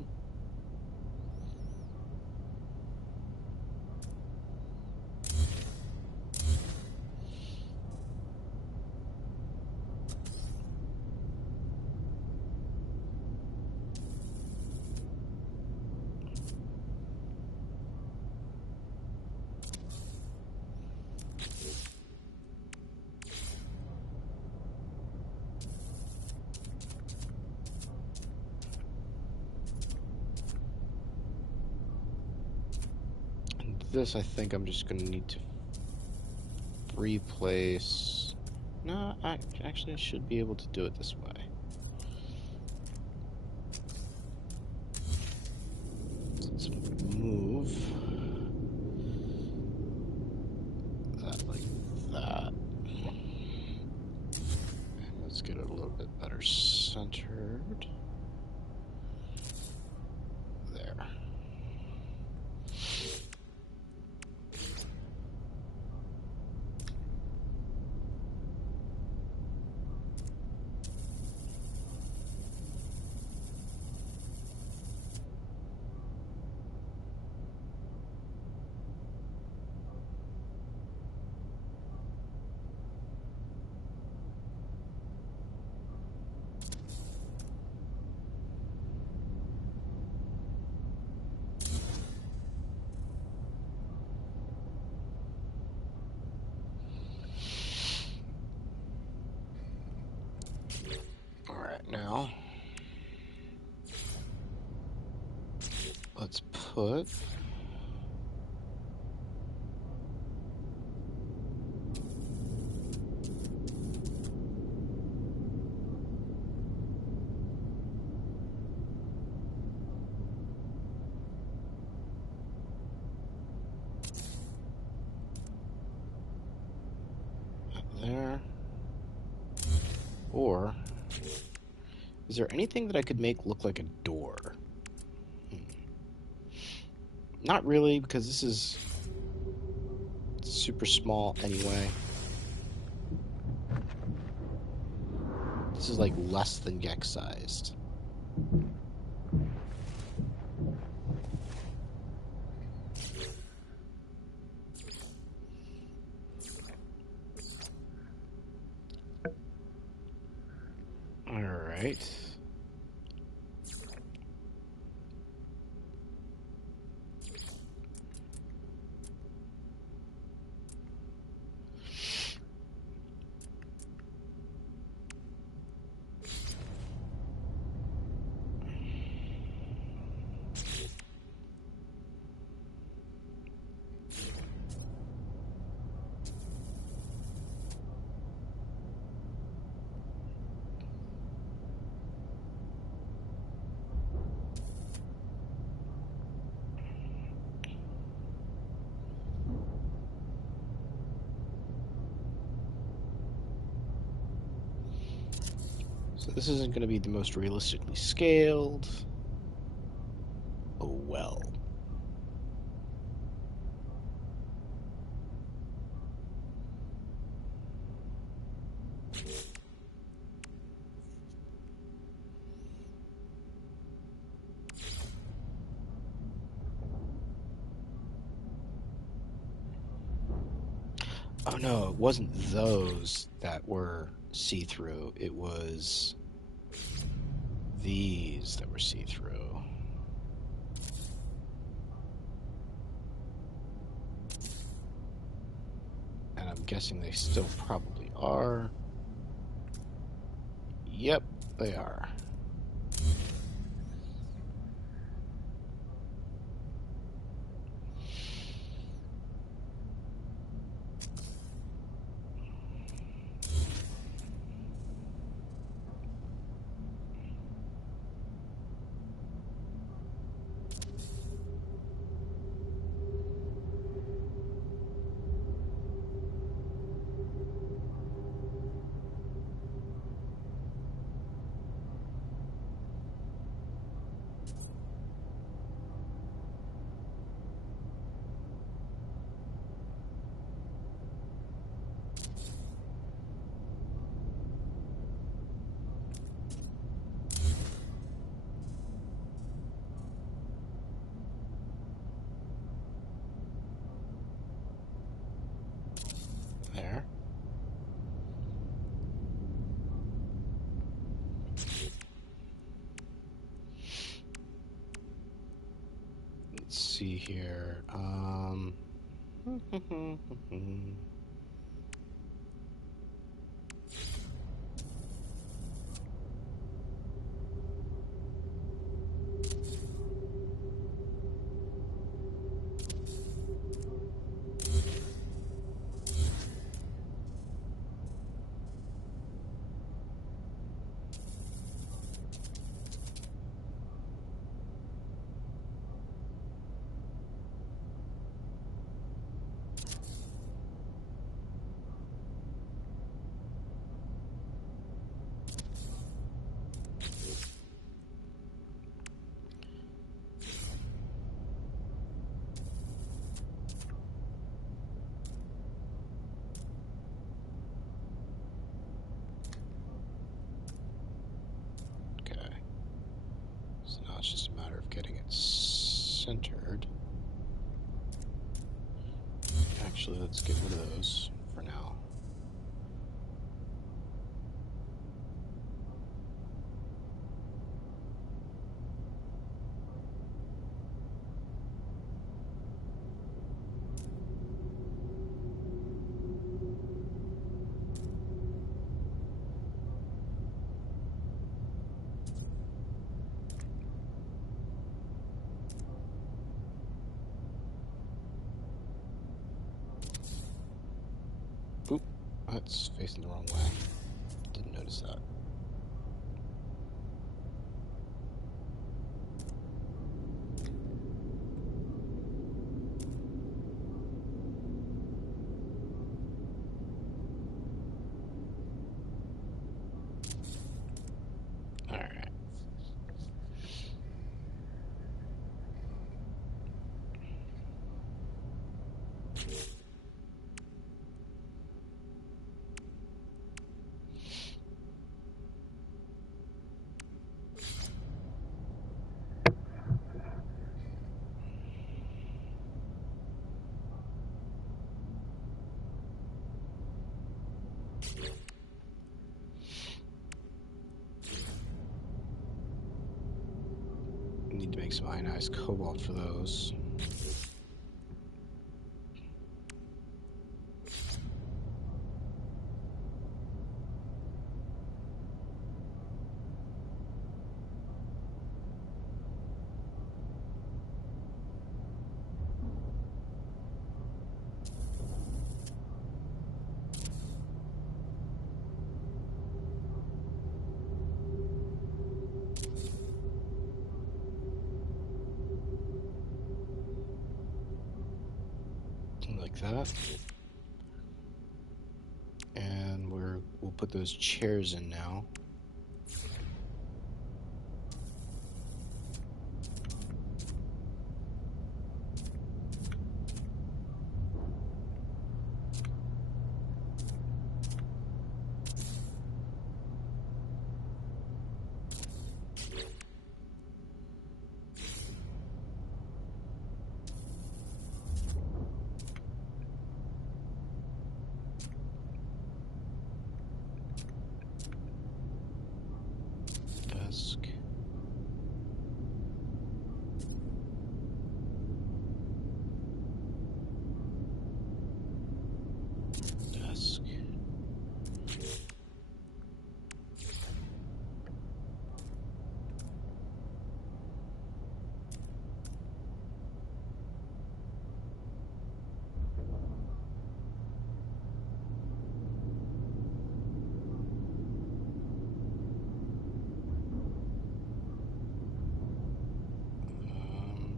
This, I think I'm just going to need to replace... No, actually I should be able to do it this way. Let's move that like that. And let's get it a little bit better centered. There. Alright, now let's put that there. Or is there anything that I could make look like a door? Not really, because this is super small anyway. This is like less than Gex sized. Alright. So this isn't going to be the most realistically scaled. Oh well. Oh no, it wasn't those that were see-through. It was these that were see-through. And I'm guessing they still probably are. Yep, they are. here. Okay. So now it's just a matter of getting it centered. Actually, let's get rid of those for now. Oop, that's facing the wrong way. Didn't notice that. Alright. Need to make some ionized cobalt for those. Like that. And we'll put those chairs in now. Desk. Desk.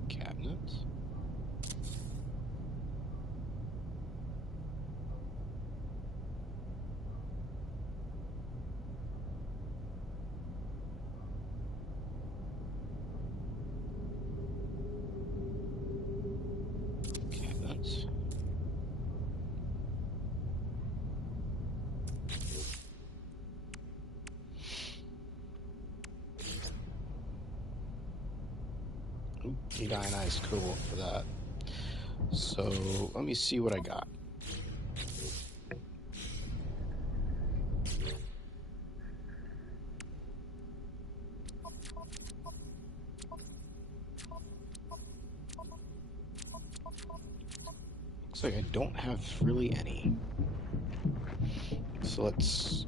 Cabinet. Cabinet. Oop, need ionized cobalt for that. So let me see what I got. Looks like I don't have really any. So let's...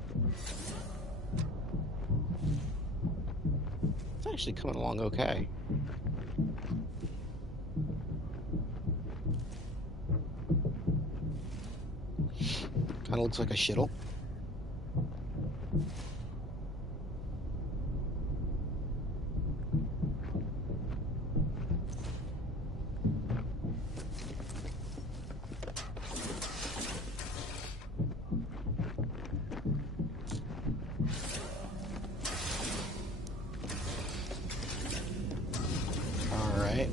It's actually coming along okay. Kind of looks like a shittle. Alright.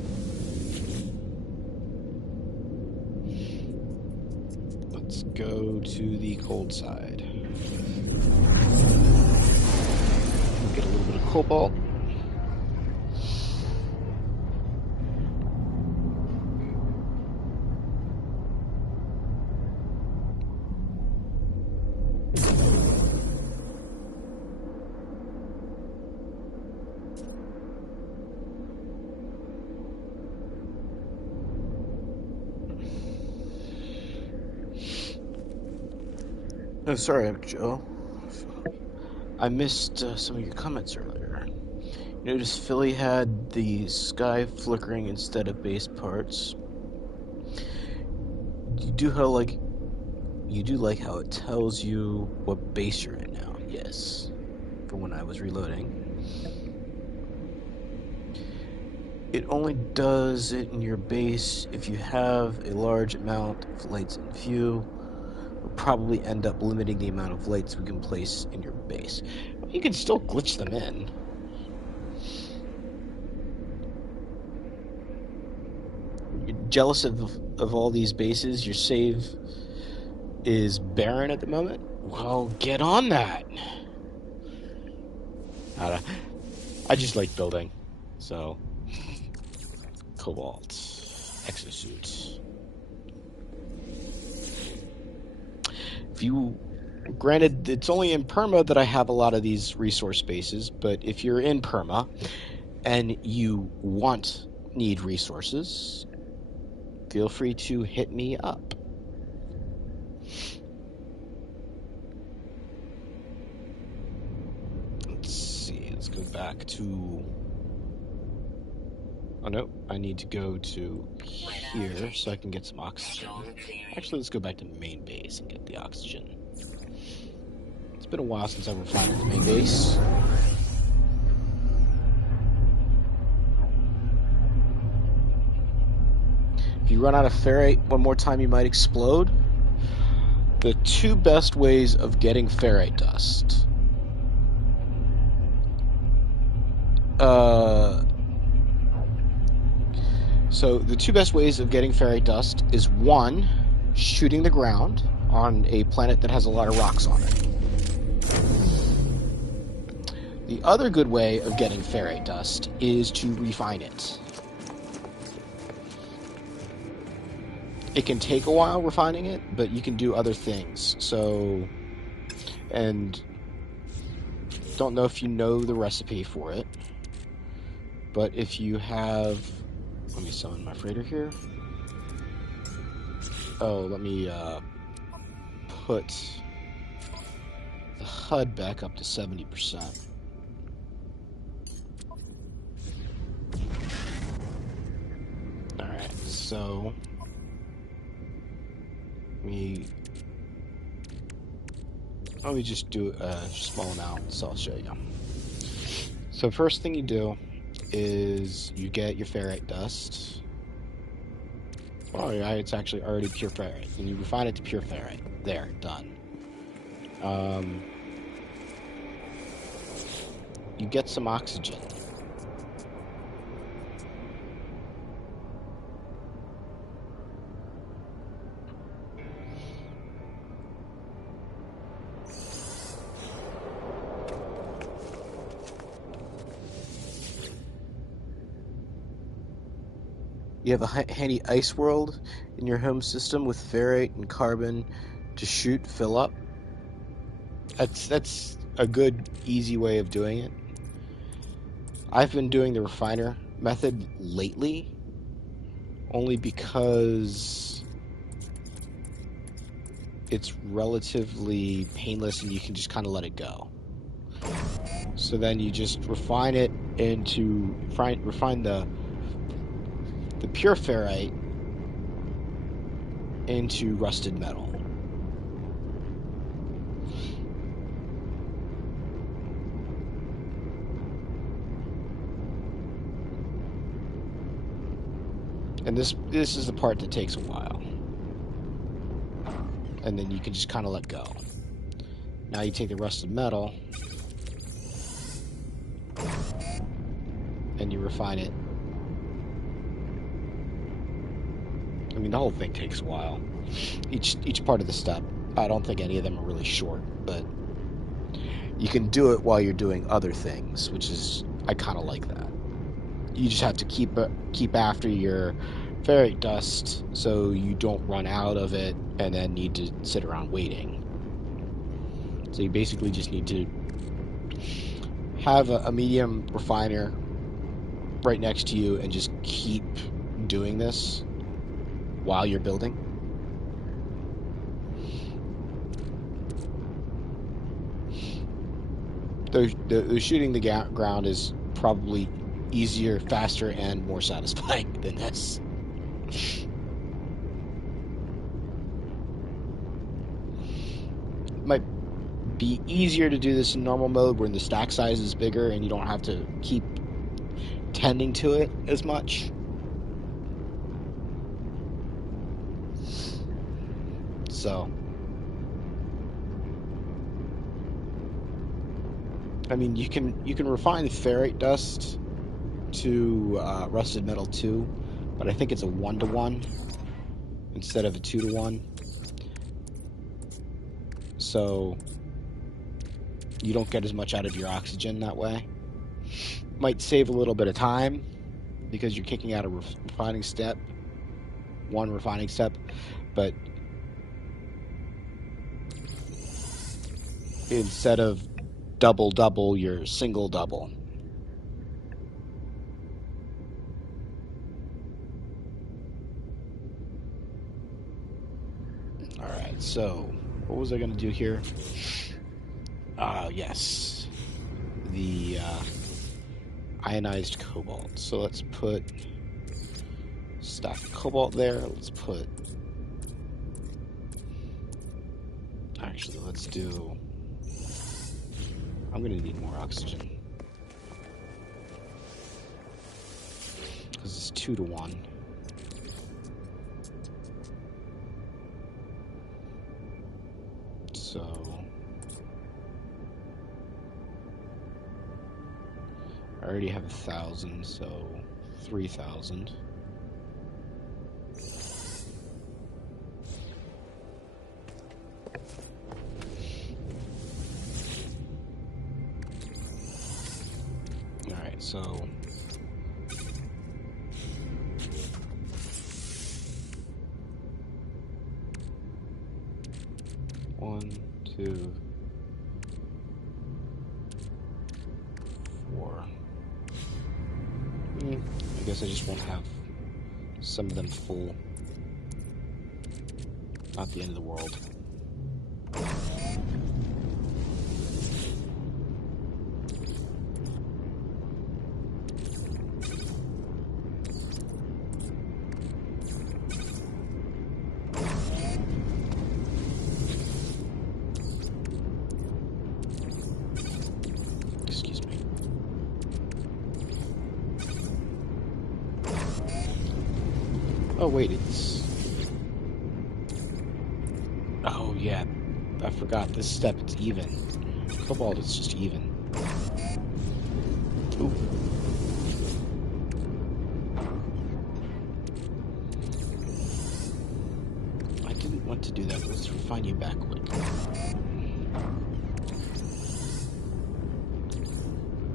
Let's go to the cold side. Get a little bit of cobalt. Oh, sorry, Joe. I missed some of your comments earlier. You noticed Philly had the sky flickering instead of base parts. You do like how it tells you what base you're in now. Yes, for when I was reloading. It only does it in your base if you have a large amount of lights in view. We'll probably end up limiting the amount of lights we can place in your base. You can still glitch them in. You're jealous of all these bases? Your save is barren at the moment? Well, get on that. I just like building. So, Cobalt. Exosuit. Granted, it's only in Perma that I have a lot of these resource spaces, but if you're in Perma and you need resources, feel free to hit me up. Let's see, let's go back to... Oh no, I need to go to here so I can get some oxygen. Actually, let's go back to main base and get the oxygen. It's been a while since I've refined the main base. If you run out of ferrite one more time, you might explode. The two best ways of getting ferrite dust. So the two best ways of getting ferrite dust is one, shooting the ground on a planet that has a lot of rocks on it. The other good way of getting ferrite dust is to refine it. It can take a while refining it, but you can do other things. So, and don't know if you know the recipe for it, but if you have... Let me summon my freighter here. Oh, let me put the HUD back up to 70%. Alright, so let me just do a small amount, so I'll show you. So first thing you do is you get your ferrite dust. Oh yeah, it's actually already pure ferrite, and you refine it to pure ferrite. There, done. You get some oxygen. You have a handy ice world in your home system with ferrite and carbon to fill up. That's a good, easy way of doing it. I've been doing the refiner method lately, only because it's relatively painless and you can just kind of let it go. So then you just refine it into refine the pure ferrite into rusted metal. And this is the part that takes a while. And then you can just kind of let go. Now you take the rusted metal and you refine it. I mean, the whole thing takes a while. Each part of the step. I don't think any of them are really short, but you can do it while you're doing other things, which is, I kind of like that. You just have to keep after your ferrite dust so you don't run out of it and then need to sit around waiting. So you basically just need to have a medium refiner right next to you and just keep doing this while you're building. The shooting the ground is probably easier, faster, and more satisfying than this. Might be easier to do this in normal mode when the stack size is bigger and you don't have to keep tending to it as much. So, I mean, you can refine ferrite dust to rusted metal too, but I think it's a 1-to-1 instead of a 2-to-1. So you don't get as much out of your oxygen that way. Might save a little bit of time because you're kicking out a refining step, one refining step, but instead of double, you're single. Alright, so what was I going to do here? Yes. The ionized cobalt. So let's put stack of cobalt there. Let's put... Actually, let's do... I'm going to need more oxygen. Because it's 2-to-1. So... I already have 1,000, so 3,000. Alright, so... One, two, 4. I guess I just won't have some of them full. Not the end of the world. Excuse me. Oh wait, it's... Oh yeah, I forgot. This step, it's even. Cobalt is just even. Ooh. I didn't want to do that. Let's refine you back quick.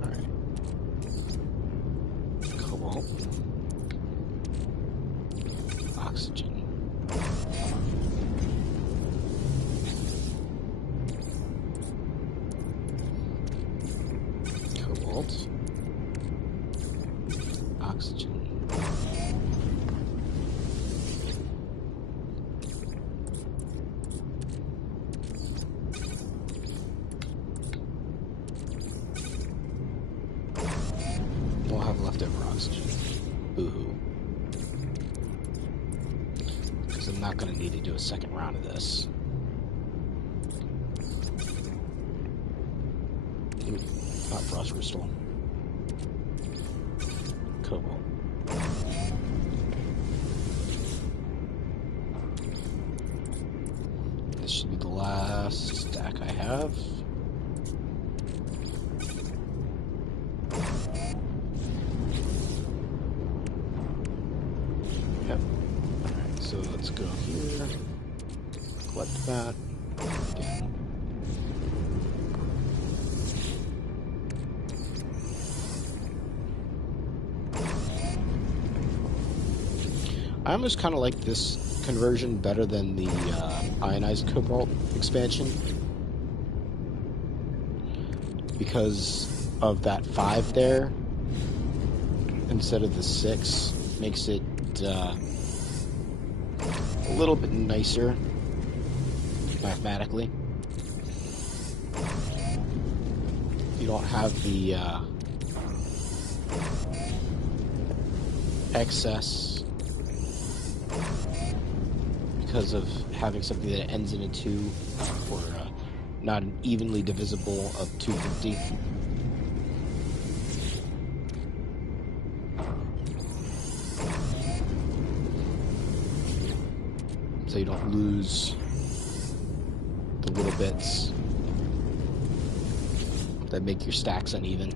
Alright. Cobalt. Oxygen. Cobalt. Oxygen. leftover oxygen. Boo-hoo. Because I'm not going to need to do a second round of this. Ooh, not frost crystal. Cobalt. This should be the last stack I have. Yep. Alright, so let's go here. Collect that. Again. I almost kind of like this conversion better than the ionized cobalt expansion because of that 5 there instead of the 6 makes it a little bit nicer mathematically. You don't have the excess because of having something that ends in a 2 or not an evenly divisible of 250. So you don't lose the little bits that make your stacks uneven.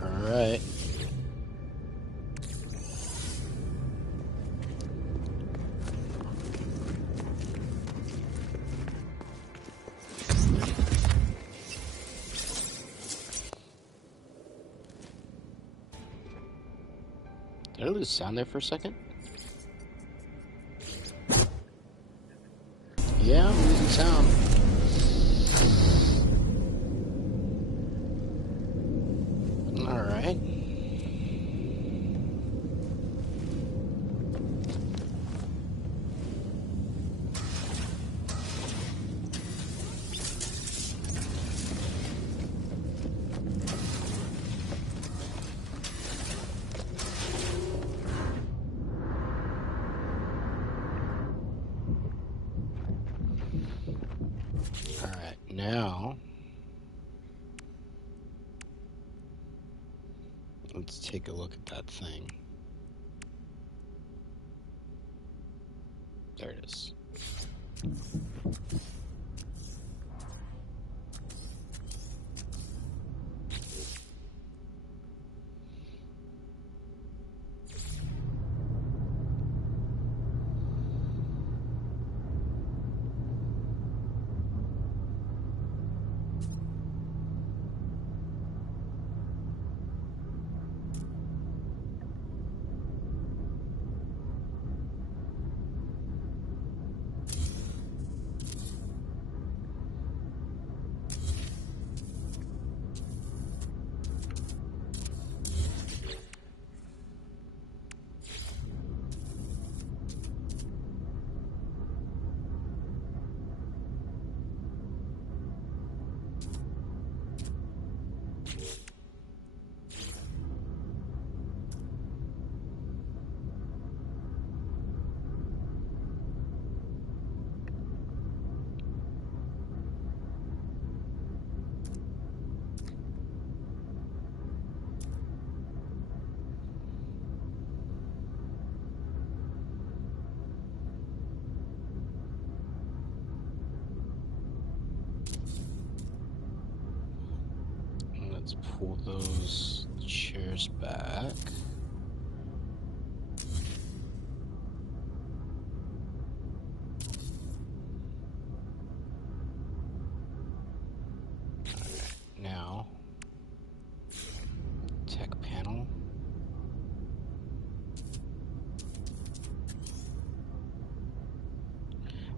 Alright. Did I lose sound there for a second? Yeah, I'm losing sound. Alright. Alright, now let's take a look at that thing. There it is. Let's pull those chairs back. Alright, now tech panel.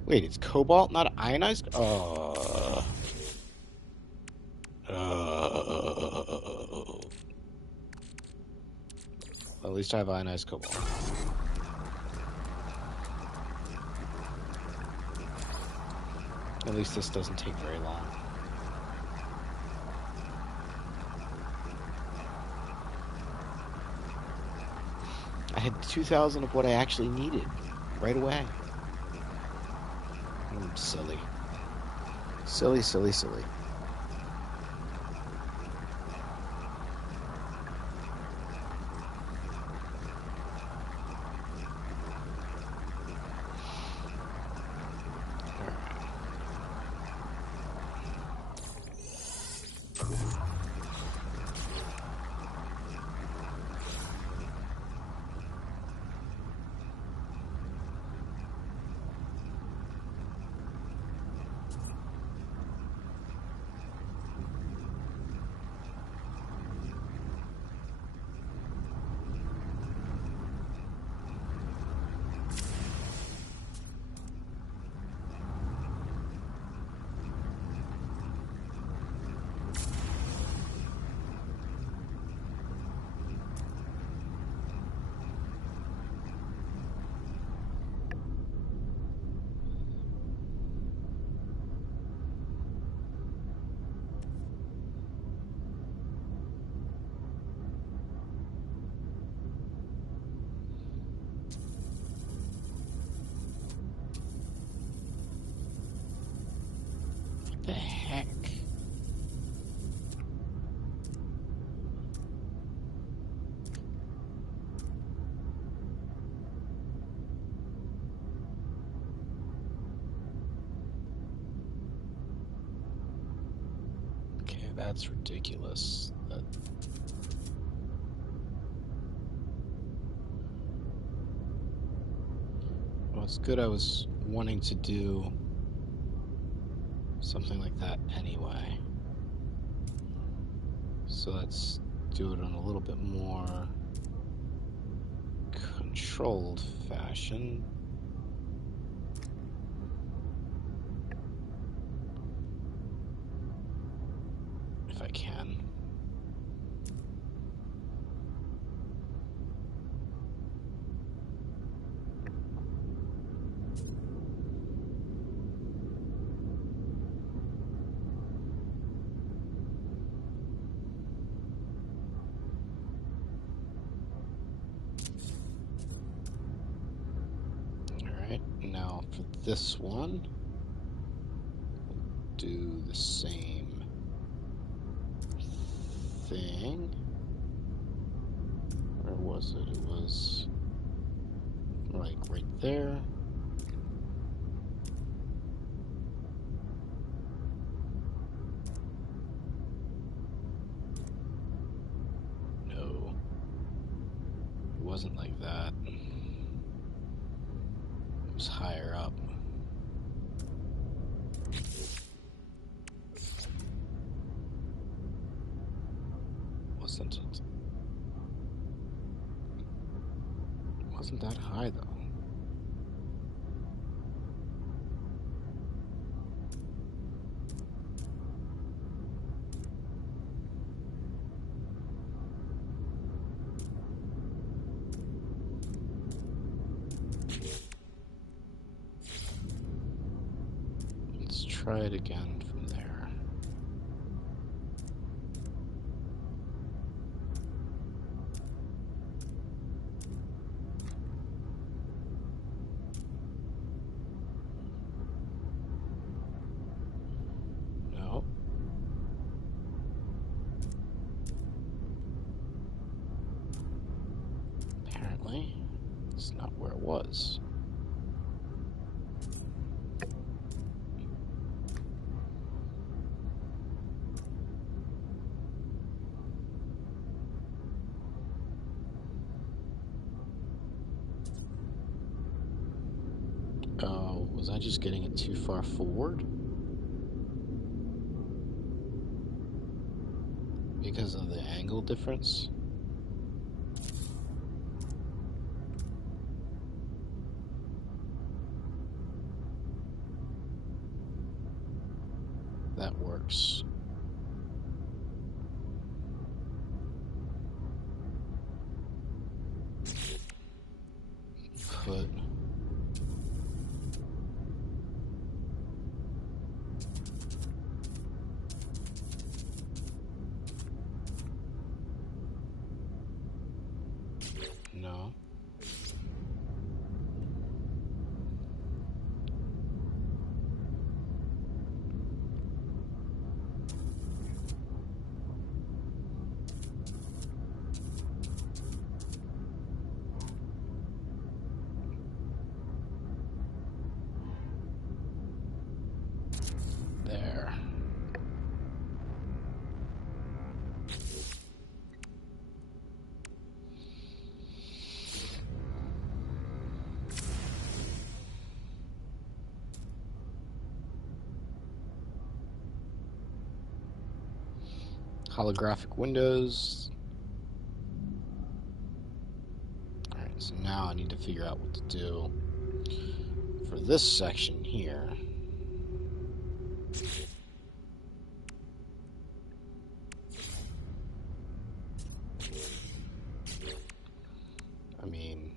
Wait, it's cobalt, not ionized? Well, at least I have ionized cobalt. At least this doesn't take very long. I had 2,000 of what I actually needed right away. I'm silly. Silly, silly, silly. What the heck? Okay, that's ridiculous. Well, it's good I was wanting to do something like that anyway. So let's do it in a little bit more controlled fashion. If I can. Alright, now for this one, do the same thing. Where was it? It was like right there. No, it wasn't like that. It was higher up. Wasn't it? It wasn't that high though. Let's try it again from there. No. Apparently, it's not where it was. just getting it too far forward? Because of the angle difference? That works. Put no. There. Holographic windows. Alright, so now I need to figure out what to do for this section here. I mean,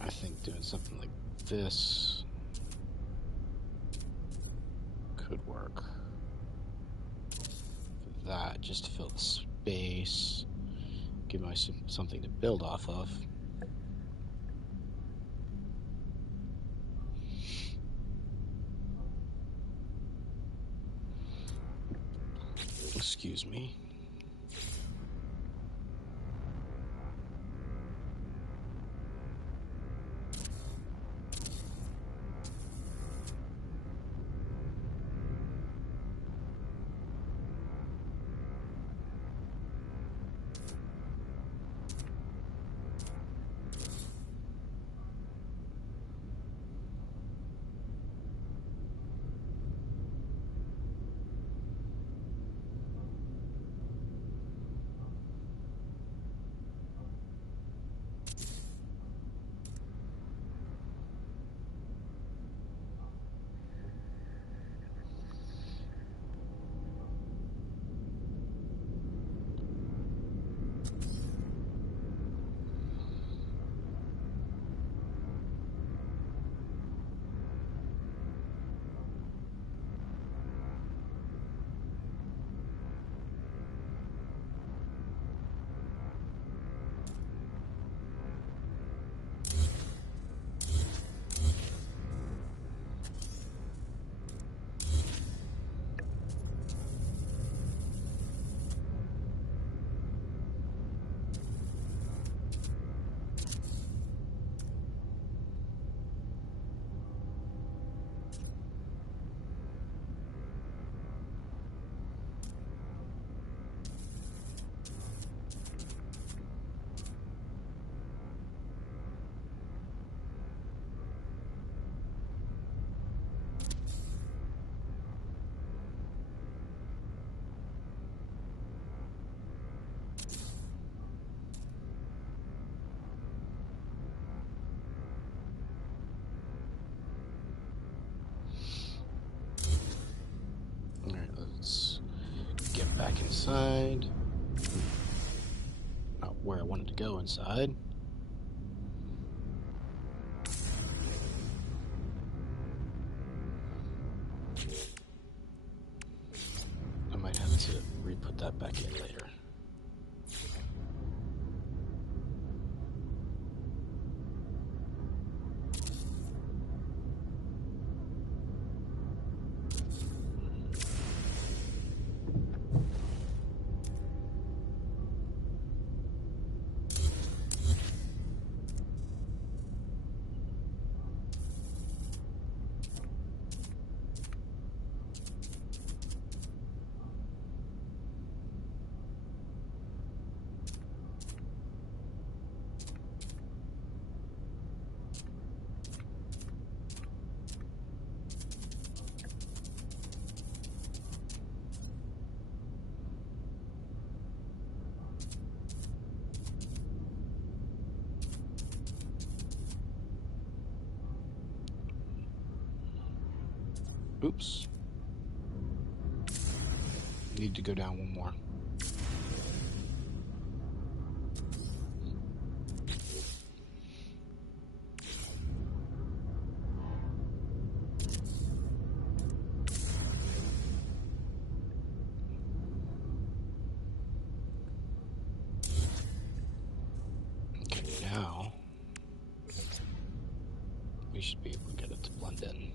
I think doing something like this could work. For that, just to fill the space, give myself something to build off of. Excuse me. Alright, let's get back inside. Not where I wanted to go inside. I might have to re-put that back in later. Oops. Need to go down one more. Okay, now we should be able to get it to blend in.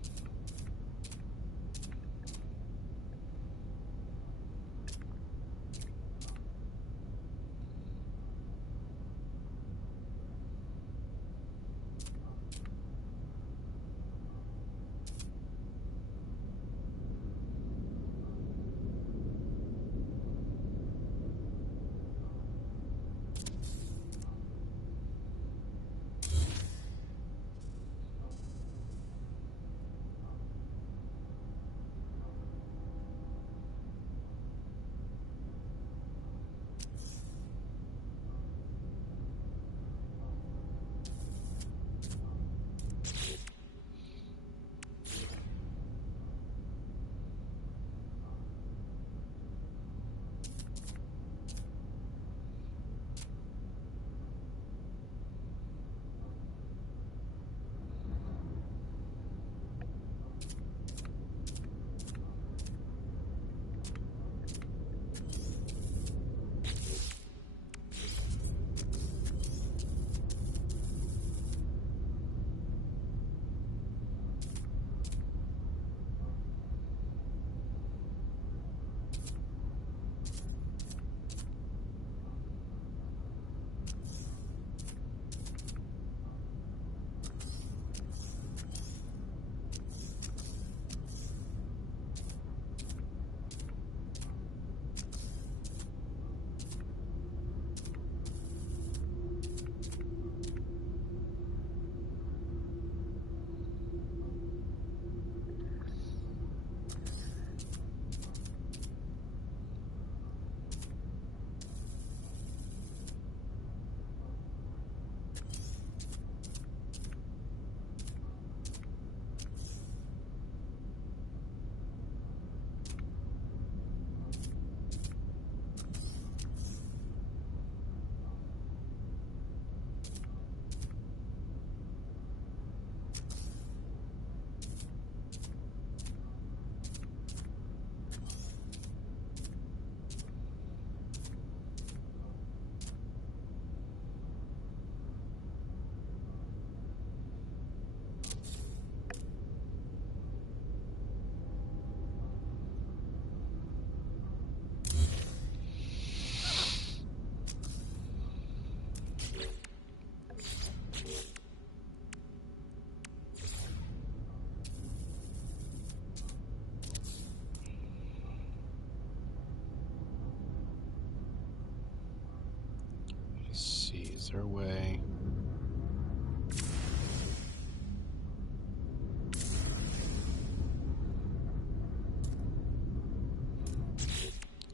Let's see, is there a way?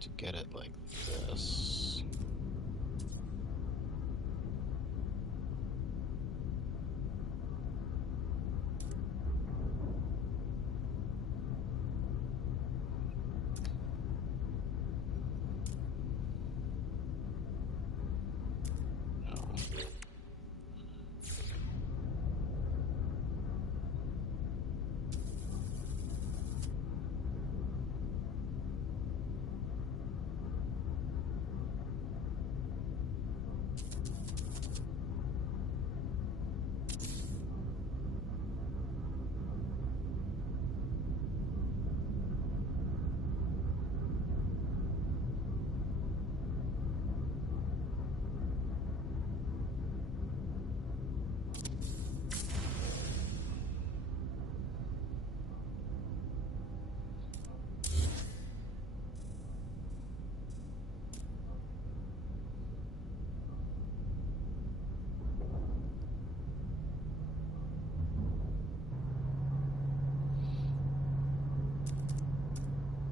To get it like this. No.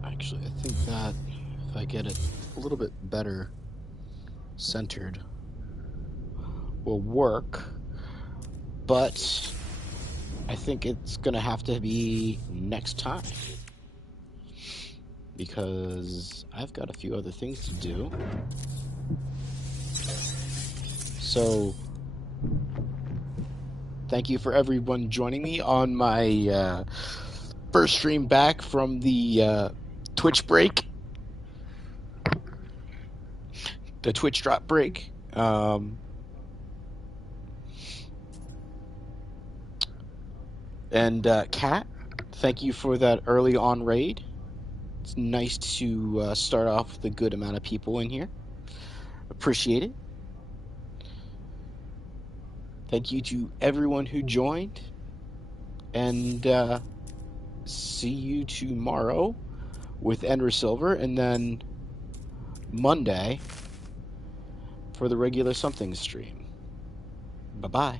Actually, I think that if I get it a little bit better centered will work, but I think it's gonna have to be next time. Because I've got a few other things to do. So, thank you for everyone joining me on my first stream back from the Twitch break. The Twitch drop break. And Kat, thank you for that early on raid. It's nice to start off with a good amount of people in here. Appreciate it. Thank you to everyone who joined. And see you tomorrow with Enra Silver, and then Monday for the regular something stream. Bye-bye.